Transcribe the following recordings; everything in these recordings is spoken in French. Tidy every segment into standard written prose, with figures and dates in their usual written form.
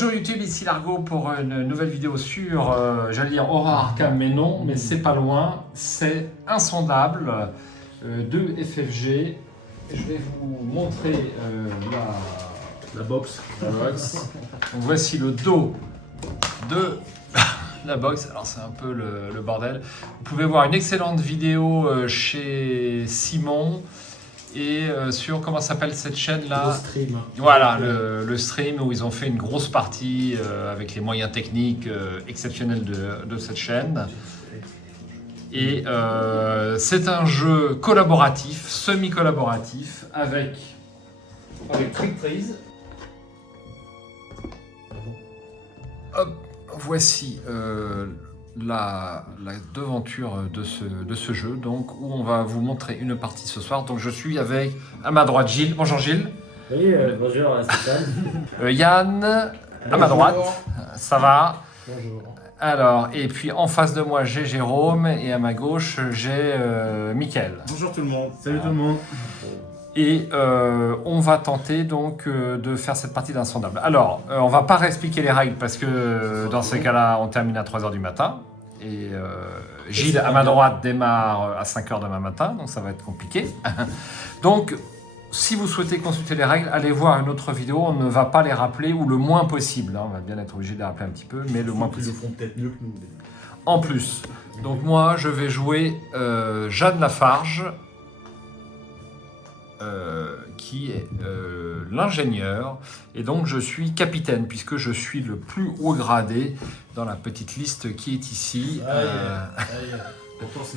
Bonjour YouTube, ici Largo pour une nouvelle vidéo sur, j'allais dire Horror Arkham, mais non, mais c'est pas loin, c'est Insondable de FFG. Je vais vous montrer la box. Donc voici le dos de la box, alors c'est un peu le bordel. Vous pouvez voir une excellente vidéo chez Simon. Et sur, comment s'appelle cette chaîne-là? Le stream. Voilà, le stream où ils ont fait une grosse partie avec les moyens techniques exceptionnels de cette chaîne. Et c'est un jeu collaboratif, semi-collaboratif, avec Trick Trees. Hop, voici la devanture de ce jeu, donc, où on va vous montrer une partie ce soir. Donc je suis avec, à ma droite, Gilles. Bonjour Gilles. Oui, bonjour Stéphane. Yann, à ma droite. Ça va? Bonjour. Alors, et puis en face de moi, j'ai Jérôme, et à ma gauche, j'ai Mickaël. Bonjour tout le monde. Salut tout le monde. Et on va tenter donc de faire cette partie d'Insondable. Alors, on va pas réexpliquer les règles parce que dans ces cas-là, on termine à 3h du matin. Et Gilles, à ma droite, démarre à 5h demain matin, donc ça va être compliqué. Donc, si vous souhaitez consulter les règles, allez voir une autre vidéo. On ne va pas les rappeler, ou le moins possible. Hein. On va bien être obligé de les rappeler un petit peu, mais le moins possible. Ils le font peut-être mieux que nous. En plus, donc moi, je vais jouer Jeanne Lafarge, qui est l'ingénieur, et donc je suis capitaine puisque je suis le plus haut gradé dans la petite liste qui est ici.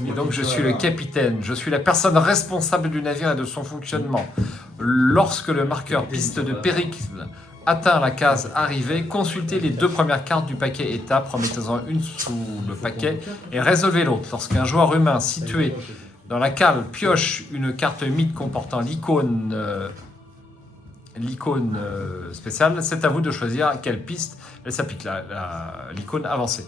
Et donc je suis le capitaine, je suis la personne responsable du navire et de son fonctionnement. Lorsque le marqueur piste de périple atteint la case arrivée, consultez les 2 premières cartes du paquet étape, remettez-en une sous le paquet et résolvez l'autre. Lorsqu'un joueur humain situé dans la cale pioche une carte mythe comportant l'icône spéciale, c'est à vous de choisir à quelle piste elle s'applique, l'icône avancée.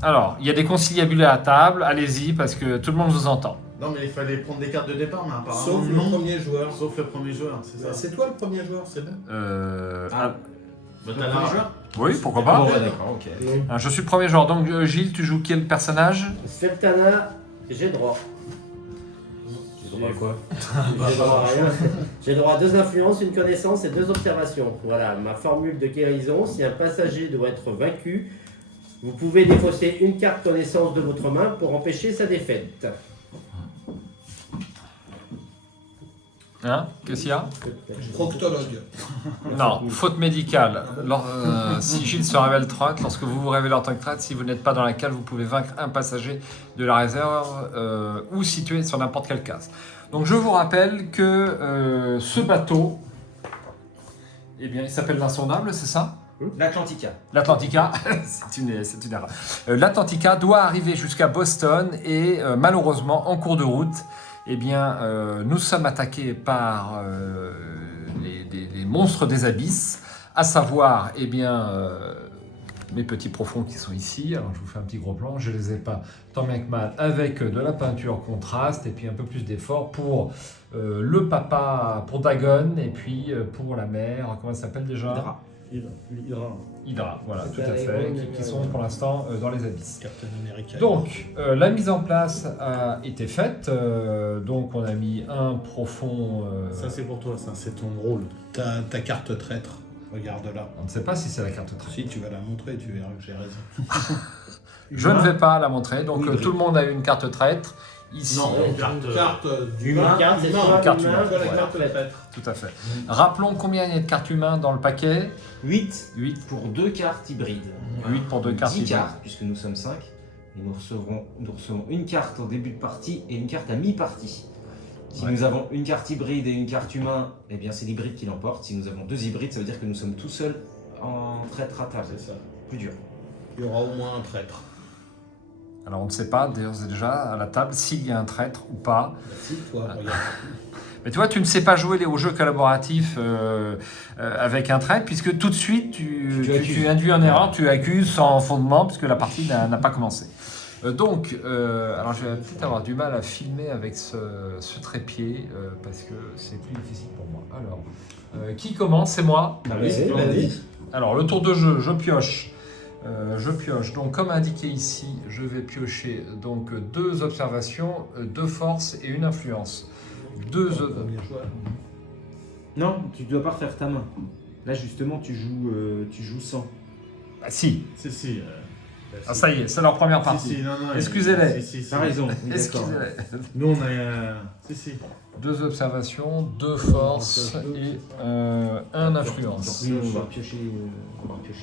Alors, il y a des conciliabules à la table, allez-y parce que tout le monde vous entend. Non mais il fallait prendre des cartes de départ, mais apparemment Sauf le premier joueur. Sauf le premier joueur, c'est ça. C'est toi le premier joueur, c'est bien. Bah, t'as le joueur. Oui, pourquoi pas. Ouais, d'accord, ok. Alors, je suis le premier joueur, donc Gilles, tu joues quel personnage? Sultana, j'ai droit. J'ai droit à quoi? J'ai droit à rien. J'ai droit à 2 influences, une connaissance et 2 observations. Voilà, ma formule de guérison. Si un passager doit être vaincu, vous pouvez défausser une carte connaissance de votre main pour empêcher sa défaite. Hein? Qu'est-ce qu'il y a? Proctologue. Non, faute médicale. Si Gilles se révèle traître, lorsque vous vous révélez en tant que traître, si vous n'êtes pas dans la cale, vous pouvez vaincre un passager de la réserve ou situé sur n'importe quelle case. Donc je vous rappelle que ce bateau, eh bien, il s'appelle l'Insondable, c'est ça? L'Atlantica. L'Atlantica, c'est une erreur. L'Atlantica doit arriver jusqu'à Boston et malheureusement, en cours de route, eh bien, nous sommes attaqués par les monstres des abysses, à savoir, eh bien, mes petits profonds qui sont ici. Alors, je vous fais un petit gros plan. Je les ai pas tant bien que mal avec de la peinture contraste et puis un peu plus d'effort pour le papa, pour Dagon, et puis pour la mère. Comment ça s'appelle déjà? Hydra, voilà, tout à fait, qui sont pour l'instant dans les abysses. Captain America. Donc, la mise en place a été faite. Donc, on a mis un profond. Ça c'est pour toi, ça c'est ton rôle. Ta carte traître, regarde là. On ne sait pas si c'est la carte traître. Si tu vas la montrer, tu verras que j'ai raison. Je ne vais pas la montrer. Donc, tout le monde a une carte traître. Ici, Non, Une carte Une carte, c'est soit carte humain, humaine, soit la la carte carte traître. tout à fait. Rappelons combien il y a de cartes humaines dans le paquet. 8 8 pour 2 cartes hybrides. 8 pour 2 cartes 10 hybrides. cartes, puisque nous sommes 5. Et nous recevons une carte en début de partie et une carte à mi-partie. Si nous avons une carte hybride et une carte humain, eh bien c'est l'hybride qui l'emporte. Si nous avons 2 hybrides, ça veut dire que nous sommes tout seuls en traître à table. C'est ça. Plus dur. Il y aura au moins un traître. Alors, on ne sait pas, d'ailleurs, c'est déjà à la table, s'il y a un traître ou pas. Bah, si, toi, regarde. Mais tu vois, tu ne sais pas jouer aux jeux collaboratifs avec un traître, puisque tout de suite, tu induis en erreur, tu accuses sans fondement, puisque la partie n'a pas commencé. Alors je vais peut-être avoir du mal à filmer avec ce trépied parce que c'est plus difficile pour moi. Alors, qui commence? C'est moi. Ah oui, c'est toi. vas-y. Alors, le tour de jeu, je pioche. Donc, comme indiqué ici, je vais piocher donc 2 observations, 2 forces et 1 influence. Premier joueur. Non, tu dois pas refaire ta main. Là justement tu joues sans. Ah, si. Si. Ah, ça y est, c'est leur première partie. Si, non. Excusez-les. Si. T'as raison. oui, d'accord. Excusez-les. Nous, on a. Si. 2 observations, 2 forces et 1 influence. Oui, on va piocher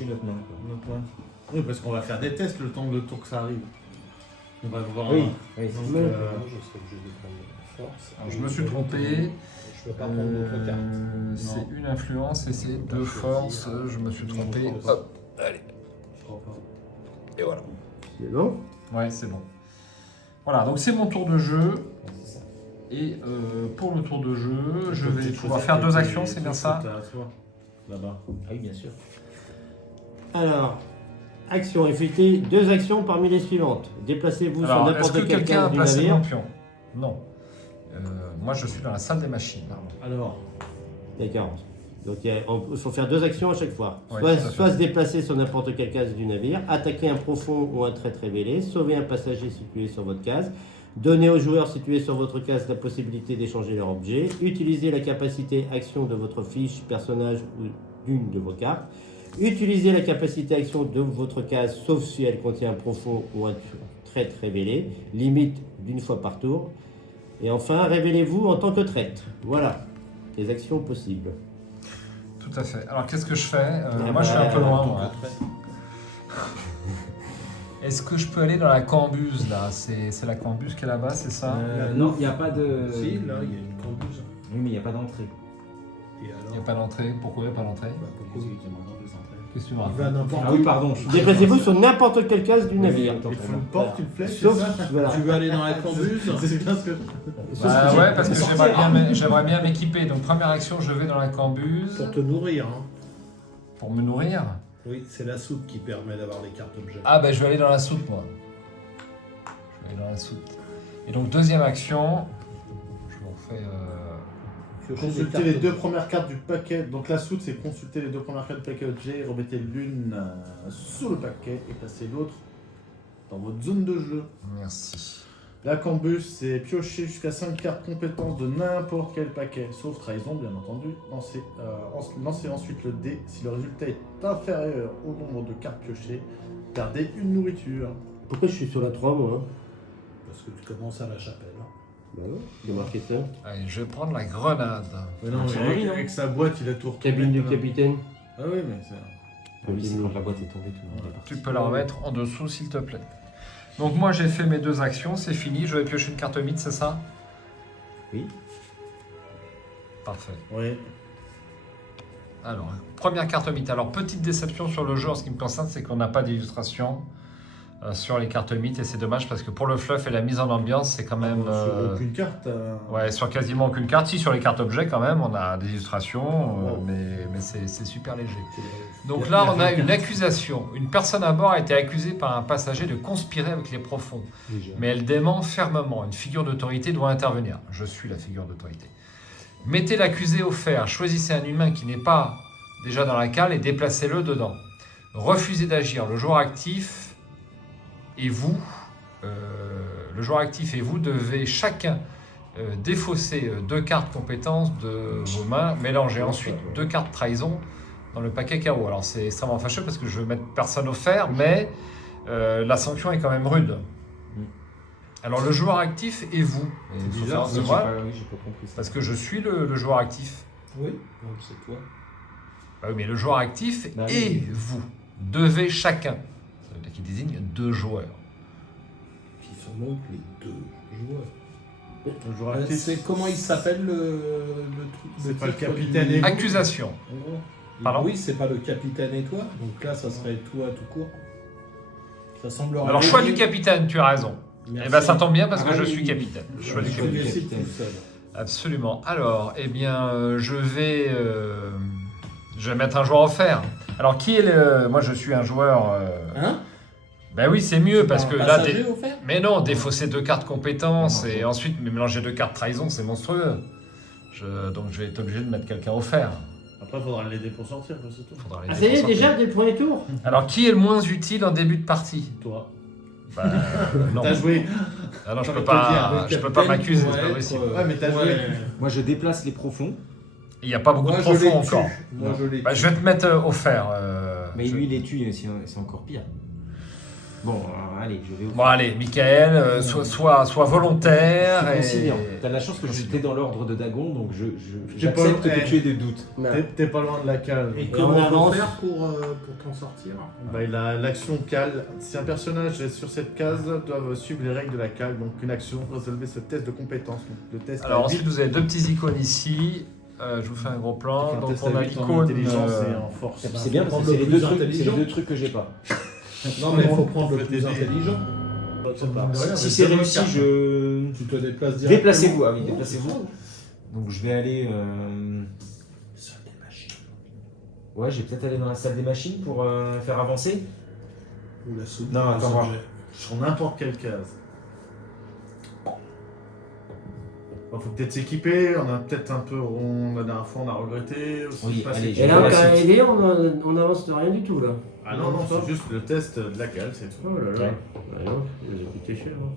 notre main. quoi. Donc, ouais. Oui, parce qu'on va faire des tests le temps que le tour que ça arrive. On va voir. Oui. Oui, Donc, c'est bon. Je serais obligé de prendre force. Alors, je me suis trompé. Je ne peux pas prendre d'autres cartes. C'est 1 influence et c'est 2 forces. Je me suis trompé. Hop, allez. Et voilà. C'est bon. Ouais, c'est bon. Voilà, donc c'est mon tour de jeu. Et pour le tour de jeu, je vais pouvoir faire 2 actions, c'est bien ça? Là-bas. Ah oui bien sûr. Alors, action, effectuez 2 actions parmi les suivantes. Déplacez-vous sur Alors, est-ce n'importe que quel quelqu'un a case du placé navire. mon pion? Non. Moi, je suis dans la salle des machines. Alors, D'accord. Donc il faut faire 2 actions à chaque fois. Ouais, Soit, tout à fait. soit se déplacer sur n'importe quelle case du navire, attaquer un profond ou un trait révélé, sauver un passager situé sur votre case, donner aux joueurs situés sur votre case la possibilité d'échanger leur objet, utiliser la capacité action de votre fiche, personnage ou d'une de vos cartes, utiliser la capacité action de votre case sauf si elle contient un profond ou un trait révélé, limite d'1 fois par tour. Et enfin, révélez-vous en tant que traître. Voilà les actions possibles. Tout à fait. Alors, qu'est-ce que je fais? Ah Moi, je suis un peu bah, loin. moi. Est-ce que je peux aller dans la cambuse, là? C'est la cambuse qui est là-bas, c'est ça? Non, il n'y a pas de. Si, là, il y a une cambuse. Oui, mais il n'y a pas d'entrée. Et Il alors n'y a pas d'entrée. Pourquoi il n'y a pas d'entrée? Bah, pourquoi Qu'est-ce que tu me Il racontes? va n'importe Ah oui, pardon. Déplacez-vous sur n'importe quelle case du Oui, navire. autant il pour faut moi. une porte, une flèche, Sauf, c'est ça? voilà. Tu veux aller dans la cambuse? C'est bien ce que. Bah ouais, parce que j'aimerais bien m'équiper. Donc, première action, je vais dans la cambuse Pour te nourrir. Hein. pour me nourrir. Oui, c'est la soupe qui permet d'avoir les cartes objets. Ah, ben je vais aller dans la soupe, moi. Je vais aller dans la soupe. Et donc, deuxième action, je vous refais. Consultez les 2 premières cartes du paquet. Donc la soute, c'est consulter les 2 premières cartes du paquet objet, remettez l'une sous le paquet et placez l'autre dans votre zone de jeu. Merci. La cambus, c'est piocher jusqu'à 5 cartes compétences de n'importe quel paquet, sauf trahison bien entendu. Lancez ensuite le dé. Si le résultat est inférieur au nombre de cartes piochées, gardez une nourriture. Pourquoi je suis sur la 3, moi? Parce que tu commences à la chapelle. Bah ouais, j'ai marqué ça. Allez, je vais prendre la grenade. Mais non, C'est avec, horrible, avec sa boîte, il a tout retourné. Cabine du capitaine. Ah oui, mais c'est. Ah oui, c'est quand la boîte est tombée, tout le monde est parti. Tu peux la remettre en dessous, s'il te plaît. Donc, moi, j'ai fait mes 2 actions, c'est fini. Je vais piocher une carte mythe, c'est ça? Oui. Parfait. Oui. Alors, première carte mythe. Alors, petite déception sur le jeu en ce qui me concerne, c'est qu'on n'a pas d'illustration sur les cartes mythes et c'est dommage parce que pour le fluff et la mise en ambiance, c'est quand même. Sur aucune carte. Ouais, sur quasiment aucune carte. Si, sur les cartes objets, quand même, on a des illustrations, Wow. mais c'est super léger. Donc Il y là, a on a 20 une cartes. accusation. Une personne à bord a été accusée par un passager de conspirer avec les profonds. Mais elle dément fermement. Une figure d'autorité doit intervenir. Je suis la figure d'autorité. Mettez l'accusé au fer. Choisissez un humain qui n'est pas déjà dans la cale et déplacez-le dedans. Refusez d'agir. Le joueur actif et vous, devez chacun défausser 2 cartes compétences de vos mains, mélanger ensuite 2 cartes trahison dans le paquet KO. Alors c'est extrêmement fâcheux parce que je veux mettre personne au fer, mais la sanction est quand même rude. Alors le joueur actif et vous. Et C'est sauf bizarre, erreur de J'ai moi, pas, oui, j'ai pas compris ça. parce que je suis le joueur actif. Oui, donc c'est toi. Bah oui, mais le joueur actif Bah oui. et vous devez chacun, ça veut dire qu'il désigne 2 joueurs. Qui sont donc les 2 joueurs. Le joueur actif. C'est comment il s'appelle le truc C'est le pas le titre capitaine du- et vous. Accusation. En gros. Pardon Oui, c'est pas le capitaine et toi. Donc là, ça serait toi tout court. Ça semblerait. Alors choix du capitaine, tu as raison. Merci. Eh ben ça tombe bien parce que Ah je oui, suis oui. capitaine. Choix du Je capitaine. décide tout seul. Absolument. Alors, eh bien, je vais mettre un joueur offert. Alors, qui est le... Moi, je suis un joueur... Hein Ben oui, c'est mieux parce que là, Passager offert. mais non, défausser 2 cartes compétences Non, et ensuite mélanger 2 cartes trahison, c'est monstrueux. Donc je vais être obligé de mettre quelqu'un offert. Après, il faudra l'aider pour sortir, quoi, c'est tout. Faudra Ah, les ça y est, déconcentre. déjà, dès le premier tour? Alors qui est le moins utile en début de partie? Toi. Bah, non. T'as joué. Ah non, je J'ai peux envie de te pas, dire, je peux pas m'accuser, c'est pas possible. Ouais, mais t'as joué. Moi, je déplace les profonds, Il n'y a pas beaucoup Moi, de je l'ai profond encore. tué. Moi, je l'ai Bah, tué. je vais te mettre offert. mais je- lui, il les tue, et c'est encore pire. Bon, allez, je vais au Bon allez, Michael, sois volontaire. Je Et... suis conciliant. T'as de la chance que j'étais dans l'ordre de Dagon, donc T'es j'accepte pas- que tu aies des doutes. T'es pas loin de la cale. Et on comment on avance. va faire pour t'en sortir? Bah, il a l'action cale. Si un personnage est sur cette case, doivent suivre les règles de la cale. Donc une action, résolvez ce test de compétence. Donc, le test Alors à ensuite, 8, vous avez 2 petits icônes ici. Je vous fais un gros plan. un Donc test on à a 8 en l'icône. intelligence et en force. C'est bien, parce prendre que c'est le les, plus deux trucs- c'est intelligent. les deux trucs que j'ai pas. Non, mais il faut prendre le Faut plus t'aider. intelligent. Si c'est réussi, je... Tu te déplaces directement. Déplacez-vous, ah oui, déplacez-vous. Donc je vais aller... Ouais, je vais peut-être aller dans la salle des machines pour faire avancer. Ou la soupe. Non, attends, voir. Sur n'importe quelle case. Bon, faut peut-être s'équiper. On a peut-être un peu. La dernière fois, on a regretté. Aussi Oui, de pas allez, s'équiper. Et là, la on t'a suite. aidé, on avance de rien du tout, là. Ah non, non, c'est juste le test de la cale, c'est tout. Oh là là. Ouais. Ah non, vous avez coûté cher, hein.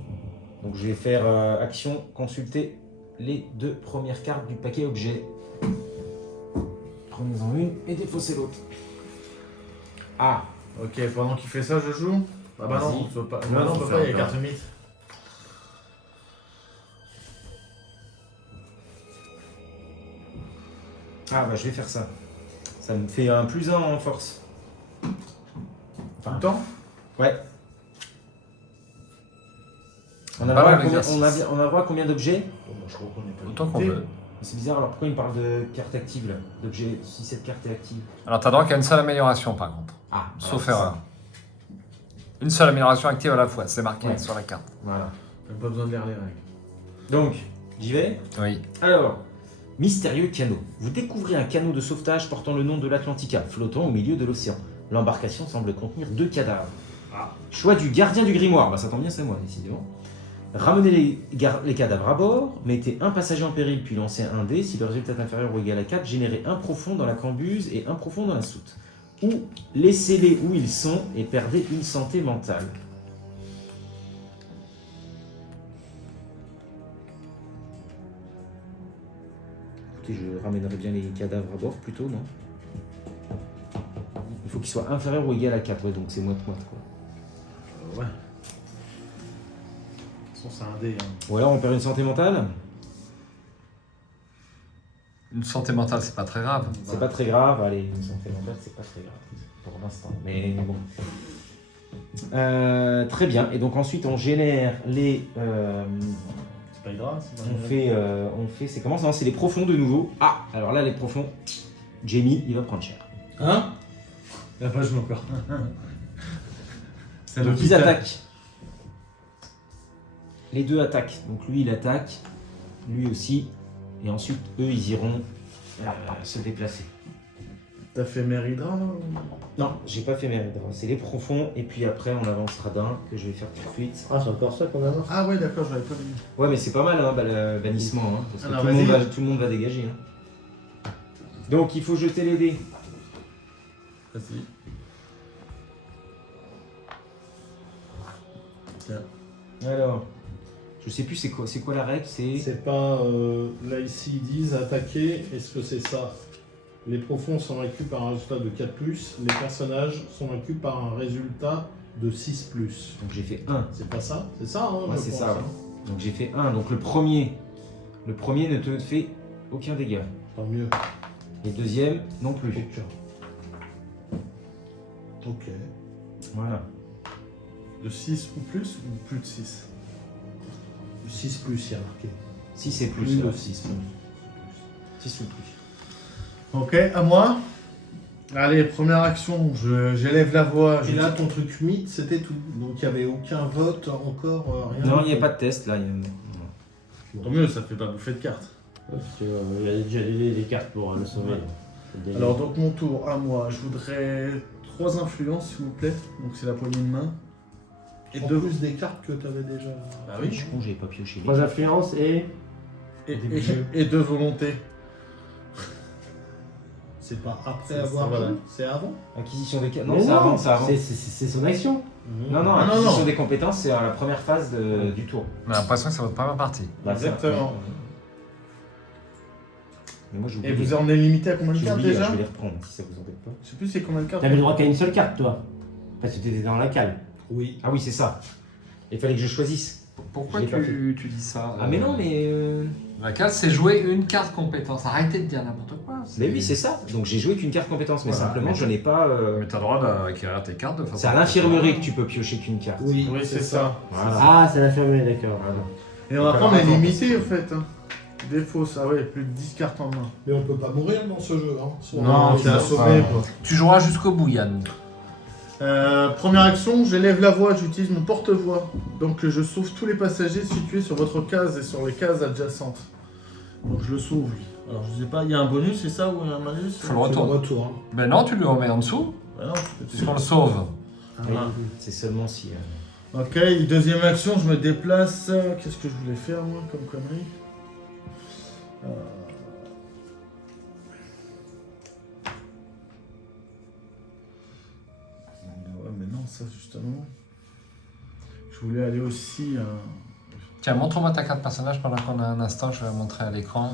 Donc je vais faire action, consulter les 2 premières cartes du paquet objet. Prenez-en une et défaussez l'autre. Ah, Ok, pendant qu'il fait ça, je joue. Ah bah non, Vas-y. tu peux pas. Non, Bah non, on faut peut faire pas, il y a un carte mythe. ah bah je vais faire ça. Ça me fait un +1 en force. Tout le temps. Ouais. On a, Pas droit à mal, combien, l'exercice. on a droit à combien d'objets? Bon, bah, je reconnais pas. Autant qu'on l'unité. veut. C'est bizarre, alors pourquoi il me parle de carte active là? D'objet, si cette carte est active. Alors t'as droit qu'à une seule amélioration par contre. Ah, Sauf voilà, erreur. Une seule amélioration active à la fois, c'est marqué Ouais. sur la carte. Voilà. J'ai pas besoin de lire les règles. Donc, j'y vais. Oui. Alors, mystérieux canot. Vous découvrez un canot de sauvetage portant le nom de l'Atlantica, flottant au milieu de l'océan. L'embarcation semble contenir 2 cadavres. Ah. Choix du gardien du grimoire. Bah ça tombe bien, c'est moi, décidément. Ramenez les cadavres à bord, mettez un passager en péril puis lancez un dé. Si le résultat est inférieur ou égal à 4, générez un profond dans la cambuse et un profond dans la soute. Ou laissez-les où ils sont et perdez une santé mentale. Écoutez, je ramènerai bien les cadavres à bord plutôt, non? Il faut qu'ils soient inférieurs ou égal à 4, ouais, donc c'est moite-moite quoi. Ouais. De toute façon, c'est un dé. Hein. Ou alors on perd une santé mentale? Une santé mentale, c'est pas très grave. C'est pas très grave, allez, une santé mentale, c'est pas très grave pour l'instant. Mais bon. Très bien, et donc ensuite on génère les. C'est pas grave. c'est pas On fait. C'est comment ça? Non, c'est les profonds de nouveau. Ah, alors là, les profonds, Jamie, il va prendre cher. Hein? Il a pas joué encore. C'est Donc ils attaquent. Les deux attaquent. Donc lui, il attaque. Lui aussi. Et ensuite, eux, ils iront se déplacer. T'as fait Mérida Non, j'ai pas fait mes c'est les profonds. Et puis après, on avancera d'un que je vais faire tout de suite. Ah, c'est encore ça qu'on avance? Ah ouais, d'accord, j'avais pas vu. Ouais, mais c'est pas mal, hein, le bannissement. Hein, parce que Alors, tout, le monde vas-y. va, tout le monde va dégager. Hein. Donc, il faut jeter les dés. Vas-y. Tiens. Alors, je sais plus c'est quoi la règle, c'est... C'est pas. Là, ici, ils disent attaquer. Est-ce que c'est ça? Les profonds sont vaincus par un résultat de 4, les personnages sont vaincus par un résultat de 6. Donc j'ai fait 1. C'est pas ça? C'est ça, hein? Ouais, je c'est pense, ça. hein. Ouais. Donc j'ai fait 1. Donc le premier ne te fait aucun dégât. Tant mieux. Et le deuxième, non plus. Ok. Voilà. De 6 ou plus de 6? 6 il y a marqué. 6 et plus. Plus de alors. 6. 6 ou plus. Ok, à moi. Allez, première action, j'élève la voix. Et là, ton truc mythe, c'était tout. Donc, il n'y avait aucun vote encore, rien. Non, il n'y a pas de test là. Tant mieux, ça fait pas bouffer de cartes. Parce qu'il y a déjà des cartes pour le sauver. Ouais. C'est délire. Alors, donc mon tour, à moi, je voudrais 3 influences, s'il vous plaît. Donc, c'est la poignée de main. Et En deux... plus des cartes que tu avais déjà. Bah Je oui. suis con, j'avais pas pioché. 3 influences et. Et deux volontés. C'est pas après C'est avoir. ça, voilà. C'est avant. Acquisition des cartes. Mais Non, c'est avant, c'est avant. C'est son action. Non, non, Ah, non, acquisition non. des compétences, c'est à la première phase du tour. On a l'impression que c'est votre première partie. Bah, ça, Exactement. ouais. Mais moi, j'oublie. Et vous en êtes limité à combien de cartes J'oublie, déjà? je vais les reprendre si ça vous embête pas. Je sais plus c'est combien de cartes. T'avais le droit qu'à une seule carte, toi. Parce que t'étais dans la cale. Oui. Ah oui, c'est ça. Il fallait que je choisisse. Pourquoi Je l'ai pas tu dis ça Ah mais non, mais... La case, c'est jouer une carte compétence. Arrêtez de dire n'importe quoi. Mais oui, c'est ça. Donc j'ai joué qu'une carte compétence, mais Voilà, simplement, mais je n'ai pas... Mais t'as le droit d'acquérir tes cartes de façon. C'est à l'infirmerie que tu peux piocher qu'une carte. Oui, Oui, c'est ça. Voilà. Ah, c'est l'infirmier, d'accord. Voilà. Et on apprend, on est limité en fait. Hein. Des fausses, ah ouais, plus de 10 cartes en main. Mais on peut pas mourir dans ce jeu. Hein. Soit Non, on t'es est assommé ouais. quoi. Tu joueras jusqu'au bout, Yann. Première action, j'élève la voix, j'utilise mon porte-voix. Donc je sauve tous les passagers situés sur votre case et sur les cases adjacentes. Donc je le sauve lui. Alors je sais pas, il y a un bonus, c'est ça, ou un malus? Faut le C'est le retour. retour. Hein. Ben non, tu lui remets en dessous, Bah non, puisqu'on le sauve. Oui, c'est seulement si... Ok, deuxième action, je me déplace. Qu'est-ce que je voulais faire moi comme connerie? Ouais, mais non, ça justement. Je voulais aller aussi. Tiens, montre-moi ta carte personnage pendant qu'on a un instant, je vais la montrer à l'écran.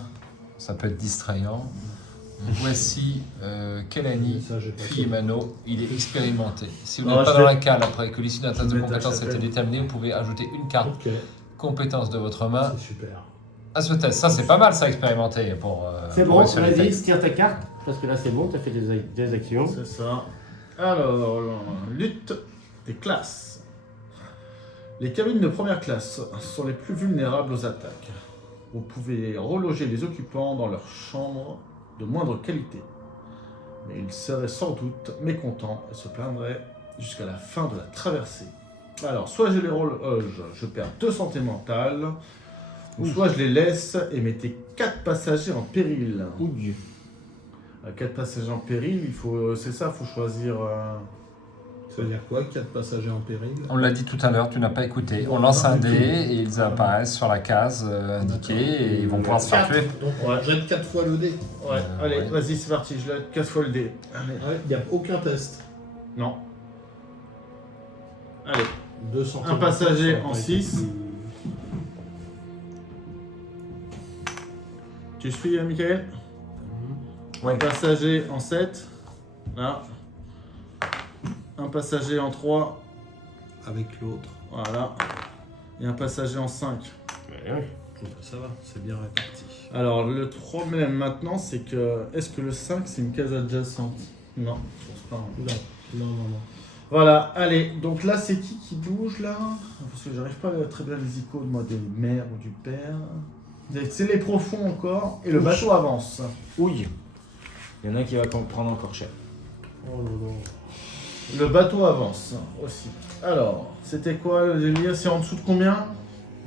Ça peut être distrayant. Voici Kelani, Ça, j'ai pas fille fait. Mano, il est expérimenté. Si vous Ah, n'êtes pas je dans vais- la cale après que l'issue d'un test je de vais mettre la compétence a été chapelle. déterminée, vous pouvez ajouter une carte Ok, compétence de votre main c'est super. à ce test. Ça, c'est pas mal, ça, expérimenté pour. C'est pour bon, réussir les vas-y, textes. tire ta carte. Parce que là, c'est bon, t'as fait des actions. C'est ça. Alors, lutte des classes. Les cabines de première classe sont les plus vulnérables aux attaques. Vous pouvez reloger les occupants dans leurs chambres de moindre qualité. Mais ils seraient sans doute mécontents et se plaindraient jusqu'à la fin de la traversée. Alors, soit je les reloge, je perds 2 santé mentale, ou soit je les laisse et mettez 4 passagers en péril. Ouh. 4 passagers en péril, il faut, c'est ça, il faut choisir. Ça veut dire quoi, 4 passagers en péril? On l'a dit tout à l'heure, tu n'as pas écouté. On lance un dé et ils apparaissent sur la case indiquée et ils vont pouvoir se faire tuer. Donc on jette 4 fois le dé. Ouais, allez, ouais. vas-y, c'est parti, je le 4 fois le dé. Allez. Il n'y a aucun test. Non. Allez, 200 Un passager en 6. tu suis, Michael? Ouais. Un passager en 7. Là. Un passager en 3. Avec l'autre. Voilà. Et un passager en 5. Ça va, c'est bien réparti. Alors, le problème maintenant, c'est que. Est-ce que le 5, c'est une case adjacente? Non, je pense pas. hein. Non, non, non, non. Voilà, allez, donc là, c'est qui bouge là? Parce que j'arrive pas à très bien les icônes, moi, des mères ou du père. C'est les profonds encore, et le bateau avance. Ouille. Il y en a un qui va prendre encore cher. Oh là là. Le bateau avance aussi. Alors, c'était quoi le délire? C'est en dessous de combien?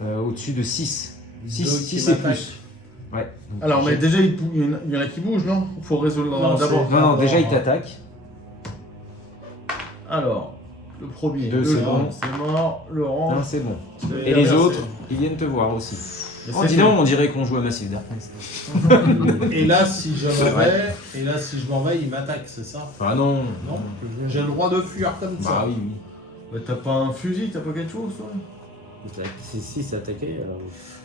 Au-dessus de 6. Deux 6 qui et m'attaquent. plus. Ouais. Donc, Alors, mais j'ai- déjà, il y en a qui bougent, non? Faut résoudre Non, d'abord. c'est- Non, non, déjà il t'attaque. Alors, le premier, Deux, le c'est Jean, bon. c'est mort. Laurent, Non, c'est bon. c'est Et les bien, autres, ils viennent te voir aussi. Mais Oh, c'est dis donc, on dirait qu'on joue à Massive Darkness. Et là, si je m'en vais, il m'attaque, c'est ça? Ah non. Non. J'ai le droit de fuir comme Bah ça. oui, oui. Bah, t'as pas un fusil, t'as pas quelque chose, toi? C'est 6 attaqués, alors.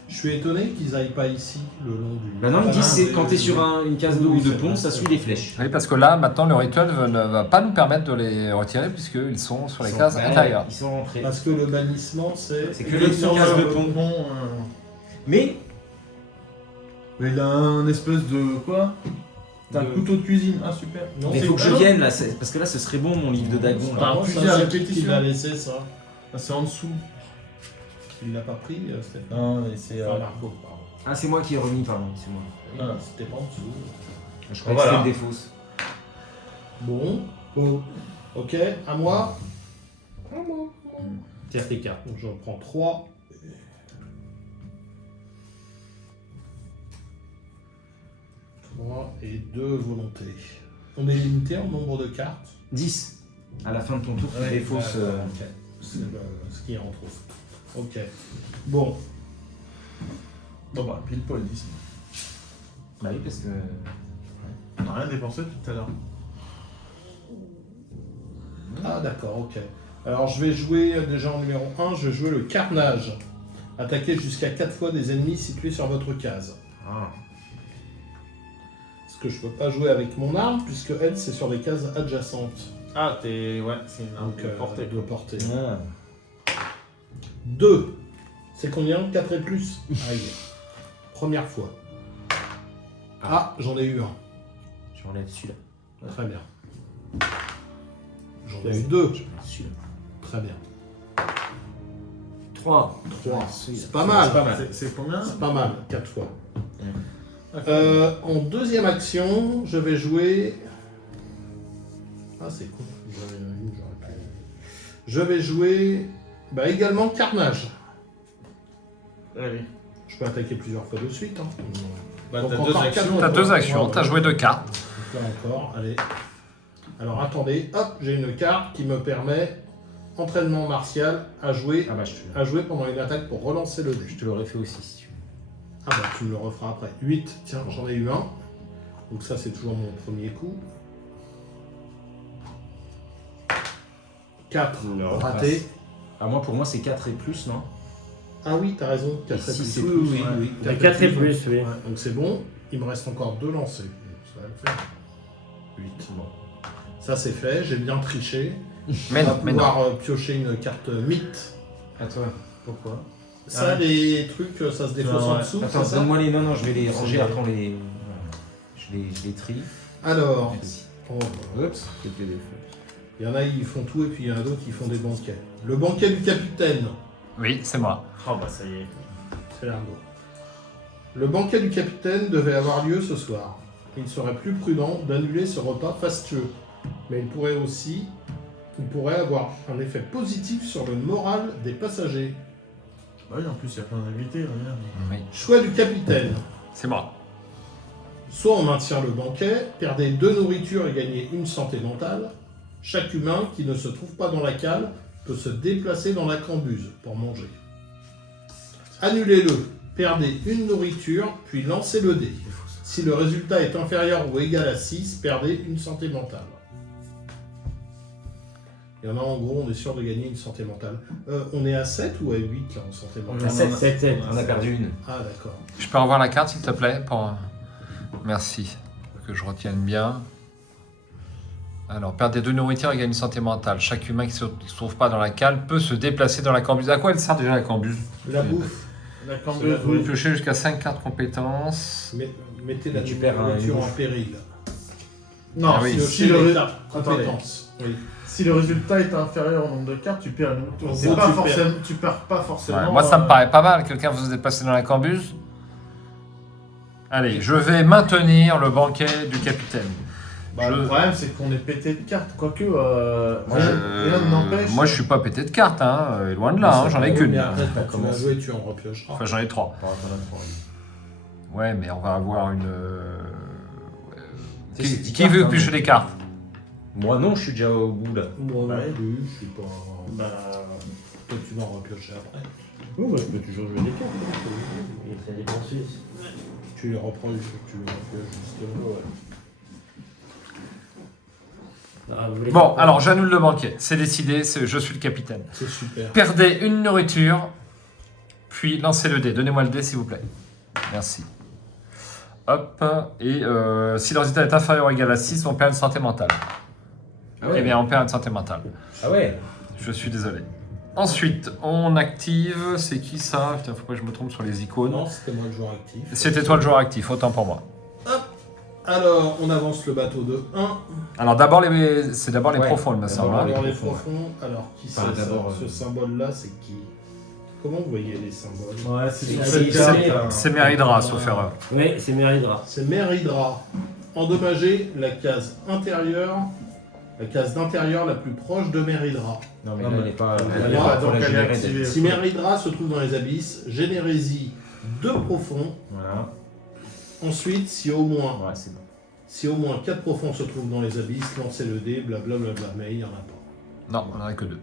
Je suis étonné qu'ils aillent pas ici, le long du... Bah non, ils disent c'est Ah, quand t'es sur une case d'eau Oui, ou de c'est pont, vrai, ça c'est suit vrai. les flèches. Oui, parce que là, maintenant, le rituel ne va pas nous permettre de les retirer puisqu'ils sont sur les cases Ouais, intérieures. Ils sont rentrés. Parce que le bannissement, c'est... C'est que les sur cases de le pont. Mais Mais il a un espèce de quoi? T'as un De- couteau de cuisine, ah super. Non, il c'est faut que je alors vienne là, parce que là ce serait bon mon livre de Dagon. Bah, Là. un fusil ça, à c'est répétition. qui l'a laissé, ça? Ah, c'est en dessous. Il l'a pas pris, Stéphane? Non, mais c'est. Enfin, Marco, pardon. Ah, c'est moi qui ai remis, pardon, c'est moi. Voilà. C'était pas en dessous. Je croyais que Voilà. c'était des fausses. Bon. Ok, à moi. Tire tes cartes. Donc je reprends 3. Et 2 volontés. On est limité en nombre de cartes. 10. À la fin de ton tour, tu Ouais, défausses. Ok. C'est ce qu'il y a en trop. Ok. Bon. Bon bah, pile poil 10. Bah oui, parce que. On n'a rien dépensé tout à l'heure. Ah d'accord, ok. Alors je vais jouer déjà en numéro 1, je vais jouer le carnage. Attaquer jusqu'à 4 fois des ennemis situés sur votre case. Ah. Ce que je peux pas jouer avec mon arme, puisque elle c'est sur des cases adjacentes. Ah, ouais, c'est une arme Donc portée. de portée. Ah. 2. C'est combien? 4 et plus. Aïe. Première fois. Ah, j'en ai eu un. J'enlève celui-là. Très bien. J'en ai eu 2. J'enlève celui-là. Très bien. 3. 3. C'est pas mal. C'est pas mal. C'est combien? C'est pas mal, 4 fois. Ok. En deuxième action, je vais jouer... Ah, c'est con. Je vais jouer également carnage. Allez. Je peux attaquer plusieurs fois de suite. Hein. Bah, Donc t'as encore 2 actions. quatre T'as 2 actions, Ouais, t'as ouais. joué 2 cartes. Donc là encore, allez. Alors attendez, hop, j'ai une carte qui me permet, entraînement martial, à jouer Ah bah je pendant une attaque pour relancer le dé. te l'aurais fait aussi si tu veux. Ah bah tu me le referas après. 8, tiens, j'en ai eu un. Donc ça c'est toujours mon premier coup. 4, Non, raté. Ah, moi, pour moi, c'est 4 et plus, non? Ah oui, t'as raison, 4 Et et si plus. c'est Oui, plus, oui, ouais. oui. T'as 4 et plus, oui. Ouais, donc c'est bon, il me reste encore 2 lancés. Donc, ça va le faire. 8, bon. Ça c'est fait, j'ai bien triché. Mais On va non, mais non. pouvoir piocher une carte mythe. À toi. Pourquoi? Ça, Ouais. les trucs, ça se défausse Ah en ouais. dessous, Attends, c'est ça? donne-moi les. Non, je vais les C'est ranger des- après, on les. Je les trie. Alors, Merci. oh, Oups, quelques défauts. il y en a, ils font tout, et puis il y en a d'autres qui font des banquets. Le banquet du capitaine. Oui, c'est moi. Oh bah ça y est. C'est l'argot. Le banquet du capitaine devait avoir lieu ce soir. Il serait plus prudent d'annuler ce repas fastueux. Mais il pourrait avoir un effet positif sur le moral des passagers. Bah oui, en plus il y a plein d'invités, regarde. Oui, Choix du capitaine. c'est moi. Soit on maintient le banquet, perdez 2 nourritures et gagnez une santé mentale. Chaque humain qui ne se trouve pas dans la cale peut se déplacer dans la cambuse pour manger. Annulez-le, perdez une nourriture, puis lancez le dé. Si le résultat est inférieur ou égal à 6, perdez une santé mentale. Il y en a en gros, on est sûr de gagner une santé mentale. On est à 7 ou à 8 là en santé mentale? 7. On a perdu une. Ah d'accord. Je peux revoir la carte, s'il te plaît, pour... Merci. Que je retienne bien. Alors, perdre 2 nourritures égale une santé mentale. Chaque humain qui ne se trouve pas dans la cale peut se déplacer dans la cambuse. À quoi elle sert déjà la cambuse? La bouffe. La C'est la cambeuse, Vous oui. piochez jusqu'à 5 cartes compétences. Mettez la Et tu perds un nourriture en bouffe. péril. Non, Ah oui. si, Piochez le les ré- cartes Attendez. compétences. Oui. si le résultat est inférieur au nombre de cartes, tu perds une tour. En C'est gros, pas tu forcément, tu perds pas forcément. Ouais, moi, ça me paraît pas mal. Quelqu'un veut se déplacer dans la cambuse? Allez, je vais maintenir le banquet du capitaine. Bah, le problème, c'est qu'on est pété de cartes. Quoique, rien ne n'empêche. Moi, je suis pas pété de cartes, hein. Loin de là, hein, j'en ai qu'une. Mais après, Ça quand tu vas commence. jouer, tu en repiocheras. Enfin, j'en ai 3. T'en as 3. Ouais, mais on va avoir une. C'est Qui, dix qui cartes, veut hein, piocher mais- les cartes? Moi, non, je suis déjà au bout là. Moi Bah non oui. plus, je suis pas. Bah, Toi, tu vas en repiocher après. Oui, bah, je peux toujours jouer des cartes. Et ça dépend aussi. Tu les reprends, tu les repioches justement. Ah, vous voulez Bon, faire- alors j'annule le banquet. C'est décidé, je suis le capitaine. C'est super. Perdez une nourriture, puis lancez le dé. Donnez-moi le dé, s'il vous plaît. Merci. Hop. Et si le résultat est inférieur ou égal à 6, on perd une santé mentale. Ah ouais. Eh bien, on perd une santé mentale. Ah ouais. Je suis désolé. Ensuite, on active. C'est qui ça? Putain, faut pas que je me trompe sur les icônes. Non, c'était moi le joueur actif. C'était toi le joueur actif, autant pour moi. Alors, on avance le bateau de 1. Alors c'est d'abord les Ouais, profonds, il me semble. d'abord hein. Dans les profonds, profonds, alors qui Enfin, c'est ça? d'abord, Ce symbole-là, c'est qui? Comment vous voyez les symboles? ouais, c'est sur C'est- cette c'est- carte. C'est Méridra, sauf erreur. Oui, c'est Méridra. C'est Mère Hydra. Endommager la case intérieure, la case d'intérieur la plus proche de Mère Hydra. Non, mais Non, là, mais elle est pas. elle est pas, donc elle est générée activée. d'elle. Si Mère Hydra se trouve dans les abysses, générésie 2 profonds. Voilà. Ensuite, si au moins Ouais, c'est bon. 4 profonds se trouvent dans les abysses, lancez le dé, blablabla, mais il n'y en a pas. Non, on n'en a que 2.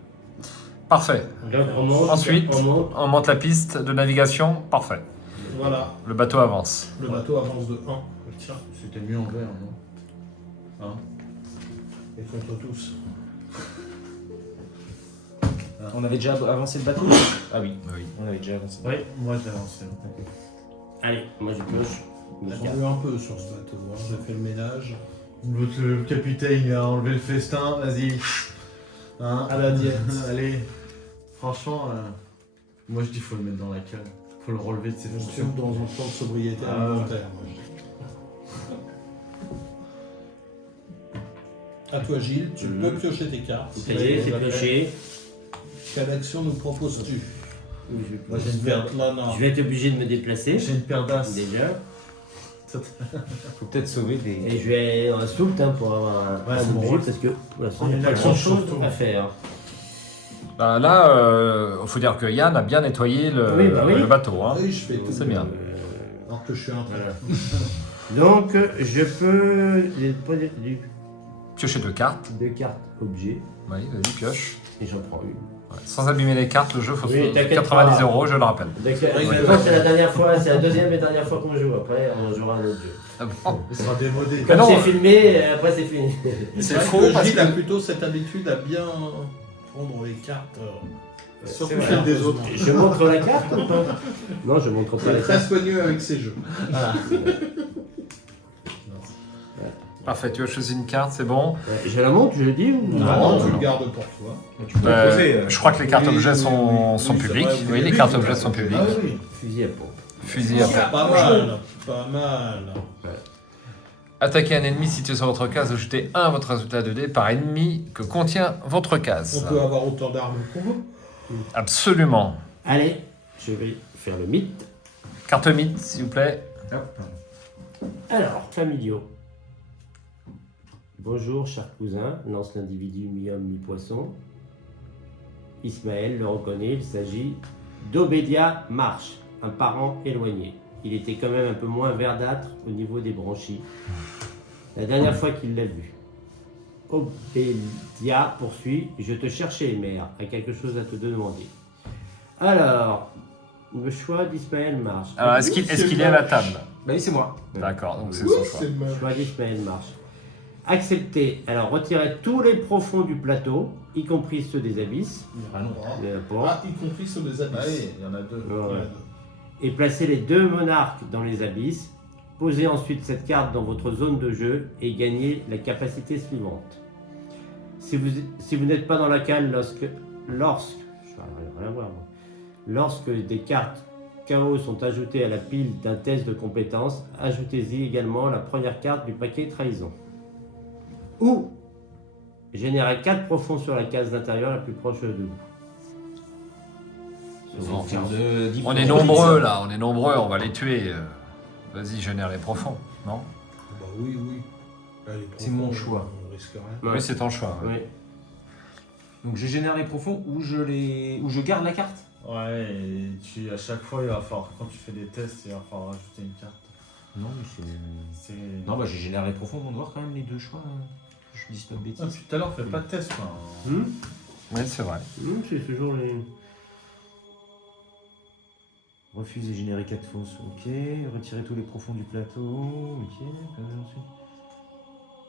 Parfait. Donc on monte, Ensuite, on monte. on monte la piste de navigation. Parfait. Voilà, Le bateau avance. le bateau avance de 1. Tiens, c'était mieux en vert, non? Hein? Et contre tous. On avait déjà avancé le bateau. Ah oui, Oui. on avait déjà avancé. Oui, moi j'ai lancé. Allez, moi je pioche. J'ai eu un peu sur ce bateau, hein. J'ai fait le ménage. Le capitaine il a enlevé le festin, vas-y. Hein? À la diète. Allez. Franchement, moi je dis faut le mettre dans la cale. Faut le relever de ses fonctions. Surtout dans un plan de sobriété Ah. alimentaire. moi, je dis. À toi Gilles, tu peux piocher tes cartes. Ça y est, c'est pioché. Quelle action nous proposes-tu? Moi j'ai une paire, Là, non. Je vais être obligé de me déplacer. j'ai une paire d'as. Déjà. Faut peut-être sauver des. Et je vais un soult hein, pour avoir Ouais, un c'est mon objet rôle. parce que pour l'instant, On il est n'y a pas là, grand chose surtout. à faire. Bah, là, il faut dire que Yann a bien nettoyé Oui, bah oui. le bateau. Hein. Oui, je fais tout. C'est bien. Alors que je suis un train. Voilà. Donc, je peux poser Piocher 2 cartes. 2 cartes objets Oui, vas-y, pioche. et j'en prends une. Ouais. Sans abîmer les cartes, le jeu faut Oui, t'inquiète 90 pas. €, je le rappelle. Donc, vrai que- maintenant, c'est la dernière fois, c'est la deuxième et dernière fois qu'on joue. Après, on jouera un autre jeu. Ah bon. Il sera démodé. Mais Comme non. c'est filmé, après c'est fini. C'est vrai faux que parce Gilles a que... plutôt cette habitude à bien prendre les cartes. Surtout C'est celles vrai. des autres. Je montre la carte ou pas? Non, je montre pas Il la est très carte. soigneux avec ses jeux. Voilà. Parfait, tu as choisi une carte, c'est bon. Je la montre, je le dis ou Non, tu non. le gardes pour toi. Tu peux poser. Je crois que les cartes Oui, objets oui, sont oui, c'est publiques. vrai, Oui, les oui, cartes oui, objets oui. sont publiques. Ah oui. Fusil à pompe. Fusil à pompe. Pas mal, pas mal. Attaquez un ennemi situé sur votre case, ajoutez 1 à votre résultat de dés par ennemi que contient votre case. On peut avoir autant d'armes qu'on veut. Absolument. Allez, je vais faire le mythe. Carte mythe, s'il vous plaît. Hop. Alors, familiaux. Bonjour, cher cousin, lance l'individu mi-homme, mi-poisson. Ismaël le reconnaît, il s'agit d'Obédia Marche, un parent éloigné. Il était quand même un peu moins verdâtre au niveau des branchies. La dernière fois qu'il l'a vu. Obédia poursuit, je te cherchais, mère, a quelque chose à te demander. Alors, le choix d'Ismaël Marche. Alors, est-ce qu'il est à la table? Bah oui, c'est moi. D'accord, donc c'est Oui, son choix. c'est moche. Choix d'Ismaël Marche. Accepter. Alors, retirez tous les profonds du plateau, y compris ceux des abysses, Ah non. de la porte, Ah, y compris sur les abysses. Ah oui, il y en a deux. Ouais. Ouais. et placez les 2 monarques dans les abysses. Posez ensuite cette carte dans votre zone de jeu et gagnez la capacité suivante. Si vous n'êtes pas dans la cale lorsque je vais rien voir, moi. Lorsque des cartes chaos sont ajoutées à la pile d'un test de compétences, ajoutez-y également la première carte du paquet trahison. Ou générez 4 profonds sur la case d'intérieur la plus proche de vous. On va en faire de 10 On est nombreux là, on est nombreux, on va les tuer. Vas-y, génère les profonds, non? Bah oui, oui. Là, les C'est mon profonds, choix. On risque rien. Ouais. Oui, c'est ton choix. ouais. Oui. Donc je génère les profonds ou je garde la carte. Ouais, et à chaque fois, il va falloir, quand tu fais des tests, il va falloir rajouter une carte. Non, mais c'est. C'est... Non, bah j'ai généré les profonds, on doit voir quand même les 2 choix. Que je dis pas de Ah, bêtises. puis tout à l'heure, fais pas de test, quoi. Oui, c'est vrai. C'est toujours les... Refuser, générer 4 fausses, ok. Retirer tous les profonds du plateau, ok. Ensuite.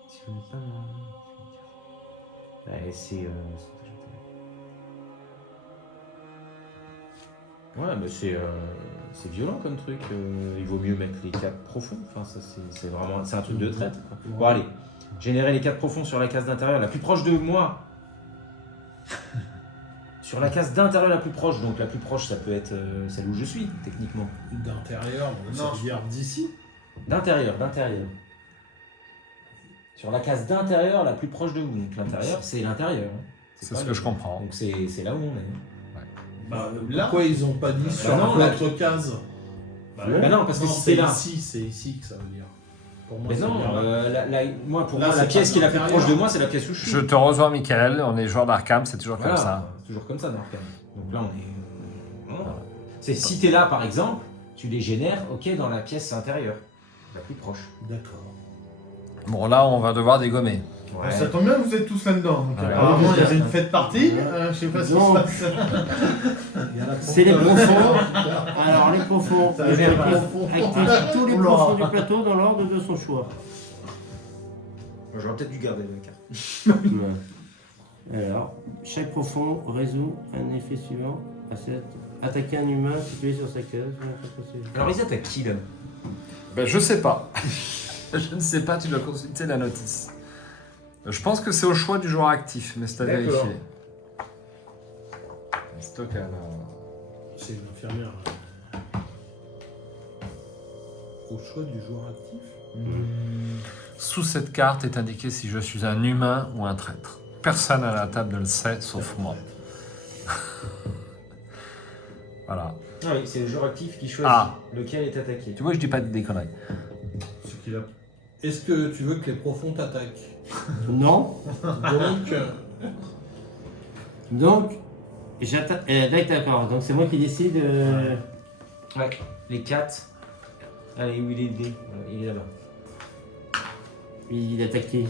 Si vous n'êtes pas. Ouais, c'est. Ouais, mais c'est violent comme truc. Il vaut mieux mettre les 4 profonds. Enfin, ça, c'est vraiment. C'est un truc de traite. Quoi. Bon, allez. Générer les 4 profonds sur la case d'intérieur la plus proche de moi. Sur la case d'intérieur la plus proche. Donc la plus proche, ça peut être celle où je suis, techniquement. D'intérieur, Non, ça veut dire d'ici. D'intérieur. Sur la case d'intérieur la plus proche de vous. Donc l'intérieur, c'est l'intérieur. hein. C'est pas ce le- que je comprends. Donc c'est là où on est. Bah, là, Pourquoi ils ont pas dit sur non, là, notre case? bah, Bah non, parce que Non, si c'est là. ici, c'est ici que ça veut dire. Pour moi, Mais ça non, veut dire là. moi, pour Là, moi, c'est la pièce pas qui est la plus l'intérieur. proche de moi, c'est la pièce où je suis. Je te rejoins, Michael, on est joueur d'Arkham, c'est toujours Voilà, comme ça. c'est toujours comme ça dans Arkham. Donc là, on est. Voilà. C'est si t'es là, par exemple, tu les génères, ok, dans la pièce intérieure, la plus proche. D'accord. Bon, là, on va devoir dégommer. Ouais. Ça tombe bien, vous êtes tous là-dedans. Donc, Ouais. apparemment, il y Ouais. avait une fête partie. Je sais pas ce qui Non. se passe. Il y a la C'est les compta- profonds. Alors, les profonds. Ça Je va être active tous les On l'aura. profonds du plateau dans l'ordre de son choix. J'aurais peut-être dû garder la carte. Alors, chaque profond résout un effet suivant à cette. Attaquer un humain situé sur sa case. Alors ils attaquent qui là? Ben, je sais pas. Je ne sais pas, tu dois consulter la notice. Je pense que c'est au choix du joueur actif, mais c'est à D'accord. vérifier. Stock à la... C'est une infirmière. Au choix du joueur actif. Sous cette carte est indiqué si je suis un humain ou un traître. Personne à la table ne le sait, sauf moi. Voilà. Ah oui, c'est le joueur actif qui choisit Ah. lequel est attaqué. Tu vois, je dis pas des conneries. Ce qu'il a. Est-ce que tu veux que les profonds t'attaquent? Non. Donc, Donc, j'attaque. D'accord. Donc, c'est moi qui décide. Ouais, les 4. Allez, où il est le dé? Il est là-bas. Il attaque qui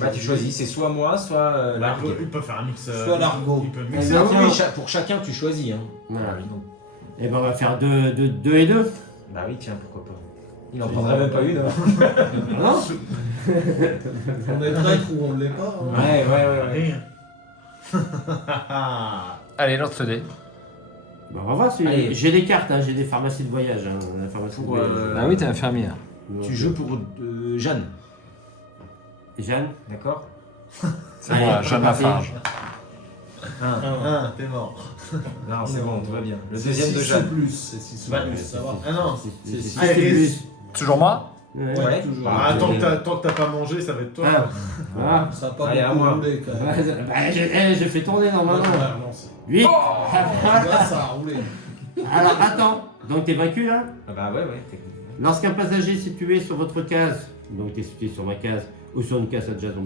Bah tu choisis, c'est soit moi, soit l'argue. Il peut faire un mix. Soit l'argot. Il peut Ah, mixer. non. Ah oui, pour chacun tu choisis. Hein. Voilà. Ah oui, non. Et ben, on va faire 2 et 2. Bah oui, tiens, pourquoi pas. Il en prendrait même pas une. Hein. Ah non on est traître ou on ne l'est pas. Hein. Ouais. Allez, lance le dé. Bah, on va voir si. Allez. J'ai des cartes, hein, j'ai des pharmacies de voyage. Hein, la pharmacie de Pour, voyage. Ah oui, t'es infirmière. Donc, Tu joues pour Jeanne, Jeanne. d'accord? C'est Allez, moi, Jeanne parti. Lafarge. T'es mort. Non, c'est bon, tout va bien. Le C'est deuxième de 6 Jeanne. plus, c'est 6 Bah, plus, ça va. Ah non. C'est c'est- c'est plus. Toujours moi? Ouais. Ouais. toujours. Ah, tant que t'as pas mangé, ça va être toi. Ah. Voilà. Ça n'a pas Allez, à beaucoup moi. roulé quand même. Bah, je fais tourner normalement. Ouais, non, c'est- 8. Là, ça a roulé. Alors attends, donc t'es vaincu là? Ah bah ouais, techniquement. Lorsqu'un passager situé sur votre case, donc t'es situé sur ma case ou sur une case adjacente,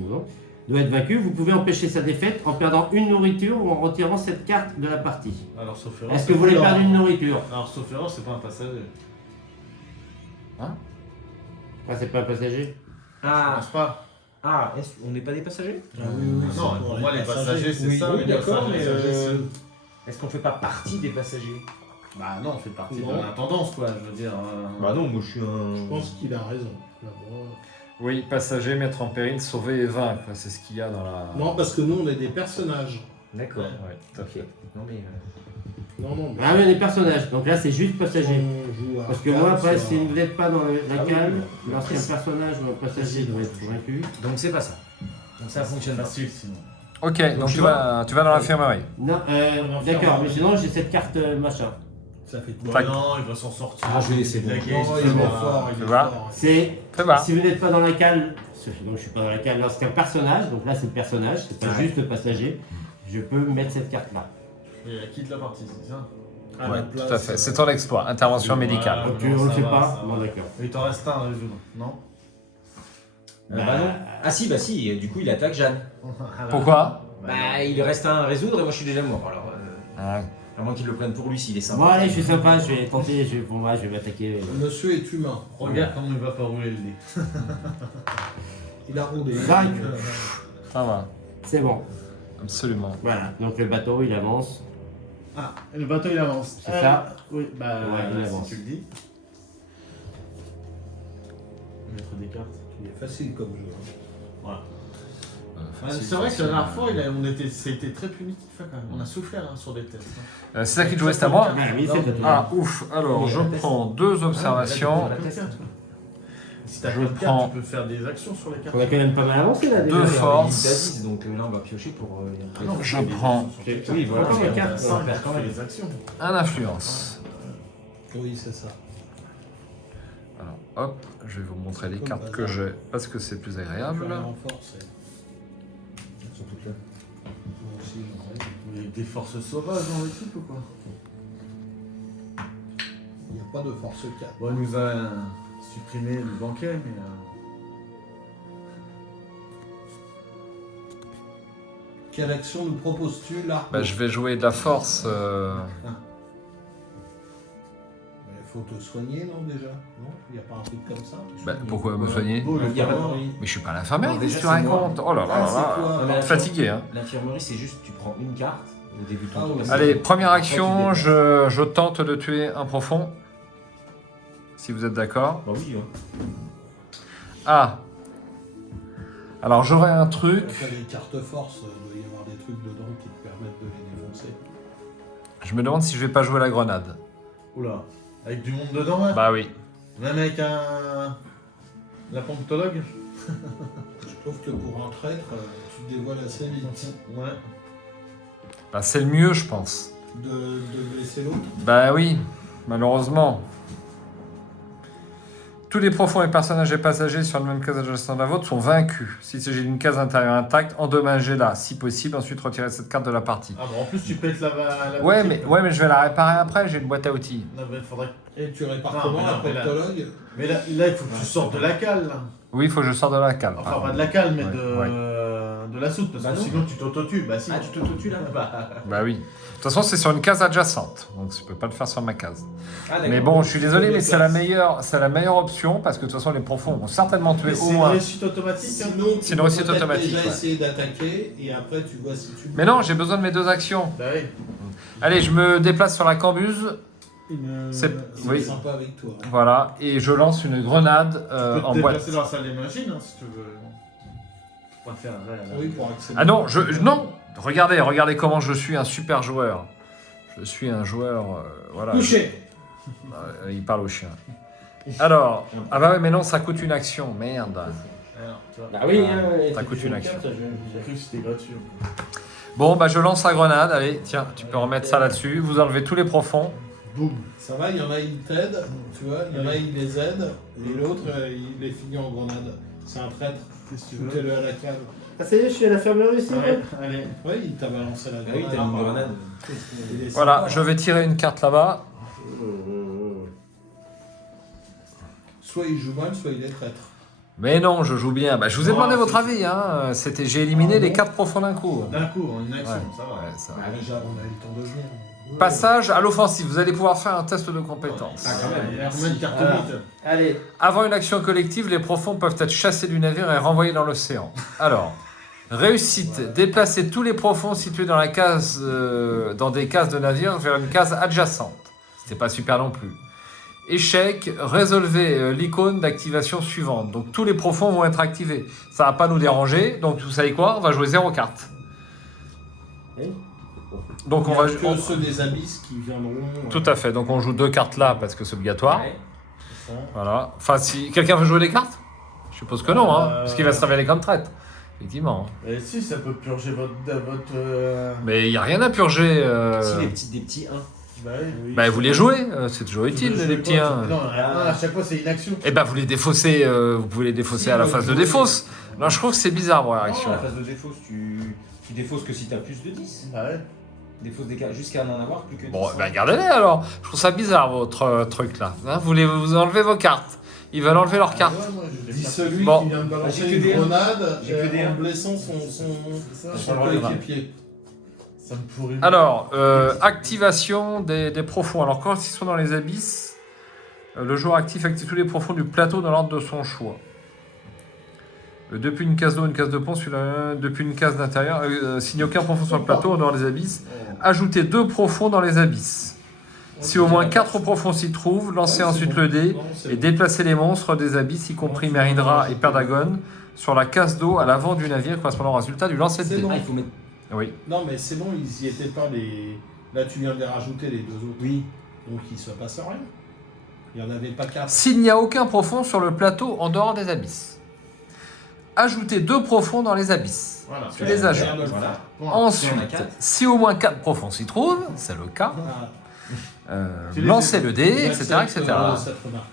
doit être vaincu, vous pouvez empêcher sa défaite en perdant une nourriture ou en retirant cette carte de la partie. Alors, sauf erreur. Est-ce que vous voulez perdre une nourriture? Alors, sauf erreur, c'est pas un passager. Ah, c'est pas un passager? Je Ah, pense pas. on n'est pas des passagers? Ah oui, oui, c'est Non, pour moi, les passagers, c'est Oui, ça. oui, les d'accord, mais passagers, Est-ce qu'on fait pas partie des passagers? Bah non, on fait partie Non. de l'intendance, quoi, je veux dire. Bah non, moi je suis un... Je pense qu'il a raison. D'abord. Oui, passager, mettre en péril, sauver et vaincre. C'est ce qu'il y a dans la... Non, parce que nous, on est des personnages. D'accord. Ouais, tout à fait. Non mais... Non, non, mais Ah oui, on est personnages, donc là c'est juste passager. on joue à Parce que carte, moi, après, ça- si vous n'êtes pas dans la Ah oui, cale, oui. lorsqu'un personnage ou un passager doit être vaincu. Donc c'est pas ça. Donc ça fonctionne pas. Facile, sinon. Ok, donc tu tu vas dans l'infirmerie. Non, d'accord, mais sinon j'ai cette carte machin. Ça fait Bon, Tac. non, il va s'en sortir. Ah, je vais laisser La bon. gueule, Non, c'est il est pas- fort, il Tu est vois fort. C'est Ça va. si vous n'êtes pas dans la cale, donc je suis pas dans la cale, lorsqu'un personnage, donc là c'est le personnage, c'est pas Ouais. juste le passager, je peux mettre cette carte là. Et elle quitte la partie, c'est ça. À la Ouais, place, tout à fait. C'est ton exploit. Intervention Voilà. médicale. Donc non, on le ça fait va, pas? ça Bon va. d'accord. Et il t'en reste un à résoudre, non Bah non. Ah si, bah si, du coup il attaque Jeanne. Pourquoi? Bah il reste un à résoudre et moi je suis déjà mort. Alors, Ah, à moins qu'il le prenne pour lui s'il est sympa. Bon allez, je suis sympa, je vais tenter, pour moi je vais m'attaquer. Monsieur est humain. Regarde comment il va pas rouler le dé. Il a roulé. 5. ça va. C'est bon. Absolument. Voilà, donc le bateau il avance. Ah, le bateau il avance. C'est ça? Oui, bah Ouais, il avance. si tu le dis. Mettre des cartes. Il est facile comme jeu. hein. Voilà. Facile, C'est vrai que facile. la dernière fois, c'était très punitif hein, quand même. On a souffert hein, sur des tests. hein. C'est ça qui te jouait, c'est à moi? Ah oui, c'est à toi. Ah, ouf. Alors, je prends 2 observations. Ah, la carte, quoi. Si t'as Je une prends- carte, tu peux faire des actions sur les cartes. On a quand même pas mal avancé là déjà. Deux Il y a forces. David, donc là on va piocher pour... Ah non, Je tu fais des prends- actions sur tes Oui, cartes. voilà, Quand c'est t'as carte, cinq, on perd tu quand fais même. des actions. Un influence. Oui, c'est ça. Alors, hop, je vais vous montrer les Comme cartes bazar. que j'ai parce que c'est plus Je agréable. vais renforcer. Elles sont toutes là. Moi aussi, j'en ai. Il y a des forces sauvages dans l'équipe ou quoi Il n'y a pas de force 4. Bon, il nous a supprimé le banquet, mais. Quelle action nous proposes-tu là Bah, je vais jouer de la force. faut te soigner, non, déjà? Non? Il n'y a pas un truc comme ça? Bah, pourquoi me soigner? Beau, le Il y a pas de- infirmerie. Mais je suis pas à l'infirmerie, Non, qu'est-ce que tu déjà, c'est moi. racontes? Oh là là Ah, là c'est là. toi. Non, mais Fatigué, hein. L'infirmerie, c'est juste tu prends une carte au début de ton Ah tour. oui. Comme Allez, ça. première Après, tu action, déplaces. je tente de tuer un profond. Si vous êtes d'accord. Bah oui, hein. Ah. Alors j'aurais un truc. T'as les cartes force, il doit y avoir des trucs dedans qui te permettent de les défoncer. Je me demande si je vais pas jouer la grenade. Oula. Avec du monde dedans, là Bah oui. Même avec la pomptologue. Je trouve que pour un traître, tu te dévoiles assez vite. Ouais. Bah c'est le mieux, je pense. De blesser l'autre. Bah oui, malheureusement. Tous les profonds et personnages et passagers sur le même case adjacent à la vôtre sont vaincus. S'il s'agit d'une case intérieure intacte, endommagez-la, si possible, ensuite retirez cette carte de la partie. Ah bon, en plus tu pètes la Ouais, boutique, mais je vais la réparer après, j'ai une boîte à outils. Non, mais faudrait... Et tu répares Non, comment mais la non, mais là- proctologue? Mais là, il faut que tu sortes de la cale, là. Oui, il faut que je sorte de la cale. Enfin, pas de la cale, mais Ouais, de la soude, parce Bah que non. sinon tu t'auto-tues. Bah si. Ah, tu t'auto-tues là? Bah oui. De toute façon, c'est sur une case adjacente, donc je peux pas le faire sur ma case. Ah, d'accord. Mais bon, je suis désolé, te mais c'est la déplaces. meilleure option, parce que de toute façon, les profonds vont certainement tuer Mais au c'est une moins. réussite automatique. hein. Sinon, C'est une réussite automatique, déjà ouais. essayer d'attaquer et après tu vois si tu. Mais non, j'ai besoin de mes deux actions. Bah oui. Allez, je me déplace sur la cambuse, C'est oui. sympa avec toi. voilà, et je lance une grenade Tu peux en te boîte. déplacer dans la salle des machines, hein, si tu veux. On va faire un vrai, là. Oui, pour accéder. Ah non, non. Regardez comment je suis un super joueur. Je suis un joueur, voilà. Touché. Il parle au chien. Alors, ah bah ouais, mais non, ça coûte une action, merde. Alors, tu vois. Bah oui, Ah, hein, ça tu coûte joues une une action. carte, ça, J'ai cru que c'était gratuit. Bon, bah je lance la grenade, allez, tiens, tu peux remettre ça là-dessus. Vous enlevez tous les profonds. Boum. Ça va, il y en a, ils t'aident, tu vois, il y en a, ils les aident, et l'autre, il les finit en grenade. C'est un traître. Qu'est-ce que tu veux? Foutez-le à la cave. Ah, ça y est, je suis à l'infirmerie ici. Ouais, allez. Oui, il t'a balancé la Ah oui, grenade. t'as une grenade. Il est Voilà, sympa, je hein. vais tirer une carte là-bas. Soit il joue mal, soit il est traître. Mais non, je joue bien. Bah, je vous ai Oh, demandé votre c'est- avis, hein. J'ai éliminé Ah, les bon 4 profonds d'un coup. D'un coup, en une action, Ouais. ça va. Ouais, ça va. Ah, déjà, on a eu le temps de venir. Passage à l'offensive, vous allez pouvoir faire un test de compétence. Ah, quand même, Il y a merci. combien de cartes Voilà. mythes Allez, Avant une action collective, les profonds peuvent être chassés du navire et renvoyés dans l'océan. Alors, réussite, déplacer tous les profonds situés dans la case, dans des cases de navire vers une case adjacente. C'était pas super non plus. Échec, résolvez l'icône d'activation suivante. Donc tous les profonds vont être activés. Ça va pas nous déranger. Donc vous savez quoi? On va jouer 0 carte. Oui. Donc on Il y a va que ceux des abysses qui viendront. tout à fait. Donc on joue 2 cartes là parce que c'est obligatoire. Ouais. Voilà. Enfin, si quelqu'un veut jouer des cartes, je suppose que non, hein, parce qu'il va se révéler comme traître. Effectivement. Et si, ça peut purger votre Mais il n'y a rien à purger. Si, des petits 1. Bah oui. Bah, vous les jouez, c'est toujours Tu utile, veux les jouer petits quoi, 1. Non, à chaque fois c'est une action. Et bah, vous les défaussez, vous pouvez les défausser Si, à la vous phase de jouez. défausse. Non, je trouve que c'est bizarre, vos réactions. Non, la phase de défausse, tu défausses que si t'as plus de 10. Bah ouais. Défausse des cartes jusqu'à n'en avoir plus que 10. Bon, bah, gardez-les alors. Je trouve ça bizarre, votre truc là. Hein, vous enlevez vos cartes. Ils veulent enlever leurs cartes. Ah ouais, moi, je Dis l'ai celui Bon. qui vient de balancer J'ai que une des un. grenade J'ai que des en un. blessant son Ça, Je vais le coéquipier. ça me pourrit. Alors, activation des profonds. Alors, quand ils sont dans les abysses, le joueur actif tous les profonds du plateau dans l'ordre de son choix. Depuis une case d'eau, une case de pont, depuis une case d'intérieur, s'il n'y a aucun profond sur le plateau, en dehors des abysses, ajoutez 2 profonds dans les abysses. Si au moins 4 profonds s'y trouvent, lancez ensuite le dé et déplacez les monstres des abysses, y compris Merindra et Perdagon, sur la case d'eau à l'avant du navire correspondant au résultat du lancer de C'est dé. bon. Ah, il faut mettre. Oui. Non, mais c'est bon, ils y étaient pas les. Là, tu viens de les rajouter les deux autres. Oui. Donc il se passe rien. Il n'y en avait pas 4. S'il n'y a aucun profond sur le plateau en dehors des abysses, ajoutez 2 profonds dans les abysses. Voilà. Tu les ajoutes. Voilà. Ensuite, Si on a 4. si au moins 4 profonds s'y trouvent, c'est le cas, Tu les lancez fais. le dé, etc. J'accepte, etc. cette remarque.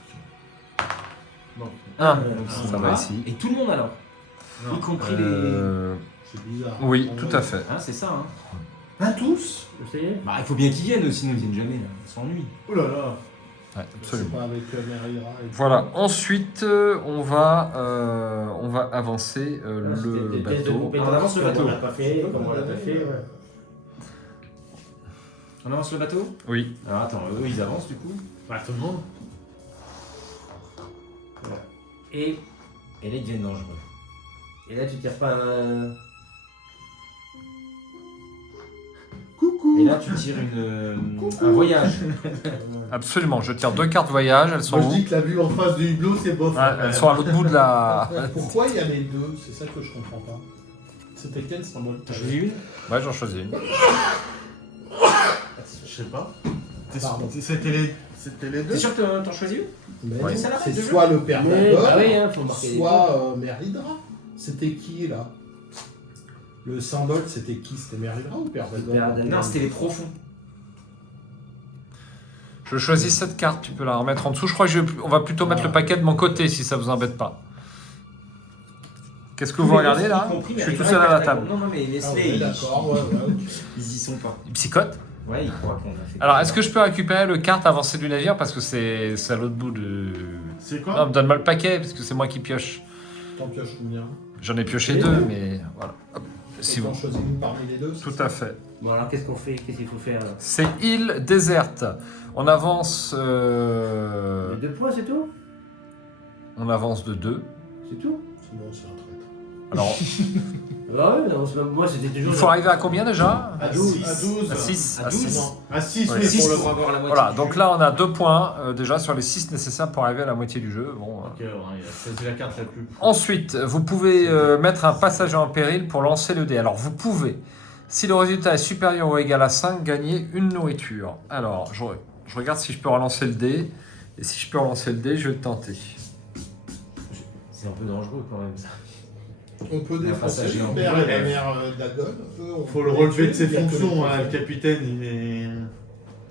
Non. 1, Donc, ça va ici. Et tout le monde alors. Non. Y compris les. C'est bizarre. Oui, En tout vrai, à fait. Hein, c'est ça, hein. Pas tous. ça y est. Bah, il faut bien qu'ils viennent, sinon ils viennent jamais, là. Ils s'ennuient. Oh là là. Ouais, C'est absolument. pas avec Merira et Voilà, ensuite on va avancer Voilà, c'était le des tests de bateau. compétences On avance le comme bateau. On l'a pas fait, comme on l'a pas fait. Ouais. On avance le bateau? Oui. Alors attends, eux ils avancent du coup. Bah, tout le monde. Et, Et là ils deviennent dangereux. et là, tu tires pas un. Et là tu tires un voyage. Absolument. Je tire 2 cartes voyage. Elles sont Moi, je où? dis que la vue en face du hublot, c'est bof. Ah, elles sont à l'autre bout de la. Pourquoi il y a les deux? C'est ça que je comprends pas. C'était quel symbole? T'as choisi une? Ouais, j'en choisis une. Je sais pas. Pardon. C'était les deux. T'es sûr que t'en choisis une? Mais Oui. non, Ça l'arrête c'est de jouer. soit le père Mais, Dagon, bah oui, hein, faut marquer les soit Mère Hydra. C'était qui là? Le symbole c'était qui? C'était Mère Hydra ou père Dagon? Père Dagon. Non, c'était les profonds. Je choisis cette carte. Tu peux la remettre en dessous. Je crois que on va plutôt mettre le paquet de mon côté si ça vous embête pas. Qu'est-ce que vous regardez là? Je suis tout seul à la table. Non, non, mais Ah laisse-les. ouais, ils- d'accord, ouais, ok. Ils y sont pas. Il psychote. Ouais, ils croient qu'on a fait. Alors, est-ce que je peux récupérer le carte avancée du navire parce que c'est à l'autre bout de. C'est Non, quoi? donne-moi le paquet parce que c'est moi qui pioche. T'en pioches combien? J'en ai pioché Les 2, deux. mais voilà. Hop. Si T'en vous. choisis une parmi les deux? Tout à fait. Bon, alors qu'est-ce qu'on fait? Qu'est-ce qu'il faut faire là? C'est île déserte. On avance. Les 2 points, c'est tout? On avance de 2. C'est tout? C'est bon, c'est un traître. Alors, Ah ouais, non, moi c'était toujours. il faut arriver à combien déjà? À 12. 12. À 6. À 12. À 6, Ouais. oui, Six pour le pour avoir la moitié. Voilà, du donc jeu. là on a 2 points déjà sur les 6 nécessaires pour arriver à la moitié du jeu. Bon, Ok, ouais, c'est la carte la plus. Ensuite, vous pouvez mettre un passager en péril pour lancer le dé. Alors vous pouvez, si le résultat est supérieur ou égal à 5, gagner une nourriture. Alors, je regarde si je peux relancer le dé. Et si je peux relancer le dé, je vais le tenter. C'est un peu dangereux quand même ça. On peut défoncer passager en le père et la bref. mère Dagon. Eux, on Faut peut le les relever de tuer, ses il y a que les fonctions, hein, le prophètes. capitaine, il est.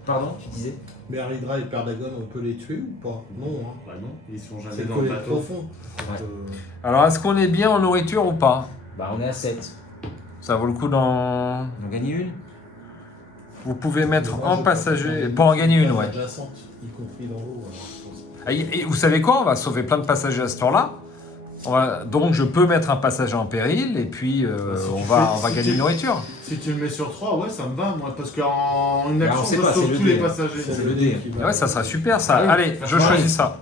Pardon, tu disais? Mère Hydra et père Dagon, on peut les tuer ou pas? Non, hein. Bah non, ils sont jamais C'est dans que le les bateau. profonds. Ouais. Alors, est-ce qu'on est bien en nourriture ou pas? Bah on est à 7. Ça vaut le coup d'en... On a gagné une? Vous pouvez mettre Moi, en je passager... pense Pour en gagner une, qu'on ouais. est adjacente, y compris dans l'eau. Alors, je pense. Ah, et vous savez quoi? On va sauver plein de passagers à ce tour-là. Donc je peux mettre un passager en péril et puis Si on tu va fais- si gagner tu- une nourriture. Si tu le mets sur 3, ouais, ça me va, moi, parce qu'en une Bah, on action, sait je pas, c'est sauve le tous dé. les passagers. C'est le dé. qui Ah va- ouais, ça serait super ça. Ouais, Allez, faire je pareil. choisis ça.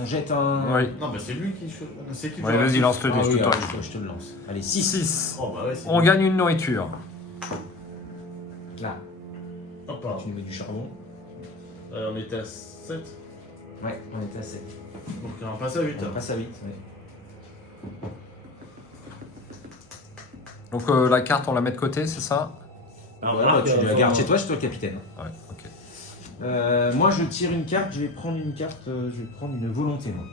On jette un. Oui. Non, bah c'est lui qui choisit. C'est qui Ouais, choisit. vas-y, lance le dé, Ah je oui, te alors, t'autorise. je te le lance. Allez, 6. 6. Oh, bah ouais, c'est On gagne une nourriture. Là, Oh, pardon. tu nous mets du charbon. On était à 7. Ouais, on était à 7. Donc on passe à 8. On passe à 8. Ouais. Donc la carte, on la met de côté, c'est ça? Alors, Voilà, marque, tu la gardes chez toi, je suis toi le capitaine. Ouais, ok. Moi je tire une carte, je vais prendre une carte, je vais prendre une volonté moi.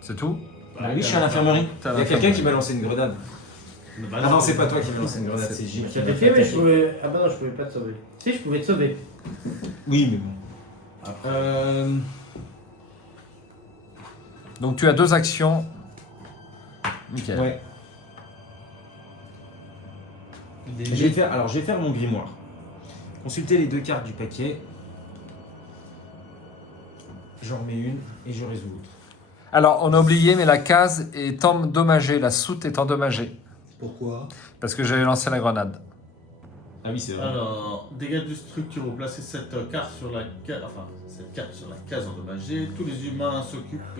C'est tout? Bah oui, je suis à l'infirmerie. T'es à Il y a quelqu'un l'infirmerie. qui m'a lancé une grenade. Bah Ah non, c'est pas toi qui m'as lancé une grenade, c'est Gilles. J'avais fait, mais je pouvais. Ah bah non, je pouvais pas te sauver. Si, je pouvais te sauver. Oui, mais bon. Donc tu as 2 actions. Nickel. Ouais. Je vais faire mon grimoire. Consulter les 2 cartes du paquet. J'en remets une et je résous l'autre. Alors on a oublié, mais la case est endommagée, la soute est endommagée. Pourquoi? Parce que j'avais lancé la grenade. Ah oui, c'est vrai. Alors, dégâts de structure, vous placez cette carte sur la case, enfin, cette carte sur la case endommagée. Tous les humains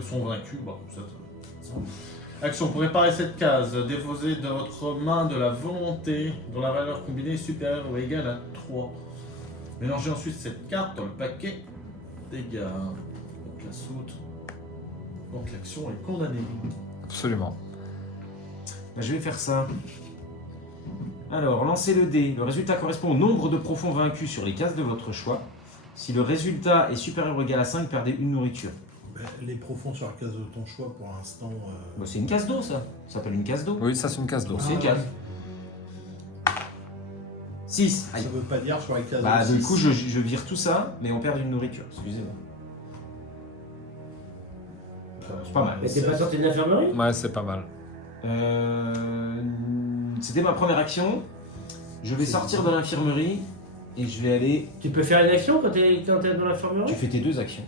sont vaincus. Bon, action pour réparer cette case. Déposez de votre main de la volonté dont la valeur combinée est supérieure ou égale à 3. Mélangez ensuite cette carte dans le paquet dégâts. Donc la soute. Donc l'action est condamnée. Absolument. Bah, je vais faire ça. Alors, lancez le dé. Le résultat correspond au nombre de profonds vaincus sur les cases de votre choix. Si le résultat est supérieur ou égal à 5, perdez une nourriture. Ben, les profonds sur la case de ton choix, pour l'instant. Bah, c'est une case d'eau, ça. Ça s'appelle une case d'eau. Oui, ça c'est une case d'eau. C'est une case. 6. Ça veut pas dire sur la case Bah, de du six. coup, je vire tout ça, mais on perd une nourriture. Excusez-moi. C'est pas mal. Mais t'es pas sorti de l'infirmerie? Ouais, c'est pas mal. C'était ma première action. Je vais sortir de l'infirmerie et je vais aller. Tu peux faire une action quand t'es dans l'infirmerie? Tu fais tes 2 actions.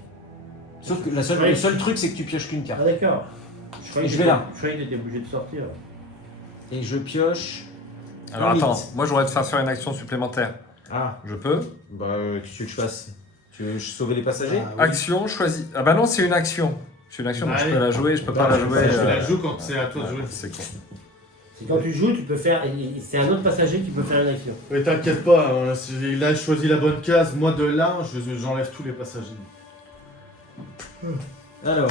Sauf que Ouais. le seul truc, c'est que tu pioches qu'une carte. Ah d'accord. Et je vais là. Je croyais que t'étais obligé de sortir. Et je pioche. Alors un attends, mythe. moi j'aurais de faire une action supplémentaire. Ah, Je peux. bah, qu'est-ce que tu veux que je fasse? Tu veux sauver les passagers? Ah, oui. Action, choisis. Ah bah non, c'est une action. C'est une action, donc je Allez. peux la jouer, je peux pas la jouer. Je la joue quand c'est à toi de jouer. C'est con. C'est quand tu joues, tu peux faire. C'est un autre passager qui peut faire une action. Mais t'inquiète pas, il a choisi la bonne case. Moi de là, j'enlève tous les passagers. Alors.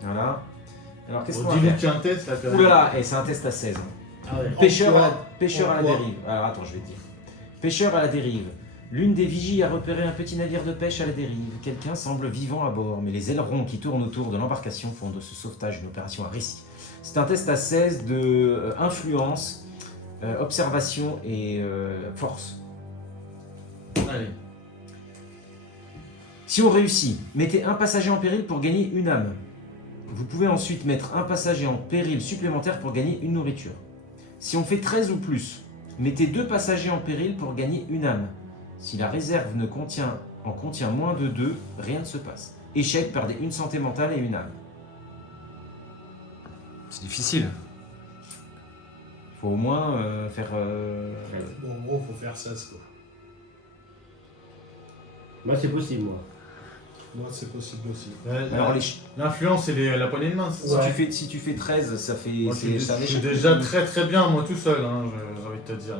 Voilà. Alors, qu'est-ce Bon, qu'on va dis-lui faire? qu'il y a un test là quand même. Oulala, et c'est un test à 16. Ah ouais. Pêcheur, quoi pêcheur En à la quoi dérive. Alors attends, je vais te dire. Pêcheur à la dérive. L'une des vigies a repéré un petit navire de pêche à la dérive. Quelqu'un semble vivant à bord, mais les ailerons qui tournent autour de l'embarcation font de ce sauvetage une opération à risque. C'est un test à 16 de influence, observation et force. Allez. Si on réussit, mettez un passager en péril pour gagner une âme. Vous pouvez ensuite mettre un passager en péril supplémentaire pour gagner une nourriture. Si on fait 13 ou plus, mettez 2 passagers en péril pour gagner une âme. Si la réserve en contient moins de 2, rien ne se passe. Échec, perdez une santé mentale et une âme. C'est difficile. Il faut au moins faire... Bon, en gros, faut faire 16 quoi. Moi, c'est possible, moi. Moi, c'est possible aussi. Alors, L'influence, c'est la poignée de main. c'est ça si tu fais 13, ça fait... Moi, c'est je un suis échec. déjà très très bien, moi tout seul, hein, j'ai envie de te dire.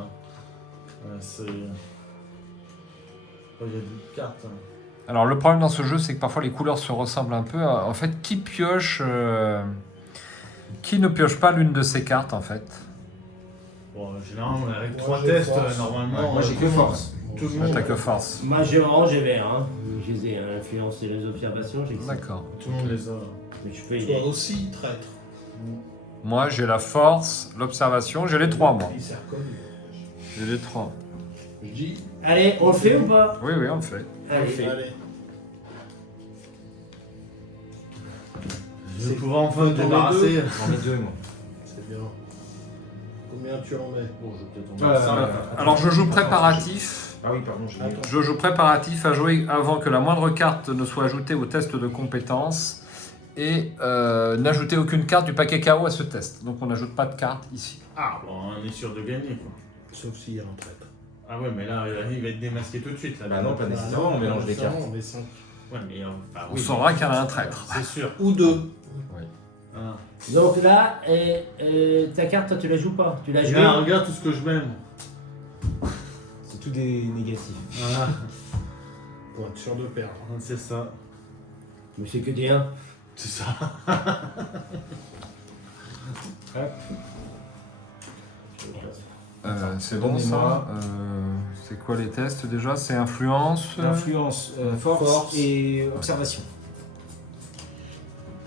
C'est. Oh, il y a des cartes. Hein. Alors le problème dans ce jeu, c'est que parfois les couleurs se ressemblent un peu. En fait, qui pioche, qui ne pioche pas l'une de ces cartes en fait? Bon, généralement, avec Moi, 3 j'ai tests, force. normalement. Moi, j'ai tout que le monde- force. Tout le monde. T'as que force. Moi, j'ai orange et vert. Hein. Je les ai influencé les observations. J'ai que ça. D'accord. Tout le monde les a. Mais tu peux Toi aider. aussi, traître. Moi, j'ai la force, l'observation. J'ai les 3 moi. Il s'est reconnu. J'ai les 3. Je dis, Allez, on le fait ou pas? Oui, oui, on le fait. Allez. allez. Je vais pouvoir enfin me Dans les débarrasser. J'en mets 2, moi. C'est bien. Combien tu en mets? Bon, je vais peut-être en mettre cinq. Alors je joue préparatif. Ah oui, pardon, je l'ai mis. Attends. Je joue préparatif à jouer avant que la moindre carte ne soit ajoutée au test de compétences et n'ajouter aucune carte du paquet KO à ce test. Donc on n'ajoute pas de carte ici. Ah, bon, on est sûr de gagner quoi. Sauf s'il y a un traître. Ah ouais, mais là, il va être démasqué tout de suite. Là, Bah non, pas nécessairement, on mélange les cartes. On est 5. Ouais, mais bah, On oui, saura qu'il y en a un traître. C'est sûr. Ou 2. Ah. Donc là, ta carte, toi, tu la joues pas. Tu la joues. Regarde tout ce que je mets. C'est tout des négatifs. Voilà, Pour être sûr de perdre. c'est ça. Mais c'est que des 1. C'est ça. C'est bon ça. C'est quoi les tests déjà? C'est influence. Influence, force et observation.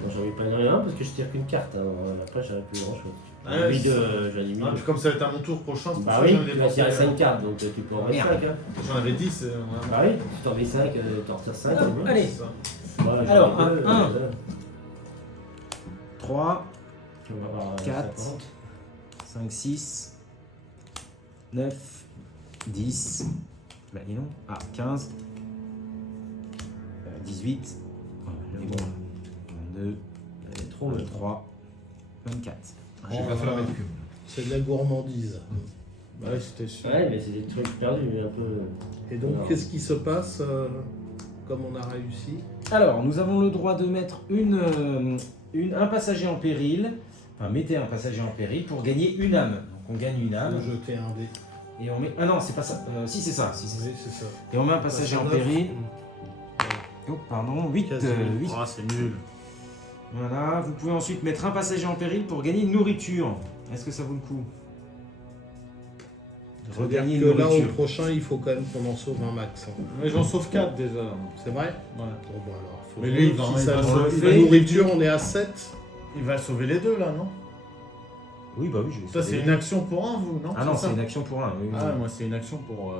Bon, j'en ai pas rien parce que je tire qu'une carte. Hein. Après, j'aurais plus grand chose. Ouais, J'en ai mis c'est deux. J'en ai mis Ah, deux. puis comme ça va être à mon tour prochain, c'est pour Bah ça que oui, j'en ai tu vas dépensé, tirer 5 cartes donc tu peux en mettre Merde. 5. Hein. J'en avais 10. Bah oui, si t'en mets 5, t'en retires 5. Ah, allez. C'est ça. Voilà, Alors, j'en ai deux, un. 3, On va avoir 4. 50. 5, 6, 9, 10, bah dis non, 15, 18, et bon, 22, Elle est trop, mais 23, 24. J'ai pas fait la même que vous. C'est de la gourmandise. Bah oui, c'était sûr. Ouais, mais c'est des trucs perdus, mais un peu. Et donc, Alors. qu'est-ce qui se passe comme on a réussi? Alors, nous avons le droit de mettre un passager en péril, enfin mettez un passager en péril pour gagner une âme. Donc on gagne une âme, Faut jeter un dé. et on met... Ah non, c'est pas ça, si c'est ça, si, c'est ça. Oui, c'est ça. Et on met un passager en Neuf. péril, oh pardon, 8, Quasi. 8. Ah, c'est nul. Voilà, vous pouvez ensuite mettre un passager en péril pour gagner une nourriture. Est-ce que ça vaut le coup? Regarde Regagner que une là, au nourriture. prochain, il faut quand même qu'on en sauve un max. hein. Mais j'en sauve 4 déjà. C'est vrai? Ouais. Bon, bah alors. Faut Mais lui, il va- si il ça va nous- sauver. la nourriture, on est à 7. Il va sauver les deux là, non? Oui, bah oui, je vais Ça, c'est sauver. une action pour un, vous, non? Ah non, ça c'est une action pour un. Oui, oui. Ah, moi, c'est une action pour.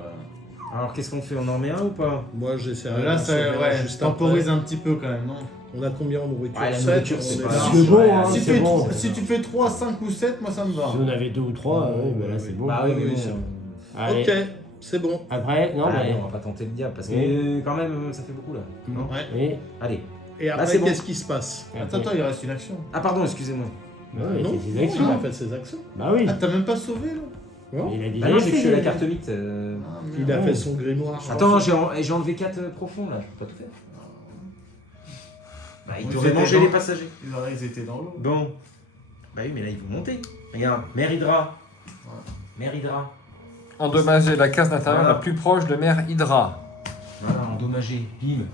Alors qu'est-ce qu'on fait? On en met un ou pas? Moi, j'essaie Là, ça juste temporise après. un petit peu quand même, non? On a combien en nourriture? Ouais, la 7, nourriture, on c'est est pas là. grave. C'est bon, hein, Si, c'est bon. si tu fais 3, 5 ou 7, moi ça me va. Si on avait 2 ou 3, Oh, oui, mais là oui, c'est oui. bon. Bah oui, mais oui, bon. c'est- Allez. Ok, c'est bon. Après, non, Allez, mais. on va pas tenter le diable parce que Oui. quand même ça fait beaucoup là. Non Ouais. Oui. Allez. Et après, c'est bon. qu'est-ce qui se passe? Attends, il reste une action. Ah pardon, excusez-moi. Bah oui, Non, c'est des il actions. a fait ses actions. Bah oui. Ah, t'as même pas sauvé là? Non, Il a dit Bah non, j'ai que je suis à la carte mythe. il a fait son grimoire. Attends, j'ai enlevé 4 profonds là, je peux pas tout faire. Bah, ils Oui, t'auraient c'était mangé dans- les passagers. Ils étaient dans l'eau. Bon. Bah oui, mais là, ils vont monter. Regarde, Mère Hydra. Mère Hydra. Endommager la case d'intérieur Voilà. la plus proche de Mère Hydra. Voilà, endommagé. Bim.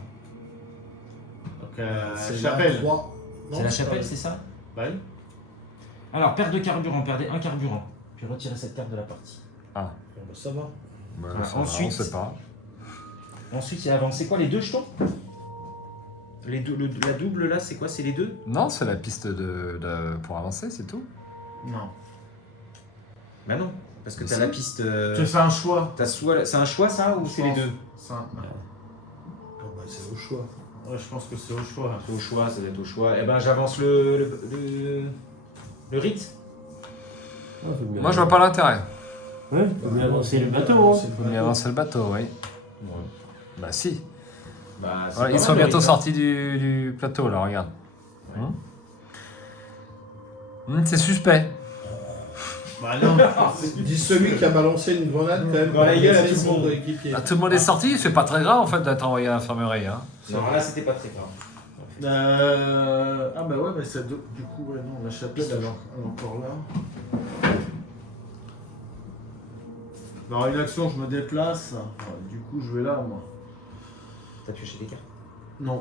Donc, C'est chapelle. la 3. C'est la chapelle, c'est ça Bah oui. Alors, perte de carburant, perdez un carburant. Puis retirez cette carte de la partie. Bon, bah, ça va. Bah, Ah, ça va, ensuite- on sait pas. Ensuite, il y a avancé quoi? Les 2 jetons les deux, la double là, c'est quoi? C'est les 2? Non, c'est la piste pour avancer, c'est tout. Non. Bah non, parce que t'as Si. la piste. Tu fais un choix. T'as soit, c'est un choix ça ou c'est les 2? Ça. Bon, bah, c'est au choix. Ouais, je pense que c'est au choix. C'est au choix, ça doit être au choix. Eh ben, j'avance le rite. Moi, je vois pas l'intérêt. Ouais, faut bien avancer le bateau. Hein. Faut bien avancer le bateau, oui. Bah si. Bah, c'est Voilà, pas ils mal, sont le bientôt rite, hein. sortis du plateau, là, regarde. C'est suspect. Bah non. Dis celui qui a balancé une grenade quand même. Dans la gueule à blesser tout le son monde. coéquipier. Ah, tout le monde est sorti, c'est pas très grave en fait d'être envoyé à l'infirmerie. Hein. Non, là, c'était pas très grave. Ah bah ouais, mais c'est du coup, ouais, non, la chapelle, elle est encore là. Alors, une action, je me déplace. Ouais, du coup, je vais là, moi. T'as pioché des cartes. Non.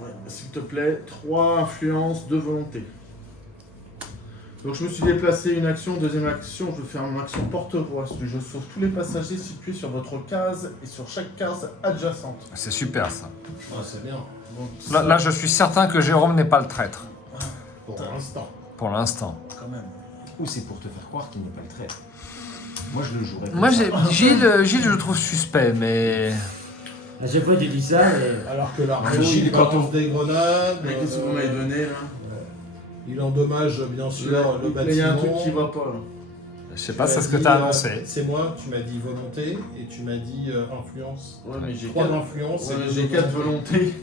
Ouais, s'il te plaît, 3 influences, 2 volontés. Donc je me suis déplacé une action, deuxième action, je vais faire une action porte-voix. Je sauve tous les passagers situés sur votre case et sur chaque case adjacente. C'est super ça. Ah, c'est bien. Donc, Là, je suis certain que Jérôme n'est pas le traître, Pour l'instant. pour l'instant. quand même. Ou c'est pour te faire croire qu'il n'est pas le traître. Moi, je le jouerais. Moi, Gilles, je le trouve suspect, mais. À chaque fois, tu dis ça, mais. Alors que l'arnaud, Gilles, il quand balance des grenades. Mais qu'est-ce que vous m'avez donné là Il endommage bien sûr le Mais il y a un bâtiment. truc qui va pas là. Je sais pas, Tu c'est m'as ce que dit, tu as annoncé. C'est moi, tu m'as dit volonté et tu m'as dit influence. Ouais, mais j'ai 3 4 d'influence et deux j'ai 4 volontés. volontés.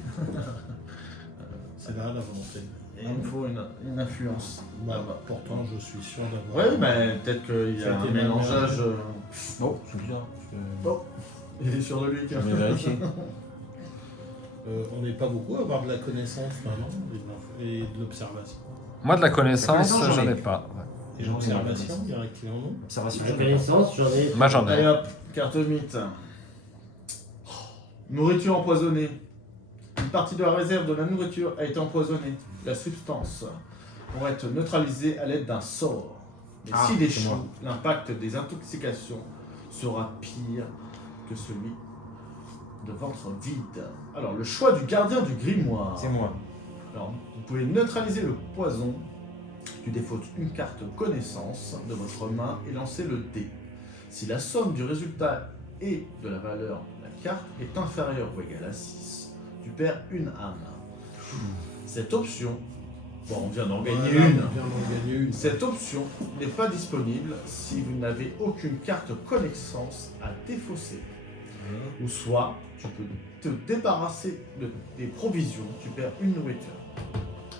C'est là la volonté. Et il me faut une influence. Bah, pourtant, je suis sûr d'avoir. Ouais, mais peut-être qu'il y Ça a a un été mélangeage. Bon, c'est bizarre. Il est sûr de lui. Je vais vérifier. On n'est pas beaucoup à avoir de la connaissance maintenant et de l'observation. Moi, de la connaissance, La connaissance, j'en j'en ai ai. pas. Ouais. Et J'en ai l'observation, la il y en a qui en ont. Observation, La je connais pas. connaissance, j'en ai. Moi, j'en Allez ai. hop, carte mythe. Nourriture empoisonnée. Une partie de la réserve de la nourriture a été empoisonnée. La substance pourrait être neutralisée à l'aide d'un sort. Mais Ah, s'il c'est échoue, moi. l'impact des intoxications sera pire que celui de ventre vide. Alors, le choix du gardien du grimoire. C'est moi. Alors, vous pouvez neutraliser le poison. Tu défautes une carte connaissance de votre main et lancer le dé. Si la somme du résultat et de la valeur de la carte est inférieure ou égale à 6, tu perds une âme. Cette option, bon, on vient d'en gagner Voilà, une. on vient d'en gagner une. Cette option n'est pas disponible si vous n'avez aucune carte connaissance à défausser. Ou soit, tu peux te débarrasser des provisions, tu perds une nourriture.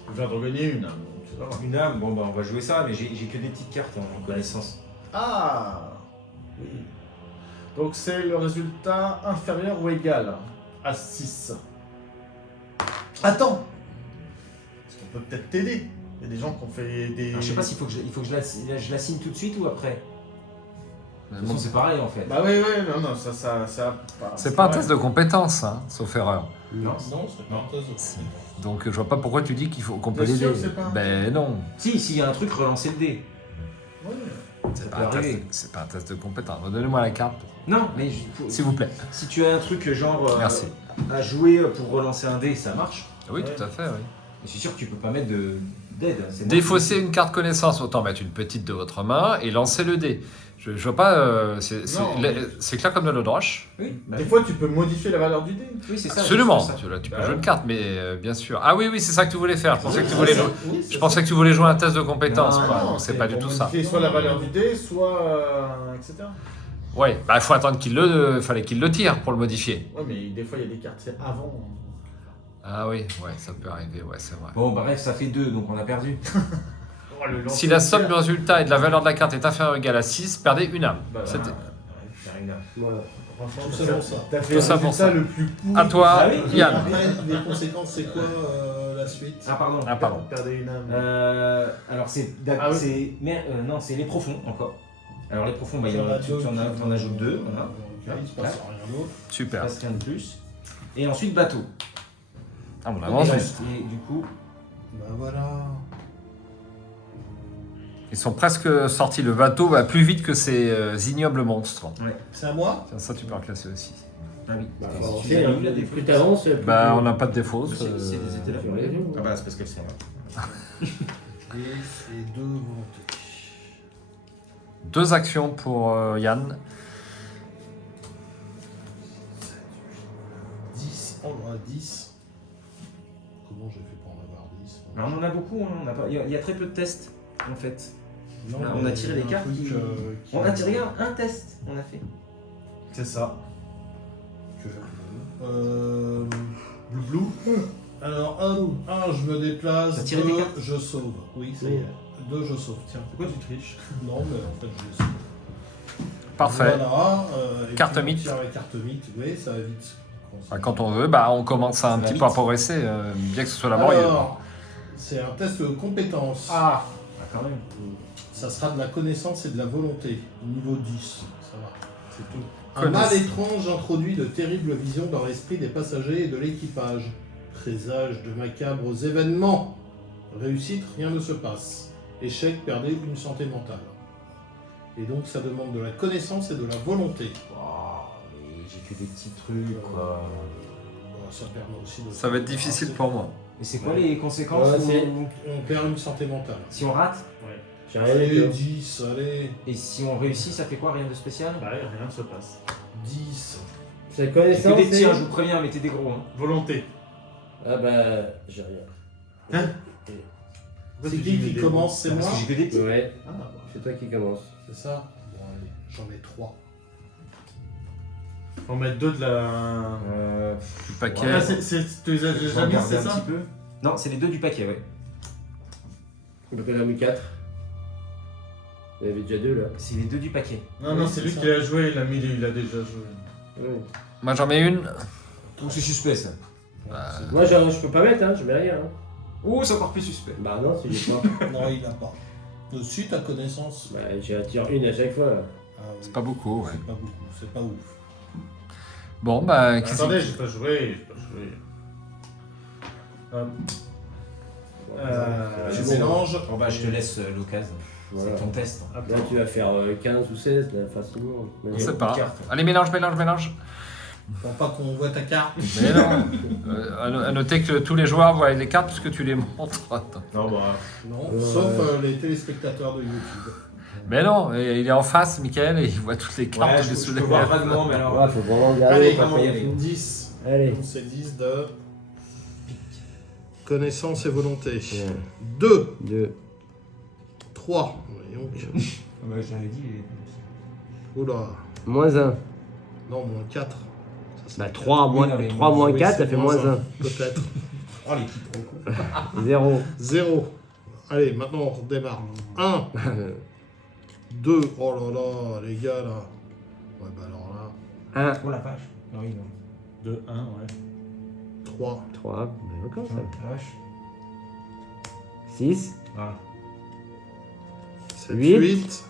On vient d'en gagner une. Hein, donc ça va. Une âme, bon bah on va jouer ça, mais j'ai que des petites cartes en connaissance. Ah oui. Donc c'est le résultat inférieur ou égal à 6. Attends. Parce qu'on peut peut-être t'aider. Il y a des gens qui ont fait des... Alors, je sais pas s'il faut que je la signe tout de suite ou après. De toute Bon, façon, c'est pareil en fait. Bah oui, non, ça c'est pas un test de compétence, hein, sauf erreur. Non. Non, c'est pas un test. Donc, je vois pas pourquoi tu dis qu'on peut Bien l'aider. sûr, c'est pas un Ben non. Si, s'il y a un truc, relancer le dé. Ouais. C'est peut pas, un test- arriver. c'est pas un test de compétence. Donnez-moi la carte, Non, mais s'il vous plaît. si tu as un truc genre Merci. à jouer pour relancer un dé, ça marche. Oui, Ouais. tout à fait, oui. Mais je suis sûr que tu peux pas mettre d'aide. C'est Défausser une carte connaissance, autant mettre une petite de votre main et lancer le dé. Je vois pas. Non, mais- C'est clair comme de l'eau de roche. Oui, bah, Des fois, tu peux modifier la valeur du dé. oui c'est ça. Absolument. c'est ça. Tu peux Bah jouer ouais. une carte, mais bien sûr. Ah oui, c'est ça que tu voulais faire. Je pensais que tu Oui, voulais c'est jouer. ça. Oui, c'est Je pensais que tu voulais jouer un test de compétence. Non, quoi. non, Donc c'est pas du pour tout ça. modifier soit la valeur du dé, soit etc. Ouais, bah il faut attendre fallait qu'il le tire pour le modifier. Ouais, mais des fois, il y a des cartes, c'est avant. Ah oui, ouais, ça peut arriver, ouais, c'est vrai. Bon, bref, ça fait 2, donc on a perdu. Oh, le Si la somme du résultat et de la valeur de la carte est inférieure ou égale à 6, perdez une âme. Bah, C'était- Faire une âme. Voilà. Franchement, Tout ça pour ça. T'as fait Tout le ça pour résultat ça. le plus pourri. À toi, Ah oui. Yann. Après, les conséquences, c'est quoi la suite? Ah, pardon. Ah, pardon. Perdez une âme. Alors c'est Ah oui. non, c'est les profonds encore. Alors les profonds, bah, Il y en a deux tu en ajoutes 2, voilà. Ok, il se passe rien d'autre. Super. Presque rien de plus. Et ensuite bateau. Ah, on avance. Et du coup, Bah voilà. Ils sont presque sortis. Le bateau va plus vite que ces ignobles monstres. C'est à moi? Tiens, ça, tu peux reclasser aussi. ah oui. Bah, Si faut tu avancer, l'as hein. mis, là, des Plus fois. t'avances, plus Bah, tu- on n'a pas de défaut. Si elles étaient là. Tu as raison. Ah bah c'est parce qu'elles sont là. Et c'est 2 volontés. 2 actions pour Yann. 10. Oh là, 10. Comment j'ai fait pour en avoir 10? Alors, on en a beaucoup, hein, on a pas... il y a très peu de tests en fait. Non, Là, mais on a tiré il y des un cartes truc, qui- qui- On a tiré un test, on a fait. C'est ça. Blou. Alors, je me déplace. T'as tiré tes 2, cartes je sauve. Oui, ça y est. 2, je sauve. Tiens. Pourquoi tu triches? Non, mais en fait, je les sauve. Parfait. Voilà. Et Carte puis, on mythe. tire la carte mythe. Oui, ça va vite. Bah, quand on veut, bah, on commence un Ça va petit vite. peu à progresser, bien que ce soit laborieux. Alors, c'est un test de compétence. Ah. Quand même. Ça sera de la connaissance et de la volonté. Niveau 10. Ça va. C'est tout. Un Connaisse. mal étrange introduit de terribles visions dans l'esprit des passagers et de l'équipage. Présage de macabres événements. Réussite, rien ne se passe. Échec, perdez une santé mentale. Et donc ça demande de la connaissance et de la volonté. Mais j'ai que des petits trucs quoi. Bon, ça permet aussi de... Ça va être difficile pour moi. Et c'est quoi les conséquences Ouais, c'est- On perd une santé mentale. si on rate? J'ai rien Allez, dit. 10, allez. Et si on réussit, ça fait quoi? Rien de spécial? Bah, rien ne se passe. 10. C'est J'ai que connaissance des petits, et... hein, je vous préviens, mettez des gros. Hein. Volonté. Ah bah, j'ai rien. Pourquoi C'est tu qui dis qui des commence? C'est Parce moi? que j'ai que des petits. Ouais, Ah, bah. c'est toi qui commence. C'est ça? Bon, allez, j'en ai 3. Faut mettre 2 de la. Du paquet. Ah, tu les as Je vais déjà mis, regarder c'est un ça? petit peu. Non, c'est les 2 du paquet, ouais. Donc on a mis 4. Il y avait déjà 2 là. C'est les 2 du paquet. Non, non, c'est lui ça. qui l'a joué, il a déjà joué. Ouais. Moi, j'en mets une. Ouh, c'est suspect ça. Moi je peux pas mettre, hein, je mets rien. Hein. Ouh, c'est encore plus suspect. Bah non, si j'ai pas. Non, il a pas. Dessus, ta connaissance. Bah j'ai tiré une à chaque fois. Là. Ah oui. C'est pas beaucoup, ouais. C'est pas beaucoup, c'est pas ouf. Bon, bah, qu'est-ce Attendez, que- j'ai pas joué. Hop. Je bon. mélange. Bon bah, je te laisse l'occasion. Voilà. C'est ton test. Là tu vas faire 15 ou 16 là, facilement. On sait pas. Beaucoup de cartes. Allez, mélange, mélange, mélange. Pour pas qu'on voit ta carte. Mais non. À noter que tous les joueurs voient les cartes puisque tu les montres. Non, bah. Non, sauf les téléspectateurs de YouTube. Mais non, il est en face, Michael, et il voit toutes les cartes. Ouais, tous les je sous peux les- voir vaguement, mais alors. Ouais, faut vraiment regarder. Allez, pas y aller. 10. Allez. Donc c'est 10 de connaissance et volonté. Ouais. 2, 2. 3. Voyons. Bah, j'avais dit. Oula. Moins 1. Non, moins 4. Bah 3 Oui, non, mais moins Oui, 4, c'est ça fait moins moins 1. Peut-être. Oh, les petits 0. 0. Allez, maintenant on redémarre. 1, 2. Oh là là, les gars là. Ouais, bah alors là. 1. Oh la vache. Non, oui, non. 2, 1, ouais. 3. 3. Bah encore ça. La vache. 6. Voilà. 7, 8. 8.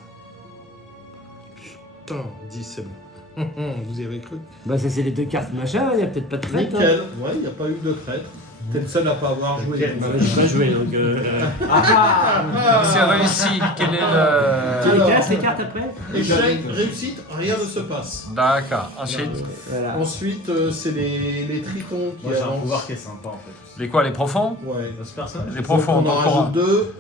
Putain, 10, c'est bon. Vous y avez cru? Bah ça c'est les 2 cartes machin, il y a peut-être pas de traite. Hein. Nickel. Ouais, il n'y a pas eu de traître. T'es le seul à pas avoir joué. Bah, j'ai pas joué donc. C'est réussi. Quel est Tu le. les classes les cartes après? Échec, réussite, rien ne se passe. D'accord. Ensuite, Voilà. Ensuite, c'est les tritons qui Moi, j'ai un avancent. pouvoir qui est sympa en fait. les quoi, les profonds? Ouais. Ce personnage, Les profonds, Donc, on en encore rajoute 2.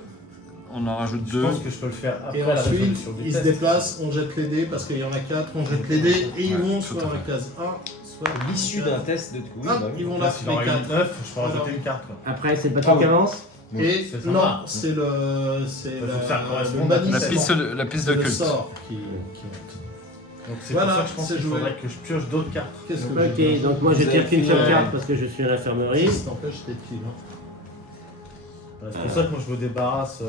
On en rajoute je 2. pense que je peux le faire après Et la ensuite, résolution du ils se test. déplacent, on jette les dés parce qu'il y en a 4, on jette les dés et ils Ouais, vont tout soit à dans la fait. case 1, soit L'issue d'un test de. Oui, Ah, bah oui. ils vont Là, là, s'il aurait les eu 4. 9, je peux Voilà. rajouter une carte. Quoi. Après c'est le bateau qui avance. Et C'est sympa. non, c'est le. C'est Faut que ça corresponde le banissement. La piste de C'est le culte. sort qui monte. Donc c'est Voilà, pour ça que je pense c'est qu'il joué. faudrait que je pioche d'autres cartes. Qu'est-ce que Ok, donc moi je Vous tire avez qu'une fait, seule carte parce que je suis à l'infirmerie. Ça t'empêche d'être kill. Hein. C'est pour ça que moi je me débarrasse.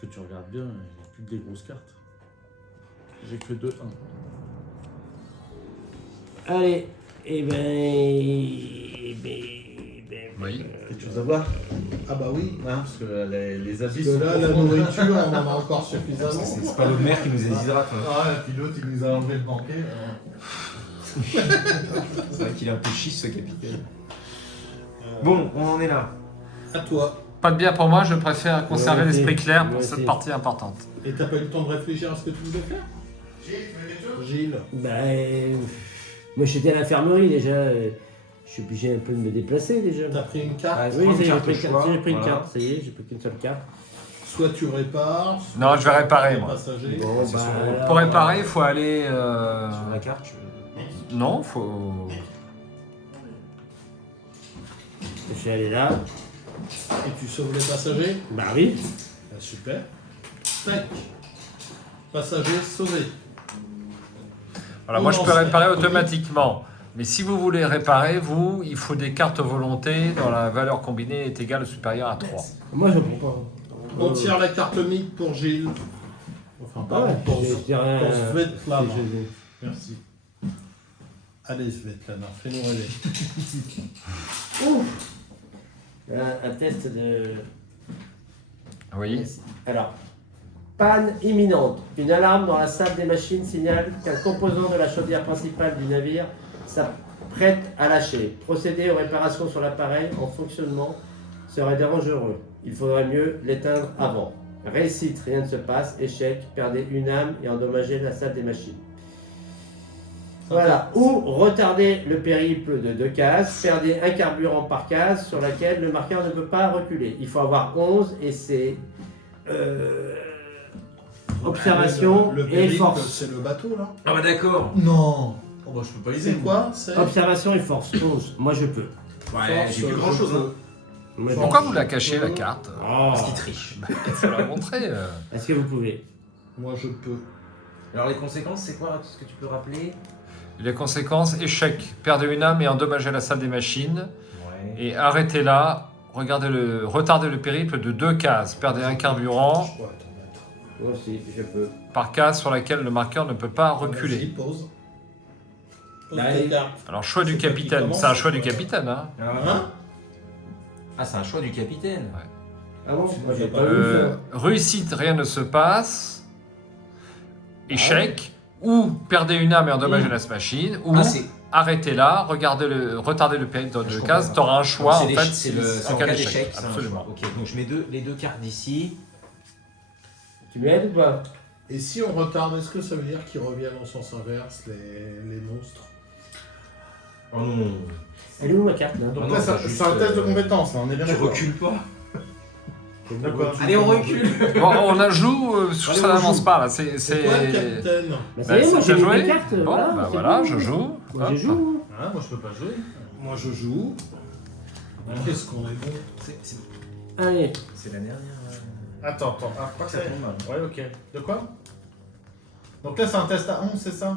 que tu regardes bien, il n'y a plus que des grosses cartes. J'ai que 2-1. Allez, et Oui. Quelque chose à voir? Ah bah oui. Non, parce que les habits Parce sont que là, la profonds. nourriture, on en a encore suffisamment. C'est pas l'eau de mer qui nous déshydrate. Hein. Ah, et puis l'autre, il nous a enlevé le banquet. C'est vrai qu'il est un peu chiche ce capitaine. Bon, on en est là. À toi. Pas de bière pour moi, je préfère conserver Moi aussi. l'esprit clair Moi pour aussi. cette partie importante. Et t'as pas eu le temps de réfléchir à ce que tu voulais faire? Gilles. moi j'étais à l'infirmerie déjà. Je suis obligé un peu de me déplacer déjà. T'as pris une carte. Ouais, Oui, prends une j'ai carte pris, au choix, j'ai pris une voilà. carte, ça y est, j'ai pris qu'une seule carte. Soit tu répares. soit Non, je vais réparer, tu es moi. passager. Bon, c'est sur- alors, Pour réparer, il faut aller... Sur la carte, Non, faut... je suis allé là. Et tu sauves les passagers. Bah oui. Ah, super. Tac. Passager sauvé. Voilà, moi je Non, peux c'est- réparer automatiquement. Mais si vous voulez réparer, vous, il faut des cartes volonté dont la valeur combinée est égale ou supérieure à 3. Moi je prends pas. On tire la carte mythe pour Gilles. Enfin, Ah ouais, pardon, pour, j'ai rien. pour Svetlana. j'ai- Merci. Allez, Svetlana, fais-nous rêver. Un test de. Oui. Alors, panne imminente. Une alarme dans la salle des machines signale qu'un composant de la chaudière principale du navire s'apprête à lâcher. Procéder aux réparations sur l'appareil en fonctionnement serait dangereux. Il faudrait mieux l'éteindre avant. Réussite, rien ne se passe. Échec, perdez une âme et endommagez la salle des machines. Voilà. Ou retardez le périple de 2 cases, perdez un carburant par case sur laquelle le marqueur ne peut pas reculer. Il faut avoir 11 et c'est observation Le et périple, force. c'est le bateau, là. Ah bah d'accord. Non. Oh bah je peux pas y C'est quoi? C'est Observation et force, 11. Moi je peux. Ouais, j'ai plus grand chose. Hein. Moi, je- Pourquoi vous la cachez, la carte Oh. Parce qu'il triche. Il faut la montrer. Est-ce que vous pouvez? Moi, je peux. Alors les conséquences, c'est quoi? Est-ce que tu peux rappeler? Les conséquences, échec. Perdez une âme et endommagez la salle des machines. Ouais. Et arrêtez là. Retardez le périple de 2 cases. Perdez un carburant Je pourrais t'en mettre. Moi aussi, je peux. par case sur laquelle le marqueur ne peut pas Vas-y, reculer. pose. Pose Bah, tes et- cartes. Alors, choix du C'est toi qui capitaine. commence, C'est un choix c'est du toi. capitaine, hein. Hein? Ah, c'est un choix du capitaine. Ah bon? Moi j'ai pas Euh, vu ça. réussite, rien ne se passe. Échec. Ou perdez une âme et endommagez la machine. Ou Ah, c'est arrêtez là, retardez le périple de Je 2 comprends cases. pas. Tu auras un choix, en c'est fait. c'est en en cas cas d'échec. d'échec. c'est un Absolument. choix. Ok, donc je mets les deux cartes d'ici. Tu m'aides ou pas? Et si on retarde, est-ce que ça veut dire qu'ils reviennent en sens inverse, les monstres? Oh non. Elle est où ma carte là? Donc Ah là, non, c'est juste, un test de compétence, là, on est bien Tu d'accord. recules pas. De quoi? Allez, on recule. Bon, on la joue, Allez, ça on n'avance joue. pas là. C'est toi le capitaine? Bah ça y est, c'est moi j'ai déjà mis joué. mes cartes. Bon, bah c'est voilà, bon. je joue. Moi Hop. je joue. Ah, moi je peux pas jouer. Moi, je joue. Qu'est-ce qu'on est bon? Allez. C'est la dernière. Attends. Ah, je crois que Ça c'est. tombe mal. Ouais, ok. De quoi? Donc là, c'est un test à 11, c'est ça?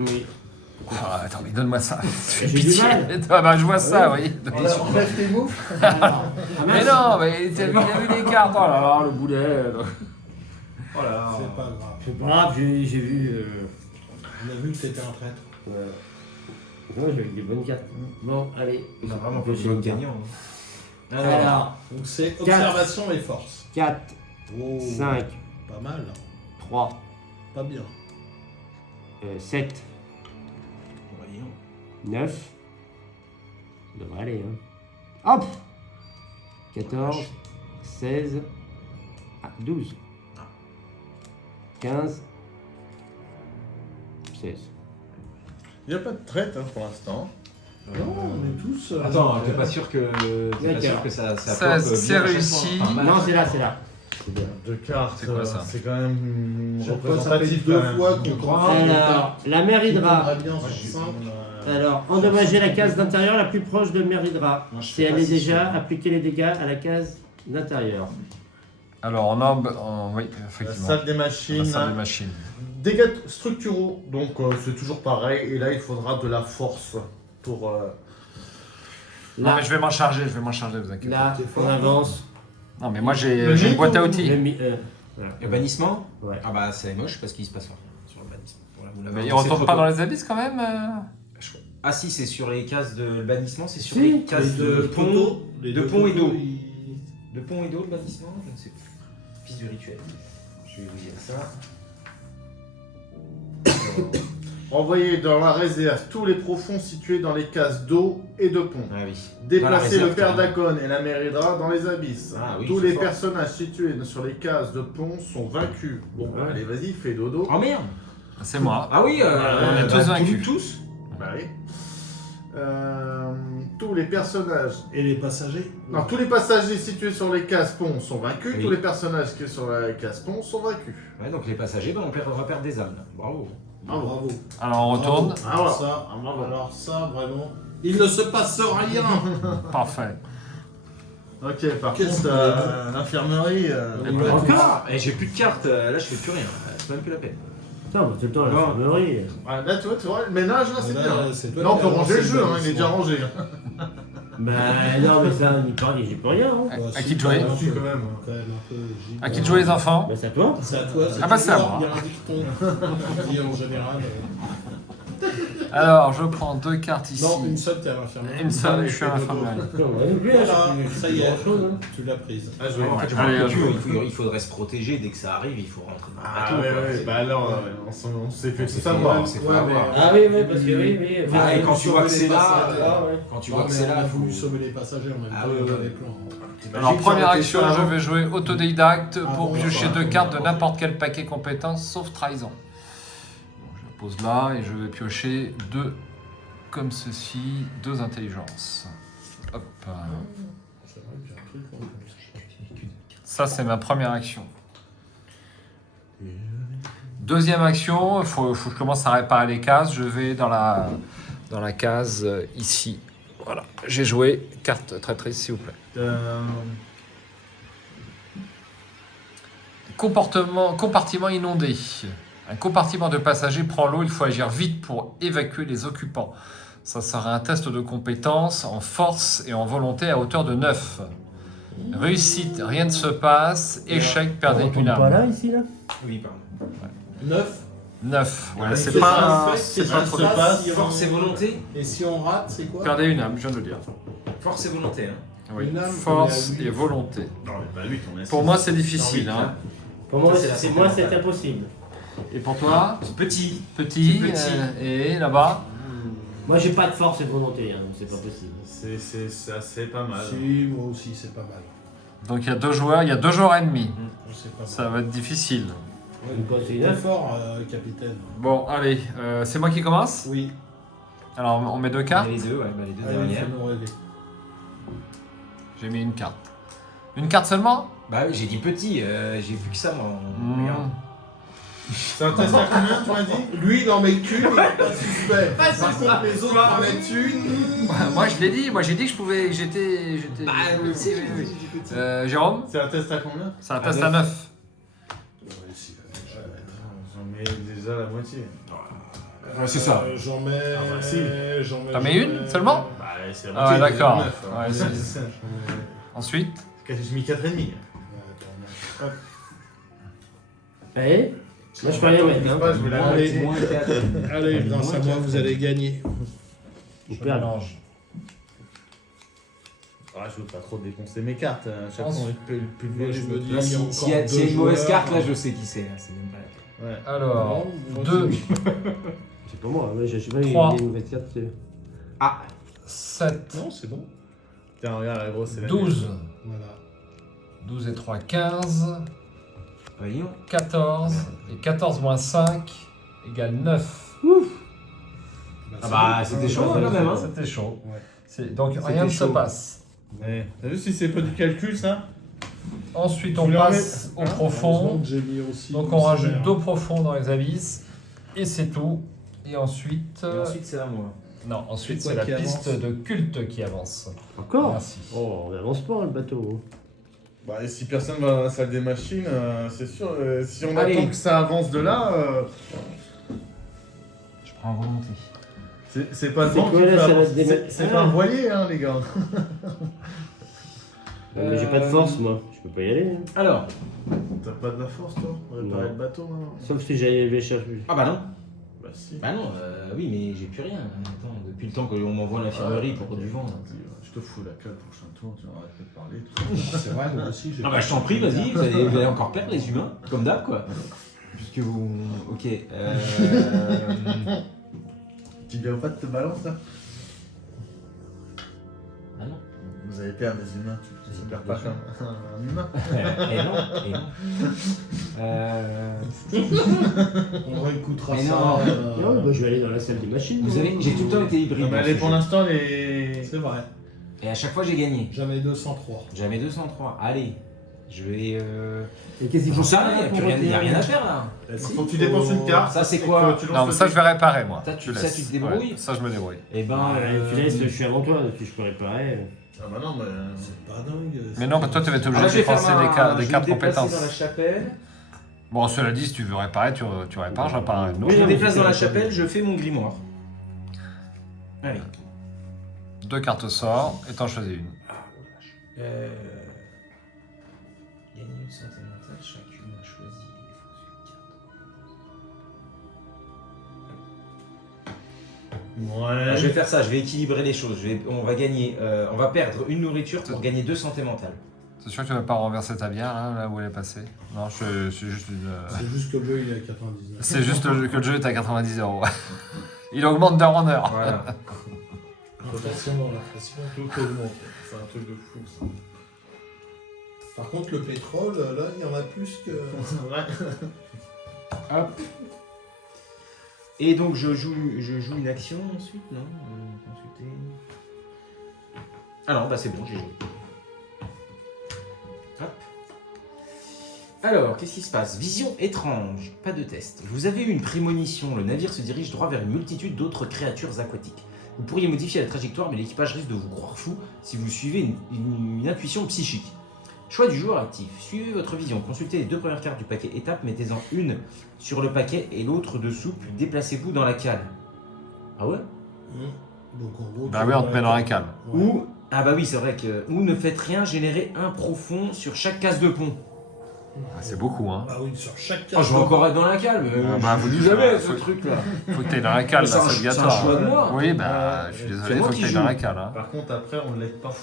Oui. Ah, attends, mais donne-moi ça. J'ai du mal. Ah, bah, je vois ça, oui. On lève tes moufles. Ah, Mais mince. non, mais il a vu les cartes. Oh là là, le boulet. Oh là. C'est pas grave. C'est pas grave, j'ai vu. On a vu que t'étais un traître. Ouais, j'ai eu des bonnes cartes. Bon, allez. On a vraiment pas J'ai besoin de une carte. gagnant. hein. Alors, Donc c'est observation et force. 4, Oh, 5, pas mal. 3, Pas bien. 7, Voyons. 9. Ça devrait aller, hein. Hop 14, 16, 12, 15, 16. Il n'y a pas de traite pour l'instant. Non, on est tous. Attends, t'es pas sûr que D'accord. ça Ça, pop c'est bien à chaque réussi. fois. Enfin, Non, c'est là, c'est là. C'est bien. Deux cartes, C'est quoi, ça c'est quand même Je crois que ça fait représentatif. deux quand même. fois Je qu'on crois. croit. Alors, la mer Hydra. bien Moi, sur je- 5. Alors, endommager la case d'intérieur la plus proche de mer Hydra. Moi, je Si sais elle pas est si déjà, c'est- appliquez les dégâts à la case d'intérieur. Alors, oui, La effectivement. salle des La machines. salle des machines. Dégâts structuraux, donc c'est toujours pareil. Et là, il faudra de la force pour. Non, Là, mais je vais m'en charger, vous inquiétez pas. là, on avance. Non, mais moi, Le j'ai une mythe boîte à ou- outils. Le bannissement? Ouais. Ah bah c'est moche parce qu'il se passe rien sur le bannissement. Voilà, vous l'avez Mais il annoncé retourne trop pas tôt. dans les abysses quand même Ah si, c'est sur les cases de le bannissement, c'est sur Si. les cases de pont. les de deux pont et poteaux, d'eau. ils- De pont et d'eau, le bannissement? Je ne sais pas. Fils du rituel. Je vais vous dire ça. Envoyez dans la réserve tous les profonds situés dans les cases d'eau et de pont. Ah oui. Déplacez Dans la le Père réserve, d'Akon et la Méridra dans les abysses. Ah oui, Tous c'est les fort. personnages situés sur les cases de pont sont vaincus. Bon, bah, Ouais. allez, vas-y, fais dodo. Oh merde! C'est moi. Ah oui, on est tous vaincus. Tous? Bah oui. Tous les personnages. Et les passagers? Non, tous les passagers situés sur les cases pont sont vaincus. Oui. Tous les personnages qui sont sur la case pont sont vaincus. Ouais, donc les passagers, ben, on va perdre des âmes. Là. Bravo. Bravo. Alors, on retourne. Bravo. Ah, voilà. Ça, Ah, bravo. alors ça, vraiment, il ne se passe rien. Parfait. Ok, par Qu'est-ce contre, que- l'infirmerie. Il va être- Encore? Et j'ai plus de cartes, là je fais plus rien. C'est même plus la peine. Putain, tout le temps, la Non. infirmerie. Là, tu vois, le ménage, là, c'est Là, bien. c'est toi Là, on qui peut as ranger le lancé jeu, hein, il est bannissement. déjà rangé. Bah non, mais ça, on y parle, j'ai plus rien. Hein. Bah, À si, qui de jouer quand même, Si, quand même. quand même un peu, j'y À qui de vais. jouer les enfants? Bah c'est à toi. C'est à toi. Ah bah, c'est à toujours, moi. Il y a un dicton qui dit en général. Alors, je prends 2 cartes ici. Non, une seule, t'es à l'infirmerie. Une seule, Allez, je suis à fais dodo. l'infirmerie. Putain, on a vu, là, Voilà, j'ai plus- ça j'ai y plus est, grand-chose, hein. tu l'as prise. Ah, je vais En fait, je Allez, vois je- il faudrait se protéger dès que ça arrive, il faut rentrer dans le Ah, bateau. ouais, quoi. ouais, C'est- bah alors, on s'est fait On tout s'est savoir. fait- Ouais, mais- Ah oui, oui, parce que oui. Ah, et quand tu vois que c'est là, Ah ouais. quand tu Non, vois que mais c'est on là, a faut... voulu sauver les passagers en même Ah temps, ouais, il y a ouais. des plans. Alors, première action, ça je avant. vais jouer autodidacte Ah, pour bon, piocher ça va. 2 cartes de n'importe quel paquet compétence, sauf trahison. Bon, je la pose là et je vais piocher 2 comme ceci, 2 intelligences. Hop. C'est vrai qu'il y a un truc, hein. Ça, c'est ma première action. Deuxième action, il faut que je commence à réparer les cases. Je vais dans la case ici. Voilà, j'ai joué. Carte traîtrise, s'il vous plaît. Compartiment inondé. Un compartiment de passagers prend l'eau, il faut agir vite pour évacuer les occupants. Ça sera un test de compétence en force et en volonté à hauteur de 9. Réussite, rien ne se passe. Échec, perdez On une tombe pas âme. là, ici, là. Oui, pardon. 9. 9. Voilà, Ouais, c'est c'est pas, ça, c'est c'est pas ça, trop. se passe. Si Force et on- volonté. Et si on rate, c'est quoi? Perdez une âme, je viens de le dire. Force et volonté, hein. Oui. Une âme, Force on est à et huit. volonté. Non, mais pas 8, on est à Pour 6. moi, c'est difficile. Ah oui, Hein. Pour moi, Ça, c'est la c'est santé moi, mentale. c'est impossible. Et pour toi, Petit. petit, Petit. Et là-bas, Moi, j'ai pas de force et de volonté, hein, donc c'est pas possible. C'est pas mal. Si, moi aussi, c'est pas mal. donc il y a 2 joueurs, il y a 2 joueurs et demi. Je sais pas. Ça va être difficile. Donc, quoi, c'est une Très œuf. fort, capitaine. Bon, allez, c'est moi qui commence. Oui. Alors, on met 2 cartes. Les deux, ouais, bah, les deux Allez, dernières. fais-nous rêver. J'ai mis une carte. Une carte seulement Bah oui, j'ai dit petit, j'ai vu que ça, moi. Regarde. C'est un test à combien, tu m'as dit? Lui, il en met qu'une, il est pas suspect. Par contre, les autres en mettent une. Moi, je l'ai dit. Moi, j'ai dit que je pouvais. J'étais. Bah, oui, oui, oui. Jérôme, C'est un test à combien? c'est un test à 9. J'en mets déjà la moitié. Ouais, c'est ça. J'en mets. Ah bah, si. T'en mets une seulement? Bah, c'est la Ah ouais, moitié. d'accord. déjà 9, Ouais, hein. c'est- Ensuite, J'ai mis 4,5. Allez, moi, je peux rien mettre. Hein. Pas, je voulais la Allez. moitié. Allez, grâce à moi, vous allez gagner. Ou perdre. Ah, je veux pas trop défoncer mes cartes. À chaque fois, Ensuite. on peut plus Moi, je me dis, Là, il y a s'il y a encore une mauvaise deux carte, là, joueurs. je sais qui c'est. Là, c'est même pas la peine. Ouais. alors, Non, moi, 2, C'est pour moi, mais je sais pas, 3. il y a une nouvelle carte. 7, Non, c'est bon. Tiens, regarde, la grosse, c'est la 12. Voilà. 12 et 3, 15. Voyons. 14. Et 14 moins 5 égale 9. Ah bah, c'était chaud, quand même, hein. C'était chaud. Ouais. Donc C'était rien ne se chaud. passe. Ouais. T'as vu si c'est pas du calcul, ça? Ensuite, Tu on lui en passe mets au un profond. Heureusement que j'ai mis aussi Donc une on rajoute sévère. d'eau profond dans les abysses. Et c'est tout. Et ensuite. Et ensuite, c'est à moi. Non, ensuite C'est c'est quoi la qui piste avance de culte qui avance. Encore Merci. Oh, on avance pas, le bateau. Bah, et si personne va dans la salle des machines, c'est sûr. Si on Allez. attend que ça avance de là, Je prends volonté. c'est pas le C'est vent quoi, qui là, fait ça va avancer. se démettre. C'est pas un voilier, hein, les gars. Mais j'ai pas de force, moi. Je peux pas y aller. Hein. Alors. T'as pas de la force, toi? Pour réparer Non. le bateau, non? Sauf si j'avais cherché. Ah bah non. Bah si. Bah non, oui, mais j'ai plus rien. Attends, depuis le temps qu'on m'envoie à l'infirmerie pour du vent. Là. Je te fous la queue le prochain tour, tu vas arrêter de parler. Tout. C'est vrai, moi aussi, j'ai Ah bah je t'en prie, vas-y, vous allez encore perdre les humains, comme d'hab quoi. Puisque vous. Ok. Tu viens pas de te balance, là? Ah non. Vous allez perdre des humains, tu ne perds pas comme un humain. Et non, et non. On réécoutera Mais ça. non. Non, bah, je vais aller dans la salle des machines. Vous savez, j'ai tout le temps été hybride. Non, mais dans allez, ce pour jeu. l'instant, les. C'est vrai. Et à chaque fois j'ai gagné. Jamais 203. Jamais 203. Allez, je vais. Et qu'est-ce qu'il faut Ça, faire il pour n'y a rien à faire là. Faut que tu dépenses une carte. Ça, c'est et quoi que tu lances Non, mais le ça, dé. je vais réparer, moi. Ça, Je ça, laisse. tu te débrouilles. Ouais, ça, je me débrouille. Et ben. Finesse, je suis avant toi, si je peux réparer. Ah bah non, mais. C'est pas dingue. Mais non, mais toi, tu vas être Ah, obligé je de vais faire dépenser ma- des je cartes vais me déplacer compétences. dans la chapelle. Bon, cela dit, si tu veux réparer, tu répares, je répare une Je autre. me déplace dans la chapelle, je fais mon grimoire. Allez. 2 cartes au sort, et t'en choisis une. Gagner une santé mentale, chacune a choisi une carte. Ouais. Alors, je vais faire ça, je vais équilibrer les choses. On va gagner, on va perdre une nourriture pour gagner 2 santé mentale. C'est sûr que tu vas pas renverser ta bière, là où elle est passée? Non, c'est juste une... C'est juste que le jeu il est à 99. C'est juste que le jeu est à 90 €. Il augmente d'heure en heure. Voilà. Inflation dans l'inflation. Tout augmente. C'est un truc de fou, ça. Par contre, le pétrole, là, il y en a plus que. Ouais. Hop. Et donc je joue une action ensuite, non Consulter. Alors, bah c'est bon, j'ai joué. Hop. Alors, qu'est-ce qui se passe? Vision étrange, pas de test. Vous avez eu une prémonition, le navire se dirige droit vers une multitude d'autres créatures aquatiques. Vous pourriez modifier la trajectoire, mais l'équipage risque de vous croire fou si vous suivez une intuition psychique. Choix du joueur actif. Suivez votre vision. Consultez les 2 premières cartes du paquet étape. Mettez-en une sur le paquet et l'autre dessous. Puis déplacez-vous dans la cale. Ah ouais? Donc en gros. Bah tu oui, on te vas- met dans la cale. Ouais. Ou... Ah bah oui, c'est vrai que... Ou ne faites rien, générez un profond sur chaque case de pont. Ah, c'est beaucoup, hein. Ah oui, sur chaque Ah, case. je vais encore être dans la cale, mais Ah bah, je vous dis dites, jamais faut- ce truc-là. Faut que t'ailles dans la cale, C'est là, un- c'est c'est un obligatoire. choix de moi. Oui, bah, je suis c'est désolé, moi faut que qui t'ailles joue. dans la cale. Hein. Par contre, après, on ne l'aide pas.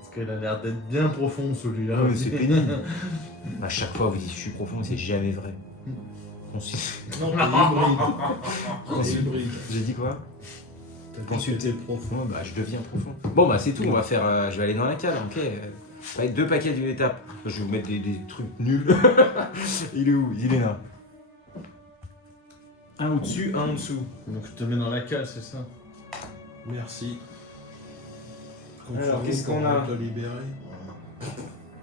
Parce qu'il a l'air d'être bien profond, celui-là. Ah, mais c'est pénible. À chaque fois, vous dites je suis profond, mais c'est jamais vrai. On s'y- Non, t'es hybride. T'es hybride. J'ai dit quoi? T'as dit Consulter. que t'étais profond. Ouais, bah je deviens profond. Bon bah c'est tout, on va faire. Je vais aller dans la cale, ok. Avec 2 paquets d'une étape. Je vais vous mettre des trucs nuls. Il est où? Il est là. Un au-dessus, un en dessous. Donc je te mets dans la cale, c'est ça? Merci. Alors, qu'est-ce qu'on a? Te libérer.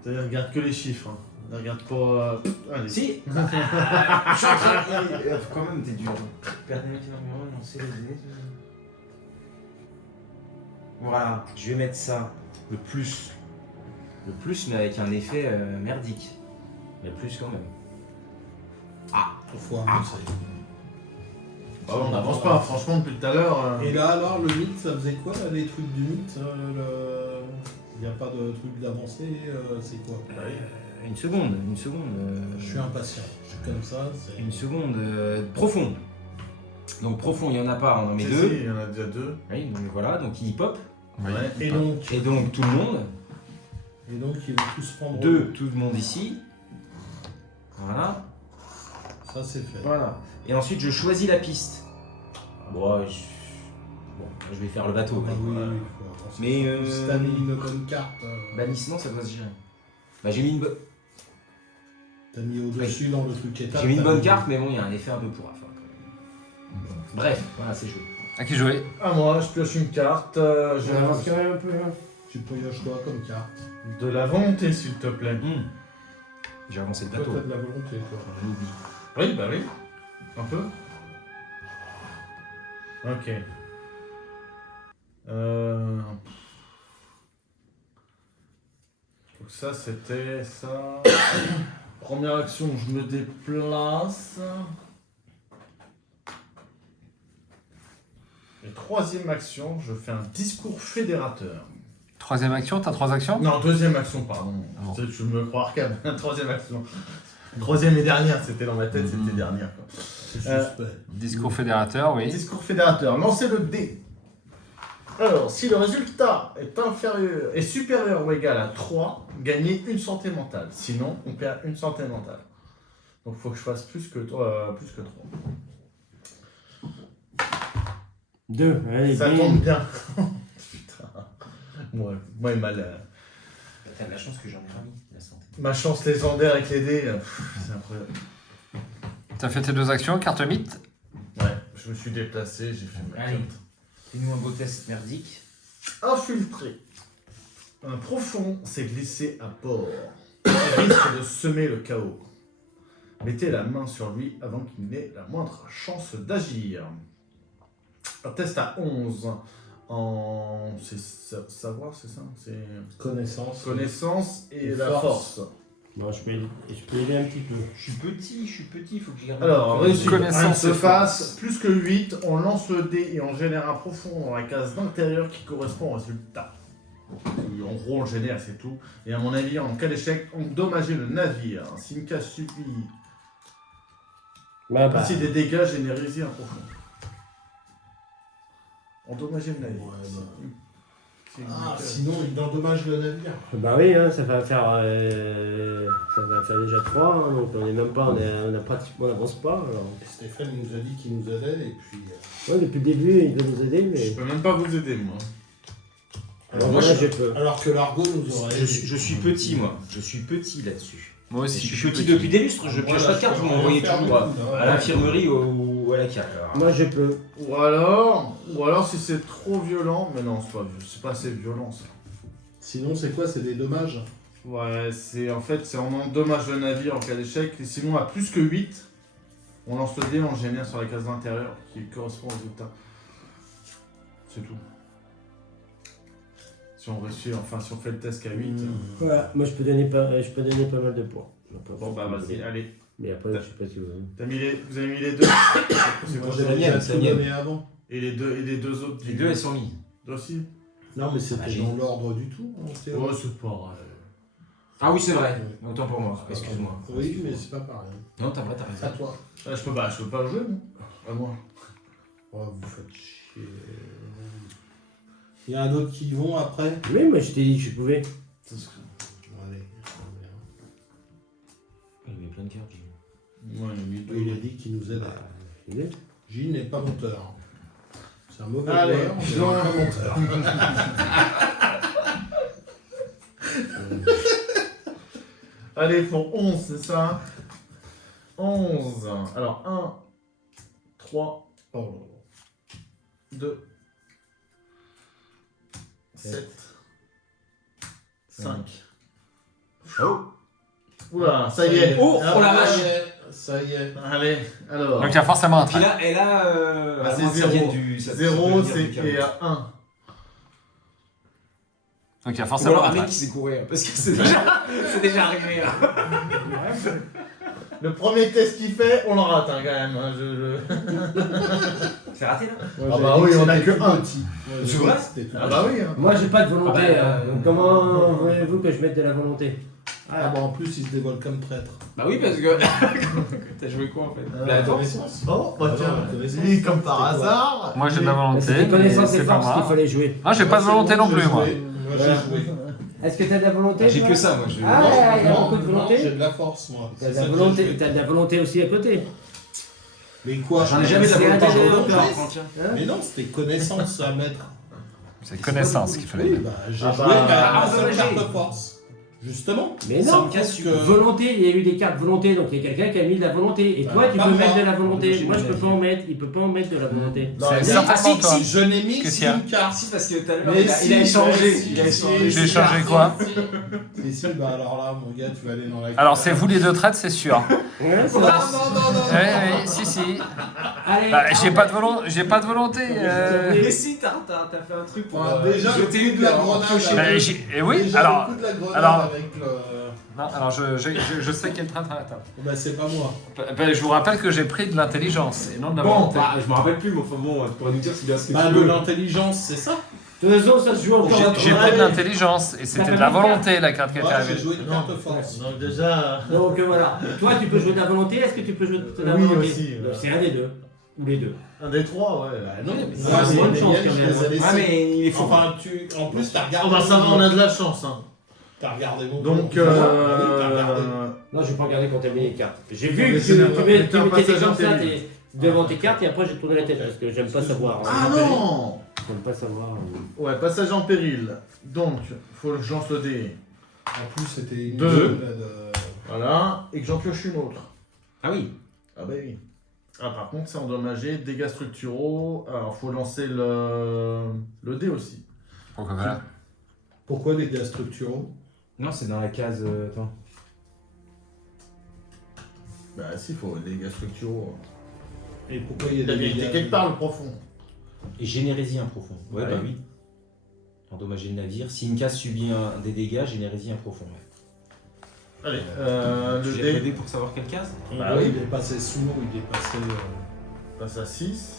C'est-à-dire, regarde que les chiffres. Hein. Ne regarde pas. Allez. Si Quand même, t'es dur. Perdre numéro, lancer les dés. Voilà, je vais mettre ça. Le plus. Le plus, mais avec un effet merdique. Mais plus quand même. Faut avancer. Ah, on n'avance pas, franchement, depuis tout à l'heure. Et là, alors, le mythe, ça faisait quoi, là, les trucs du mythe Il n'y a pas de truc d'avancée, c'est quoi Une seconde. Je suis impatient. Je suis comme ça. c'est- Une seconde. Profond. Donc profond, il n'y en a pas, on en met Si, 2. si, il y en a déjà 2. Oui, donc voilà, donc il pop. Oui. Ouais. Et donc, Et donc tout le monde. ils vont tous prendre 2, tout le monde ici. Voilà. Ça, c'est fait. Voilà. Et ensuite, je choisis la piste. Bon, je vais faire le bateau. Ah oui, mais- oui, faut avancer. Mais, Si t'as mis une bonne carte, Bannissement, ça doit se gérer. Bah, j'ai mis une, t'as mis au-dessus dans le truc étape. j'ai mis une t'as bonne carte, mais bon, il y a un effet un peu pour affaire. Bref, voilà, c'est joué. À qui jouer? À moi, je pioche une carte. Je avance quand même un peu. Hein. Tu peux y acheter quoi comme carte De la volonté, s'il te plaît. J'ai avancé le Toi, bateau. t'as de la volonté, toi. Oui, bah oui. Un peu. Ok. Donc ça, c'était ça. Première action, je me déplace. Et troisième action, je fais un discours fédérateur. Troisième action, t'as 3 actions? Non, deuxième action, pardon. Bon. Je me crois arcade. Troisième action. Troisième et dernière, c'était dans ma tête, c'était dernière. Quoi. C'est suspect. Discours fédérateur, oui. Discours fédérateur, lancez le dé. Alors, si le résultat est supérieur ou égal à 3, gagnez une santé mentale. Sinon, on perd une santé mentale. Donc, il faut que je fasse plus que 3. 2. Allez, Ça bim. tombe bien. Putain. Moi et mal. T'as de la chance que j'en ai remis, la santé. Ma chance légendaire avec les dés, c'est incroyable. T'as fait tes 2 actions, carte mythe. Ouais, je me suis déplacé, j'ai fait ma Allez. carte. Fais-nous un beau test merdique. Infiltré. Un profond s'est glissé à bord. Il risque de semer le chaos. Mettez la main sur lui avant qu'il n'ait la moindre chance d'agir. Un test à 11 en... C'est savoir, c'est ça? C'est Connaissance. connaissance et Et la force. force. Bon, je peux aider un petit peu. Je suis petit, il faut que j'y Alors, réussite, Connaissance rien ne se et passe, plus que 8, on lance le dé et on génère un profond dans la case d'intérieur qui correspond au résultat. En gros, on le génère, c'est tout. Et à mon avis, en cas d'échec, endommager le navire. Si une case subit Bah, ainsi des dégâts, génériser un profond. Endommager le navire. Ouais, bah. C'est une Ah, case. sinon il endommage le navire. bah oui, hein, ça va faire déjà 3, hein, donc on est même pas, on a pratiquement, on n'avance pas. Alors. Et Stéphane il nous a dit qu'il nous aidait et puis. Ouais, depuis le début, il veut nous aider, mais. Je peux même pas vous aider, moi. Alors moi, voilà, je- je peux. Alors que l'argot nous aurait aidé. Je suis petit, moi. Je suis petit là-dessus. Moi Je aussi, suis petit depuis des lustres, je pioche pas de cartes, vous m'envoyez toujours à l'infirmerie ou à la cave. Moi, je peux. Ou alors si c'est trop violent, mais non, c'est pas assez violent ça. Sinon c'est quoi? C'est des dommages. Ouais, c'est on endommage le navire en cas d'échec, et sinon à plus que 8, on lance le dé, on le génère sur la case d'intérieur qui correspond au résultat. C'est tout. Si on réussit, si on fait le test qu'à 8. Voilà, moi, je peux donner pas mal de points. Bon bah vas-y, allez. Mais après, je sais pas si vous. Vous avez mis les deux. C'est Moi quoi, c'est la j'avais mienne, déjà c'est tout la mienne. donné avant. et les deux autres. Les deux, elles sont mises. aussi. Non mais c'était j'ai- dans l'ordre du tout. En théorie. Ouais, c'est pas grave. Ah oui, c'est vrai. Autant pour moi, excuse-moi. Oui mais c'est pas pareil. Non, t'as À raison. toi. Je peux pas le jouer, moi. À moi. Oh, vous faites chier. Il y en a d'autres qui y vont après. Oui, moi, je t'ai dit que je pouvais. Allez. Il met plein de cartes. Ouais, Il a dit qu'il nous aide. Bah, Gilles n'est pas monteur. C'est un mauvais Allez, joueur, mais il non. n'est pas monteur. Allez, ils font 11, c'est ça? 11. Alors, 1, 3, Oh. 2, 7, 5. Oh. Oula, ça y est. Oh, oh la vache. Ça y est. Allez, alors. Donc il y a forcément un Puis trait. là, et là, Ah, à c'est moins que ça 0. vienne du. ça peut 0, venir c'est du chaos. et à 1. Donc il y a Ou forcément alors un un mec trait. qui sait courir, parce que c'est déjà arrivé. Hein. Le premier test qu'il fait, on le rate hein, quand même. Hein, C'est raté là Ah bah oui, on a que un. C'est vrai Ah bah oui. Hein. Moi, j'ai pas de volonté. Ah bah, donc comment voulez-vous que je mette de la volonté? Ah bah en plus il se dévoile comme traître. Bah oui, parce que. T'as joué quoi en fait La force. connaissance. Oh, bah Ah tiens, non, la connaissance, lui, comme c'était par quoi hasard. Moi j'ai de la C'était volonté, mais connaissance et c'est pas force qu'il moi. fallait jouer. Ah, j'ai pas de volonté non J'ai plus, moi. joué. Moi Voilà. j'ai joué. Est-ce que t'as de la volonté? J'ai toi que ça, moi. Je... Ah, ouais, il y a Non, beaucoup de non, volonté. j'ai de la force moi. T'as C'est de ça la que volonté, j'ai joué. t'as de la volonté aussi à côté. Mais quoi J'en ai jamais de la C'est volonté. un j'en ai des deux aucun. encore. Tiens. Hein? Mais non, c'était connaissance à mettre. C'est connaissance qu'il fallait. Oui, bah j'ai Ah joué bah, ma seule endommagé. carte force. Justement. Mais Ça non, me casse que- volonté, il y a eu des cartes volonté, donc il y a quelqu'un qui a mis de la volonté. Et Bah, toi, tu pas peux moi. mettre de la volonté. J'ai Moi, je mis peux la pas en mettre. Il peut pas en mettre de la volonté. Non, C'est il y a- certainement toi. Je n'ai mis Qu'est-ce qu'il y a qu'une Ah carte. si, parce que tout à l'heure, Mais il a si, échangé. si, Il a si, échangé. J'ai changé quoi? Et si, bah alors là, mon gars, tu vas aller dans la. Alors c'est vous les deux traites, c'est sûr. Ouais, c'est Non, vrai. non, non, non. Oui, oui, si. Allez, Bah, j'ai pas de volonté. Mais si, t'as fait un truc pour. Enfin, déjà, le jeter coup une de la en grenade. piocher. Bah, avec- et oui, déjà, alors. le coup de la grenade alors- avec le. Non, alors je sais quel traître à la table. Bah, c'est pas moi. Bah, je vous rappelle que j'ai pris de l'intelligence et non de la Bon, volonté. bah, je me rappelle plus, mais enfin bon, tu pourrais nous dire si bien ce que Bah, tu de veux. l'intelligence, c'est ça. de De toute façon, ça se joue encore. J'ai pris de l'intelligence et c'était de la volonté la carte qui était Ouais, j'ai arrivée. joué une carte force. Donc déjà... Donc voilà. Toi, tu peux jouer de la volonté. Est-ce que tu peux jouer de la Oui, volonté aussi, Donc, c'est un des deux. Ou les deux. Un des trois, ouais. Non, Ouais, mais c'est une bonne chance, quand même. Ah, mais il est faux. Enfin, en plus, t'as regardé. Oh bah ça va, on a de la chance. Hein. T'as regardé mon Donc, tour. T'as regardé. Non, je vais pas regarder quand t'as mis les cartes. J'ai Non, vu mais que c'est tu n'importe- mettais c'est un passage comme ça intelligent. devant tes cartes et après j'ai tourné la tête parce que j'aime pas savoir. Ah non! J'aime pas savoir. Ouais, passage en péril. Donc, faut que je lance le dé. En plus, c'était une Deux. jeu, Voilà. Et que j'en pioche une autre. Ah oui. Ah bah oui. Ah par contre, c'est endommagé. Dégâts structuraux. Alors, faut lancer le dé aussi. Pourquoi pas? Pourquoi les dégâts structuraux? Non, c'est dans la case. Attends. Bah si, faut des dégâts structuraux. Et pourquoi il y a Il a des bien été dégâts quelque part le profond. Et générésie profond. Ouais, Ouais. bah oui. Endommager le navire. Si une case subit des dégâts, générésie profond. Ouais. Allez, le J'ai dé dé pour savoir quelle case. Bah Ouais, oui. il est passé sous, il est passé passe à 6.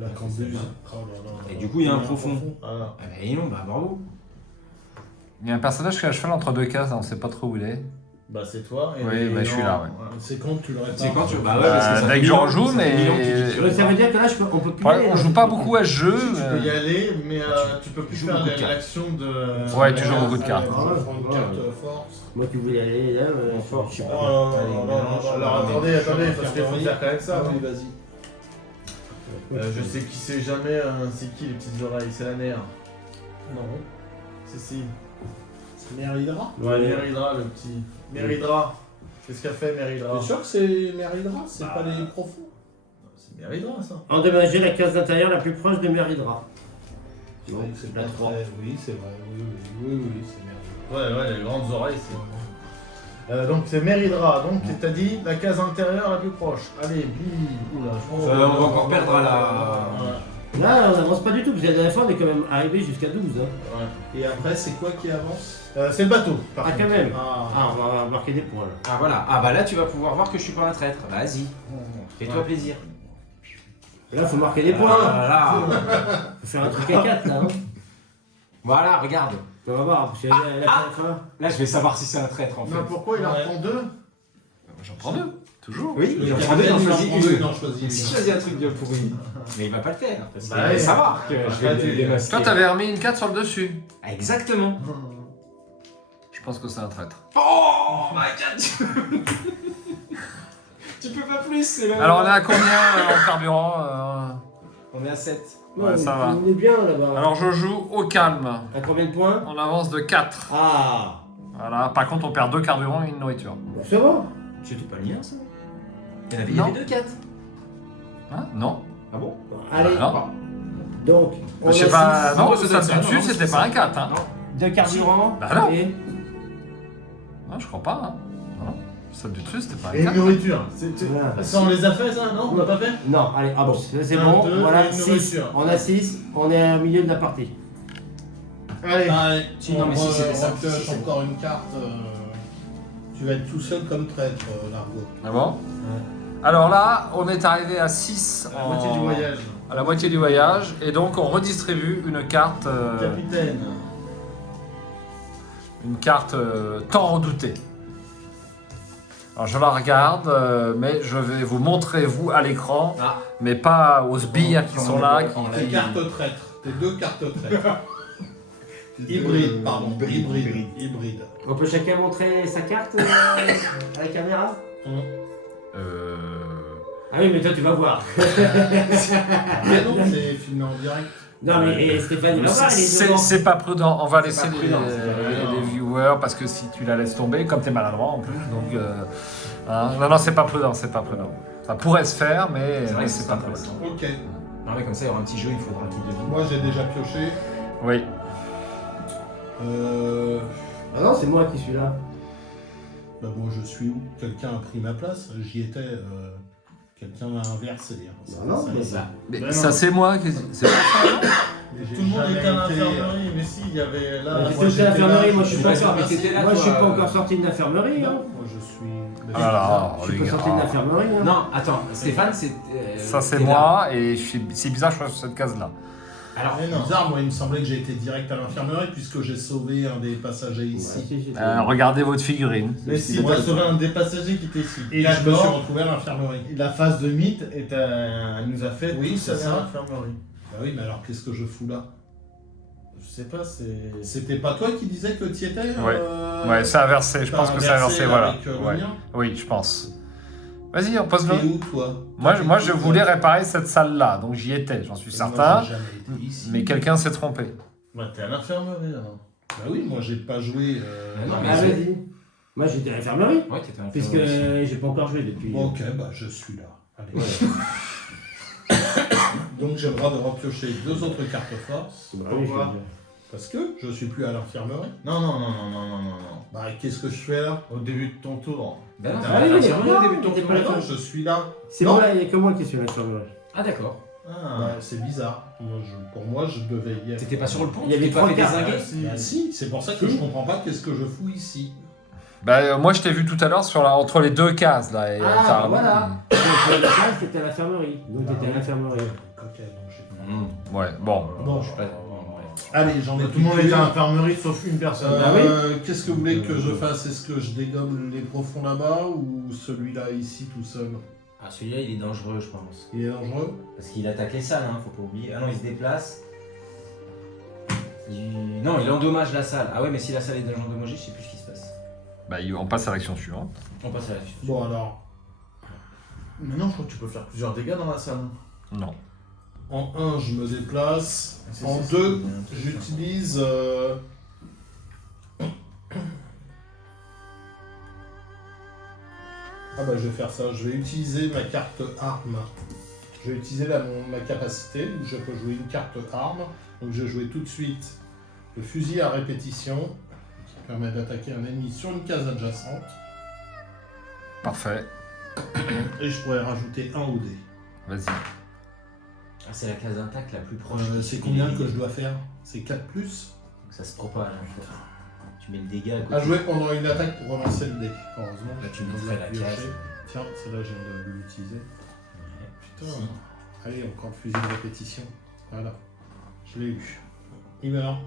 la cambuse. Et du coup, il y a un profond. Voilà. Ah bah non, bah bravo. Il y a un personnage qui est à cheval entre deux cases, on sait pas trop où il est. Bah c'est toi. Et Oui, bah, je suis là, ouais. C'est quand que tu le répares? C'est quand tu. Bah ouais, parce que ça dès fait que j'en 1000 ans, joue, ça fait mais- 1000 ans que tu dis que tu Donc, ça repars. veut dire que là, on peut plus. Ouais, y aller, on là. joue pas beaucoup à ce jeu. Tu peux y aller, mais tu peux plus joues faire beaucoup de cartes. l'action de... Ouais, tu joues beaucoup de cartes. Je prends une carte force. Moi qui voulais y aller là, Fort. je sais Oh, pas. non, non, non, alors attendez, parce qu'il faut faire quand même ça. Oui, non vas-y. Je sais qui c'est jamais, c'est qui les petites oreilles, c'est la mère. Non. Cécile. C'est Méridra? Méridra le petit. Méridra. Qu'est-ce qu'a fait Méridra? T'es sûr que c'est Méridra? C'est Bah. pas les profonds? C'est Méridra ça. Endommager la case d'intérieur la plus proche de Méridra. C'est vrai que c'est la pas trois. très... Oui, c'est vrai. Oui, c'est Méridra. Ouais, les grandes oreilles, c'est. Donc c'est Méridra, donc t'as dit la case intérieure la plus proche. Allez, bim. Oula, je pense On va encore perdre à la. Là, on n'avance pas du tout, parce que la dernière fois, on est quand même arrivé jusqu'à 12. Hein. Ouais. Et après, c'est quoi qui avance? C'est le bateau, par Ah, contre. quand même. Ah, Ah, on va marquer des points là. Ah voilà. Ah bah là, tu vas pouvoir voir que je suis pas un traître. Vas-y. Fais-toi Ouais. plaisir. Là, faut marquer des points. Voilà. Faut faire un truc à 4 là. Hein. Voilà, regarde. On va voir, parce que la fin. Là, je vais savoir si c'est un traître en fait. Non, pourquoi il en Ouais. prend deux? J'en prends deux, toujours. Oui, Le il en prend capitaine, deux, il en il en choisit prend deux, une. il en choisit Si je une. choisis un truc bien pourri. Mais il va pas le faire. Parce qu'il Bah va ouais. savoir que je vais Après, le démasquer. Toi, t'avais remis une carte sur le dessus. Exactement. Je pense que c'est un traître. Oh my god. Tu peux pas plus, c'est là. Alors, on est à combien en carburant On est à 7. Ouais, ça va. On est bien là-bas. Alors, je joue au calme. À combien de points? On avance de 4. Ah, Voilà. Par contre, on perd 2 carburants et une nourriture. bah, ça va. C'était pas le mien ça. Il y Non. avait 2 4. Hein? Non. Ah bon? Allez, Non. donc, on Je sais a pas. six Non, Non, parce que c'est ça ça, dessus, non, c'était c'est pas ça. un 4. Hein. Non. de carburant. Bah non. Et Non, je crois pas. Hein. Non. Ça du dessus, c'était pas un Et une 4. nourriture. Voilà. Ça, on les a fait, ça, non? On l'a pas fait? Non, allez, ah bon, c'est Un, bon. deux, Voilà, et une 6. nourriture. On a 6. On est au milieu de la partie. Allez. Allez, Si, non, mais si, c'était ça. on pioche Si, c'est encore une carte. Tu vas être tout seul comme traître, Largo. Ah bon? Alors là, on est arrivé à 6 À la moitié du voyage. à la moitié du voyage, et donc on redistribue une carte, Capitaine. tant redoutée. Alors je la regarde, mais je vais vous montrer vous à l'écran, Ah. mais pas aux sbires qui sont là. Tes cartes traîtres. Tes deux cartes traîtres. Hybride, pardon. Hybride. On peut chacun montrer sa carte à la caméra? Ah oui, mais toi tu vas voir. Mais non, c'est filmé en direct. Non, mais et Stéphane il va voir, il est devant. C'est pas prudent, on va C'est laisser pas prudent, c'est pas prudent. les viewers, parce que si tu la laisses tomber, comme t'es maladroit en plus, donc... hein, non, c'est pas prudent, c'est pas prudent. Ça pourrait se faire, mais C'est vrai que c'est c'est pas intéressant. prudent. Ok. Non mais comme ça il y aura un petit jeu, il faudra qu'il devine. Moi, j'ai déjà pioché. Oui. Ah non, c'est moi qui suis là. Bah, moi, je suis où? Quelqu'un a pris ma place. J'y étais. Quelqu'un m'a inversé. Hein. Bah non, mais ça. Mais Ben ça non. c'est moi qui... C'est pas ça, non? Mais j'ai Tout le monde jamais était à été- l'infirmerie, mais si, il y avait là. J'étais moi, aussi à j'étais l'infirmerie, là, moi je suis pas pas sûr, sorti. mais t'étais là, Moi je suis toi, pas encore sorti de l'infirmerie. Non, Hein. moi, je suis. Ah là là, Je suis les pas sorti de gars. l'infirmerie. Hein. Non, attends, Stéphane c'est. Ça c'est t'es là. moi, et c'est bizarre, je suis sur cette case-là. Alors, Mais non. bizarre, moi, il me semblait que j'ai été direct à l'infirmerie puisque j'ai sauvé un des passagers Ouais, ici. si, si, si. Regardez votre figurine. Mais si, t'as sauvé un des passagers qui était ici. Et je me suis D'accord. retrouvé à l'infirmerie. La phase de mythe nous a fait Oui, tous c'est aller ça. à l'infirmerie. Bah oui, mais alors qu'est-ce que je fous là? Je sais pas, c'est. C'était pas toi qui disais que tu y étais Ouais, c'est inversé. Je pense que c'est inversé, voilà. Avec, le Ouais. mien. Oui, je pense. Vas-y, on pose T'es le. où, toi? Moi, je voulais réparer cette salle-là, donc j'y étais, j'en suis certain. Moi, j'ai jamais été ici. Mais quelqu'un s'est trompé. Bah, t'es à l'infirmerie alors. Bah oui, moi, j'ai pas joué. Non, Ah, mais vas-y. Moi, j'étais à l'infirmerie. Ouais, t'étais un Puisque j'ai pas encore joué depuis. Bon, ok, bah je suis là. Allez. Donc j'ai le droit de repiocher 2 autres cartes force. Bah oui, je veux dire. Parce que je suis plus à l'infirmerie. Non, non, non, non, non, non, non, non. Bah qu'est-ce que je fais là? Au début de ton tour. Ben non, Ah oui, oui, c'est non, au début de ton t'es tour. pas là. Attends, je suis là. C'est Non. moi là, il y a que moi qui suis à l'infirmerie. Ah d'accord. Ah. Bah, c'est bizarre. Pour moi, je devais y être. T'étais pas sur le pont? Il y avait T'étais pas 3 fait quarts. dézinguer? Bah si, c'est pour ça que je comprends pas qu'est-ce que je fous ici. Bah, moi, je t'ai vu tout à l'heure entre les deux cases, là. Et, Ah, t'as- bah voilà. Donc, la case, t'étais à l'infirmerie. Donc, t'étais à l'infirmerie. Ok, donc j'ai- Ouais, bon. Bon, Je sais pas. Ouais. allez, j'en ai Tout le monde tué. était à l'infirmerie sauf une personne. Ah oui. Qu'est-ce que vous voulez que je fasse? Est-ce que je dégomme les profonds là-bas ou celui-là ici tout seul? Ah, celui-là, il est dangereux, je pense. Il est dangereux? Parce qu'il attaque les salles, hein, faut pas oublier. Ah non, il se déplace. Non, il endommage la salle. Ah ouais, mais si la salle est déjà endommagée, je sais plus ce qui se passe. Bah, on passe à l'action suivante. On passe à la suite. Bon alors, Mais non, je crois que tu peux faire plusieurs dégâts dans la salle. Non. en 1, je me déplace. Si, En si, 2, si. j'utilise... Ah bah je vais faire ça, je vais utiliser ma carte arme. Je vais utiliser ma capacité, où je peux jouer une carte arme. Donc je vais jouer tout de suite le fusil à répétition, qui permet d'attaquer un ennemi sur une case adjacente. Parfait. Et je pourrais rajouter un au dé. Vas-y. Ah, c'est la case intact la plus proche. C'est combien que je dois faire? C'est 4+. Donc ça se propage en fait. Tu mets le dégât à côté. À jouer pendant une attaque pour relancer le dé. Heureusement, Là, tu je peux mettrais le la piocher. case. Tiens, celle-là, je viens de l'utiliser. Putain. Si. Allez, encore le fusil de répétition. Voilà. Je l'ai eu. Il meurt.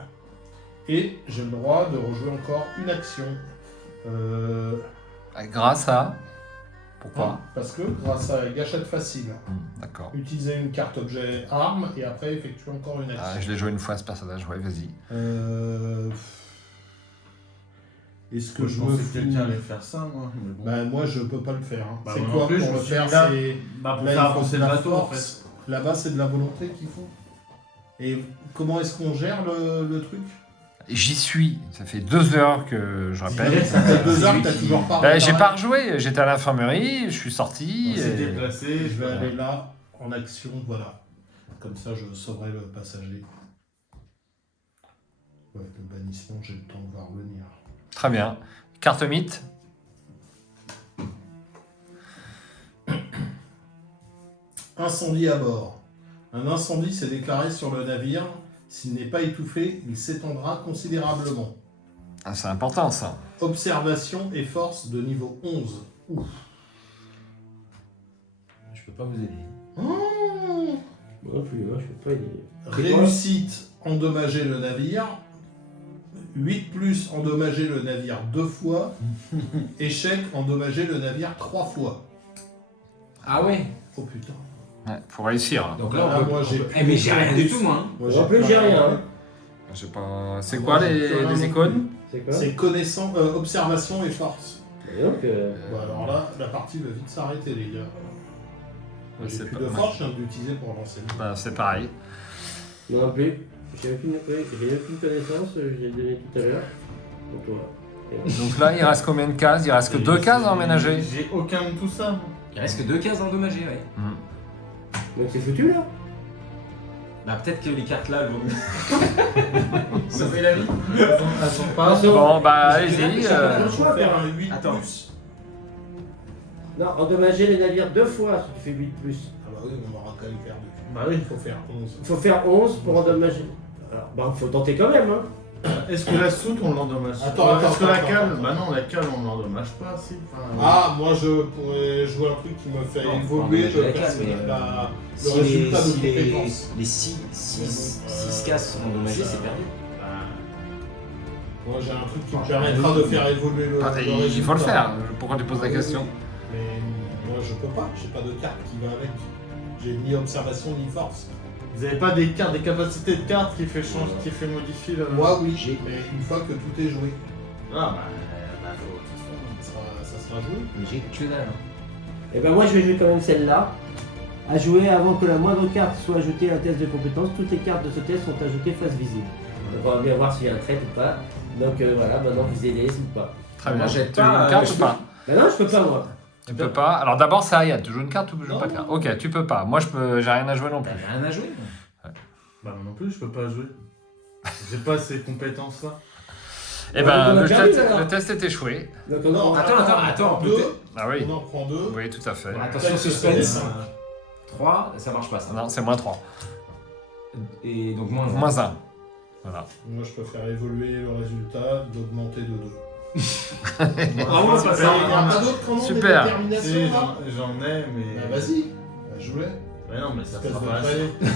Et j'ai le droit de rejouer encore une action. Grâce à. Pourquoi Parce que grâce à la gâchette facile, D'accord. utiliser une carte objet arme et après effectuer encore une action. Ah, je l'ai joué une fois ce personnage, ouais, vas-y. Est-ce que Je je me pensais que fous... quelqu'un allait faire ça, moi. Mais bon. Bah moi je peux pas le faire. Hein. Bah, C'est moi quoi non plus, pour je le me suis faire? mis là. C'est Bah, pour là, faire il faut avancer de le la bateau, en force. fait. Là-bas c'est de la volonté qu'il faut. Et comment est-ce qu'on gère le truc? J'y suis. Ça fait 2 heures que je rappelle. Ça fait 2 heures que t'as toujours pas. Bah, j'ai réparé. pas rejoué. J'étais à l'infirmerie, je suis sorti. On s'est et- déplacé. Je vais aller là en action, voilà. Comme ça je sauverai le passager. Ouais, le bannissement, j'ai le temps de voir venir. Très bien. Carte mythe. Incendie à bord. Un incendie s'est déclaré sur le navire. S'il n'est pas étouffé, il s'étendra considérablement. Ah, c'est important ça. Observation et force de niveau 11. Ouf. Je peux pas vous aider. Mmh. Moi non plus, moi je peux pas aider. Réussite, endommager le navire. 8+, endommager le navire 2 fois. Échec, endommager le navire 3 fois. Ah ouais. Oh putain. Ouais, faut réussir. Donc là, Là, on peut. moi, j'ai on peut- plus Eh mais de j'ai rien du tout moi. Hein. Moi, En plus, j'ai rien. Hein. J'ai pas. C'est Moi, quoi j'ai plus rien les non icônes? C'est quoi? C'est connaissance, observation et force. Et donc, Bon, alors là, la partie va vite s'arrêter, les gars. Ouais, J'ai c'est plus pas- de force, je viens de l'utiliser pour lancer. Bah, c'est pareil. moi non plus. J'ai aucune connaissance, je l'ai donné tout à l'heure. Pour toi. Donc là, il reste combien de cases? Il reste que 2 cases à emménager. J'ai aucun de tout ça. Il reste que 2 cases endommagées, ouais. Donc c'est foutu là. Bah peut-être que les cartes là, elles vont mieux. Sauver la vie. Elles sont pas. Bon, bah, Mais j'ai allez-y. pas le Je choix, vais faire faire un 8+. Attends. Non, endommager les navires 2 fois si tu fais 8+. Ah bah oui, on aura qu'à le faire dessus. Bah oui. Il faut faire 11. Il faut faire 11 pour endommager. Alors, bah faut tenter quand même, hein. Est-ce que la soute, on l'endommage? Attends, Est-ce que la attends, cale? attends. Bah non, la cale, on l'endommage pas, si. Enfin, Ah, moi je pourrais jouer un truc qui me fait Non, évoluer on va le, jouer la cale, mais, le Si résultat de les compétences. 6 cases sont endommagées, c'est perdu. bah, Moi j'ai un truc qui me permettra de faire évoluer le, Ah, le il résultat. faut le faire. Pourquoi tu poses la question? Mais moi je peux pas, j'ai pas de carte qui va avec. J'ai ni observation ni force. vous avez pas des cartes, des capacités de cartes qui fait changer, qui fait modifier le. Moi oui, mais une fois que tout est joué, Ah bah faut. ça sera joué. Mais j'ai que dalle. Et ben moi je vais jouer quand même celle-là. À jouer avant que la moindre carte soit ajoutée à un test de compétence, toutes les cartes de ce test sont ajoutées face visible. Donc on va bien voir s'il y a un trait ou pas. Donc voilà, maintenant vous aidez ou pas. Très bien. Moi, Tu j'ai veux pas, une carte je ou pas? Bah non, je peux pas moi. Tu peux pas. Alors d'abord, c'est Ayad. Tu joues une carte ou tu joues Non. pas de carte? Ok, tu peux pas. Moi, j'ai rien à jouer non plus. T'as rien à jouer. Bah moi non plus, je peux pas jouer. J'ai pas ces compétences là. Eh On ben, a perdu, alors. le test est échoué. Donc on Non, Attends, deux, Ah oui. on en prend deux. Oui, tout à fait. Attention, suspense. 3, ça marche pas ça. Non, c'est moins 3. Et donc moins 1. Moins 1. Voilà. Moi je peux faire évoluer le résultat, d'augmenter de 2. Ah bon, ça, Il n'y a pas d'autres qu'on Super. Si, détermination là j'en ai, mais. Bah vas-y, jouez. Mais non, mais ça Espèce sera de pas assez. traîné.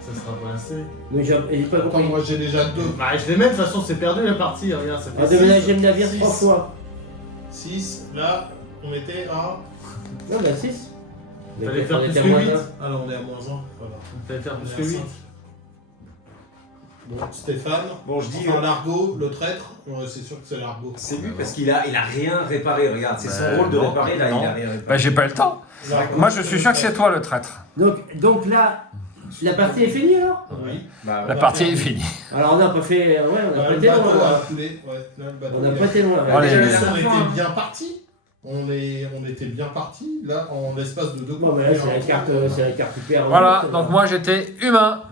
Ça sera pas assez. Donc j'ai pas Attends, compris. moi j'ai déjà 2. Bah je les mets, de toute façon c'est perdu la partie, regarde, ça On va fait déménager le navire Six. 3 fois. 6, là on était à. Non bah 6. Fallait faire plus que 8. Alors on est à moins 1. Voilà. Fallait faire On plus est que à 8. 5. Donc Stéphane, Bon, je dis. enfin Largo, le traître, c'est sûr que c'est Largo. C'est lui parce qu'il a rien réparé, regarde, c'est Bah, son rôle de non, réparer, là non. il a rien réparé. Bah, j'ai pas eu le temps. Largo, Moi, je suis sûr que c'est toi le traître. Donc là, la partie est finie alors? Oui. Bah, La partie est finie. Alors on a pas fait. Ouais, on a Bah, pas le été loin. bateau là. a coulé. Ouais, là, le bateau, On a il a- pas été loin. Allez, Déjà, allez. la On dernière était fois- bien partis. On était bien partis, là, en l'espace de 2 Bon, mais là, c'est la carte hyper. Voilà, donc moi j'étais humain.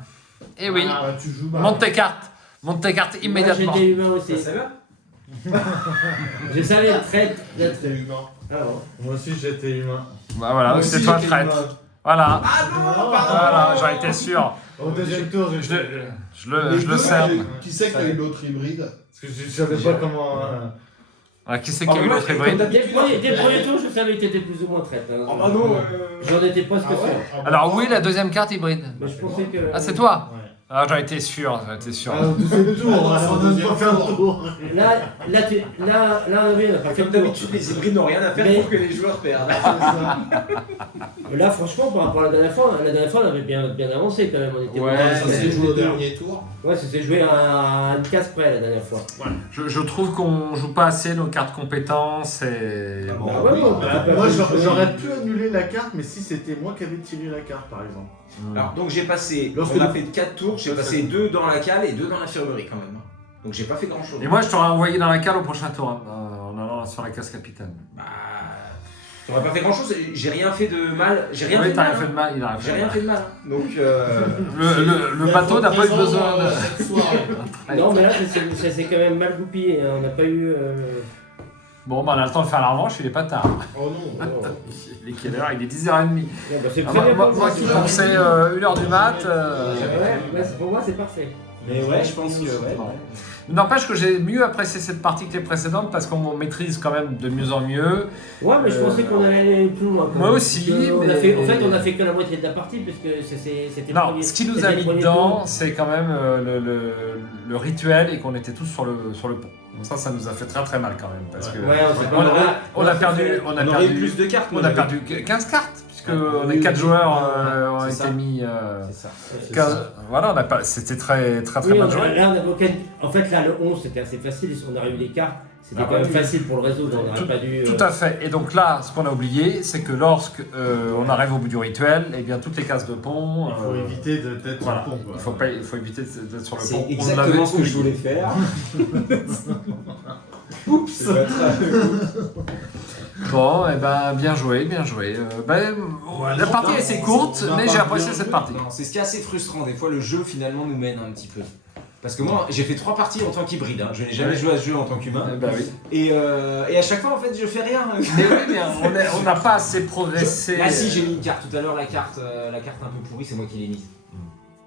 Et oui, Ah, tu joues mal. monte tes cartes. Monte tes cartes immédiatement. Moi, j'étais humain aussi. Ça va? Je savais le trait J'étais d'être. humain. Ah bon. Moi aussi j'étais humain. Bah voilà, Moi c'est aussi, toi le j'étais traître. humain. Voilà. Ah non, Voilà, j'en étais sûr. Au deuxième tour, Je j'ai. le, je Les le, je le deux, cerne. Qui c'est qui a eu l'autre hybride? Parce que je savais pas comment. Ah, qui c'est qui a eu l'autre hybride? Dès le premier tour, je savais que t'étais plus ou moins traître. hein. Oh bah non, J'en étais presque Ah ouais? sûr. Ah bon? Alors oui, la deuxième carte hybride. Mais je pensais que. Ah, c'est toi? Ouais. Ah, j'en étais sûr, j'en étais sûr. Ah, au deuxième tour, Ah, on non, ne c'est peut au pas faire le deuxième tour. Là, on avait pas fait Comme le tour. d'habitude, les hybrides n'ont rien à faire Mais- pour que les joueurs perdent. Là, franchement, par rapport à la dernière fois, on avait bien avancé quand même. On était Ouais, Ça s'est joué au dernier tour. Ouais, c'était joué à une case près la dernière fois. Je trouve qu'on joue pas assez nos cartes compétences et... bon. Ah ouais, bon, Bah, moi j'aurais pu annuler la carte, mais si c'était moi qui avais tiré la carte par exemple. Alors, donc j'ai passé, Lorsque on a le- fait 4 tours, j'ai passé 2 dans la cale et 2 dans l'infirmerie quand même. Donc j'ai pas fait grand chose. Et moi, je t'aurais envoyé dans la cale au prochain tour, hein, en allant sur la case capitaine. Bah. J'aurais pas fait grand chose, j'ai rien fait de mal. J'ai rien Oui, fait de t'as mal. rien fait de mal, il a rien J'ai fait de rien mal. fait de mal. hein. Donc. Le bateau n'a pas eu besoin de... Cette soirée. Non, mais là, ça s'est quand même mal goupillé. hein. On n'a pas eu. Bon, bah, on a le temps de faire la revanche, il est pas tard. Oh non. Il est quelle heure? Il est 10h30. Ouais, bah, c'est Ah, très bien moi, pour moi qui pensais 1h du mat... Ouais, pour moi, c'est parfait. Mais ouais, je pense que. Ouais. N'empêche que j'ai mieux apprécié cette partie que les précédentes parce qu'on maîtrise quand même de mieux en mieux. Ouais, mais je pensais qu'on allait aller plus loin. quand Moi même. aussi, Parce que mais- En fait, on a fait que la moitié de la partie, puisque c'était le Non, premier- ce qui nous c'était a le mis premier dedans, tour. c'est quand même le rituel et qu'on était tous sur le pont. Donc ça nous a fait très très mal quand même parce que Ouais, on s'est pas- on a perdu, on a On aurait eu perdu, plus de cartes. on a perdu 15 cartes puisque on est 4 joueurs ont c'est été ça. mis. C'est ça. 15 voilà, on a pas, c'était très très Oui, mal joué. là, on avait aucun- En fait, là, le 11, c'était assez facile. On a eu les cartes. C'était Ah quand même oui. facile pour le résoudre. On n'aurait pas dû. Tout à fait. Et donc là, ce qu'on a oublié, c'est que lorsque on arrive au bout du rituel, eh bien toutes les cases de pont. Il faut éviter d'être sur Voilà. le pont. quoi. Il faut éviter d'être sur le pont. C'est On exactement l'avait ce que je oublié. voulais faire. Oups. Bon, et ben bien joué, bien joué. La partie est assez courte, mais j'ai apprécié cette partie. Non, c'est ce qui est assez frustrant. Des fois, le jeu finalement nous mène un petit peu. Parce que moi, j'ai fait 3 parties en tant qu'hybride. hein. Je n'ai jamais Ouais. joué à ce jeu en tant qu'humain. Bah oui. Et à chaque fois, en fait, je fais rien. Mais oui, mais on n'a pas assez progressé. Ah si, j'ai mis une carte tout à l'heure, la carte un peu pourrie, c'est moi qui l'ai mise.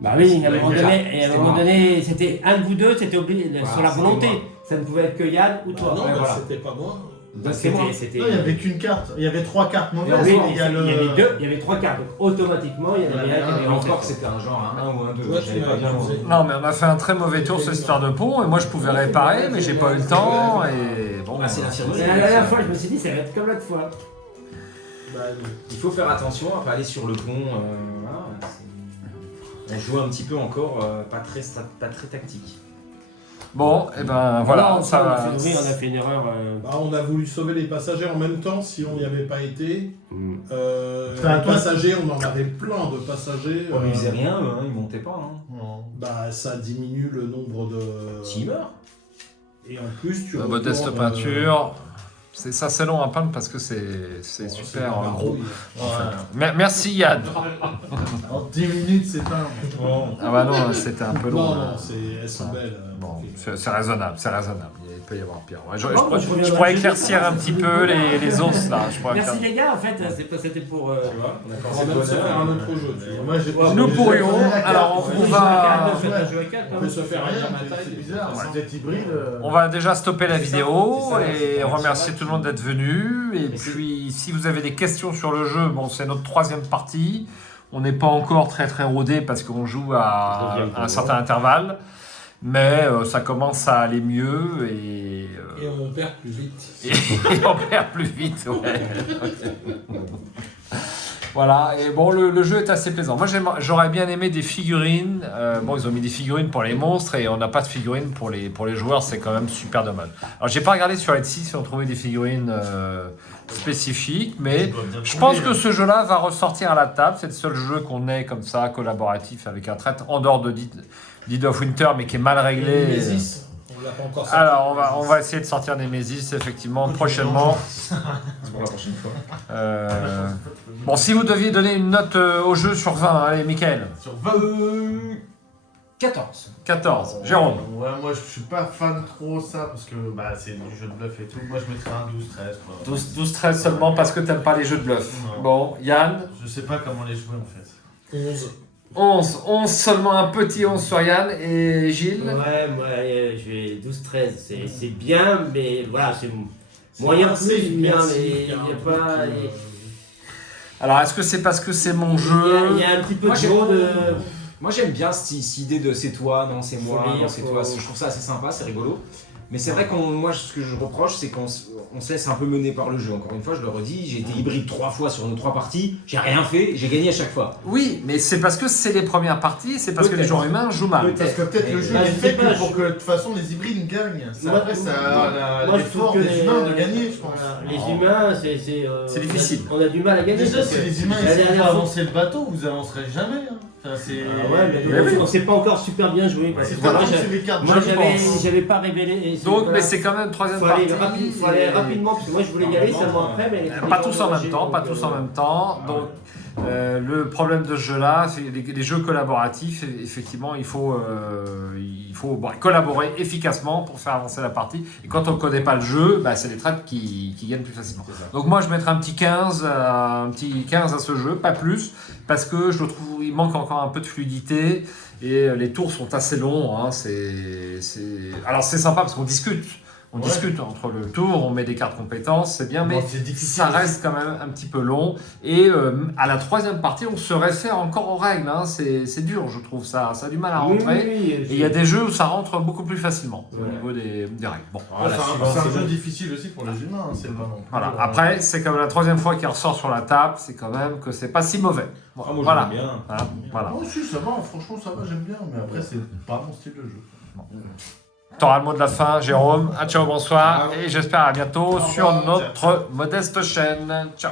Bah oui, à un Ouais, moment déjà, donné, et à un c'était moment moi. donné, c'était un de vous deux, c'était obligé Voilà, sur la c'était volonté. moi. Ça ne pouvait être que Yann ou toi. Non, Ouais, bah, voilà. c'était pas moi. Donc c'est moi. c'était. Non, il n'y avait qu'une carte. Il y avait 3 cartes Oui, mauvaises. mais il y a le... il y avait 3 cartes. Donc automatiquement, il y en avait un qui avait Et rentré. encore, c'était un genre un 1 ou un 2. Toi, tu J'avais m'as pas bien abusé. lancé. Non, mais on a fait un très mauvais tour sur cette histoire de pont, et moi je pouvais réparer, mais j'ai pas eu le temps, et bon. Ah, c'est l'infirmerie. Et la dernière fois, je me suis dit, ça va être comme l'autre fois. Bah, Il faut faire attention à pas aller sur le pont. Voilà, on joue un petit peu encore pas très tactique. Bon, et ben voilà, Non, ça va. oui, on a fait une erreur. bah, on a voulu sauver les passagers en même temps, si on n'y avait pas été. C'était un Les truc- passagers, on en avait plein de passagers. Ils faisaient rien, eux, hein, ils montaient pas. Hein. Non. Bah, ça diminue le nombre de. S'ils meurent. Et en plus, tu La retournes, modeste peinture. C'est long à peindre parce que c'est super une gros. barbouille. Merci Yann. En 10 minutes, c'est un. Ah bah non, c'était un peu long. Non, hein. non, elles sont belles. Bon, c'est raisonnable, c'est raisonnable. Il peut y avoir pire. Ouais, Bon, bah, je pourrais éclaircir un petit peu les ours là. Je pourrais Merci éclaircir. les gars, en fait, c'était pour. On va même se faire un autre jeu. Tu vois. Moi, j'ai- Nous j'ai- pourrions. j'ai la carte. Alors, on Oui, va. jouer à 4, On peut se faire Rien, un matin. c'est bizarre. C'est peut-être hybride. On va déjà stopper la vidéo c'est ça, et c'est ça. remercier tout le monde d'être venu. Et puis, si vous avez des questions sur le jeu, bon, c'est notre 3e partie. On n'est pas encore très rodé parce qu'on joue à un certain intervalle. Mais ça commence à aller mieux et on perd plus vite. et on perd plus vite. Ouais. Voilà, et bon, le jeu est assez plaisant. Moi, j'aurais bien aimé des figurines. Bon, ils ont mis des figurines pour les monstres et on n'a pas de figurines pour les joueurs, c'est quand même super dommage. Alors, j'ai pas regardé sur Etsy si on trouvait des figurines spécifiques, mais je pense que ce jeu-là va ressortir à la table. C'est le seul jeu qu'on ait comme ça, collaboratif, avec un trait en dehors de Dead of Winter, mais qui est mal réglé. Nemesis, on l'a pas encore sorti. Alors, on va essayer de sortir Nemesis, effectivement, prochainement. C'est pour la prochaine fois. Bon, si vous deviez donner une note au jeu sur 20, allez, Mickaël. Sur 20. 14. 14. Jérôme. Ouais, moi je suis pas fan trop ça parce que bah, c'est du jeu de bluff et tout. Moi je mettrais un 12-13 quoi. 12-13 seulement parce que t'aimes pas les jeux de bluff. Non. Bon, Yann. Je sais pas comment les jouer en fait. 11. 11 seulement un petit 11 sur Yann. Et Gilles. Ouais, moi, je vais 12-13. C'est bien, mais voilà, c'est moyen C'est plus bien, merci, mais il n'y a pas. Alors, est-ce que c'est parce que c'est mon jeu Il y a un petit peu Moi, de j'ai- gros de. Moi j'aime bien cette idée de c'est toi, non c'est moi, Faut lire, non c'est faut- toi. Je trouve ça assez sympa, c'est rigolo. Mais c'est vrai qu'on, moi ce que je reproche c'est qu'on se laisse un peu mener par le jeu. Encore une fois, je le redis, j'ai été hybride 3 fois sur nos 3 parties, j'ai rien fait, j'ai gagné à chaque fois. Oui, mais c'est parce que c'est les premières parties, c'est parce que les Peut-être. joueurs humains jouent mal. Peut-être. Parce que peut-être le jeu Bah, est je fait sais pas, que pour que de toute façon les hybrides gagnent. C'est Moi, après ça moi, je l'effort trouve que des humains de gagner, je pense. Voilà, les humains, c'est. C'est difficile. On a du mal à gagner. Déjà, parce si que les humains la essaient de dernière fois- avancer le bateau, vous avancerez jamais. Hein. Enfin, c'est. Ah ouais, mais Mais oui. on s'est pas encore super bien joué. quoi. C'est Voilà. pas comme c'est les cartes. Moi, je pense. j'avais pas révélé. et Donc, voilà. mais c'est quand même troisième Faut aller, partie. faut aller rapidement, parce que moi je voulais y aller seulement après, mais Pas tous en même temps, pas tous en même temps. Donc, le problème de ce jeu-là, c'est les jeux collaboratifs. Effectivement, il faut collaborer efficacement pour faire avancer la partie. Et quand on ne connaît pas le jeu, bah, c'est les traits qui gagnent plus facilement. C'est ça. Donc moi, je mettrais un petit 15 à ce jeu, pas plus, parce que je trouve il manque encore un peu de fluidité et les tours sont assez longs. Hein, Alors c'est sympa parce qu'on discute. On Ouais. discute entre le tour, on met des cartes compétences, c'est bien, mais Bon, c'est difficile. ça reste quand même un petit peu long. Et à la troisième partie, on se réfère encore aux règles. Hein. C'est dur, je trouve. Ça a du mal à rentrer. Et il y a des jeux où ça rentre beaucoup plus facilement au Ouais. niveau des règles. Bon, Ouais, c'est un jeu difficile aussi pour les humains, hein, c'est pas non plus. voilà. Après, c'est comme la troisième fois qu'il ressort sur la table, c'est quand même que c'est pas si mauvais. Bon, Ah, moi voilà. j'aime bien. Voilà. Moi aussi, ça va, franchement, ça va, j'aime bien, mais après, c'est pas mon style de jeu. T'auras le mot de la fin, Jérôme. Ciao, bonsoir. Ciao. Et j'espère à bientôt Au sur revoir. notre modeste chaîne. Ciao.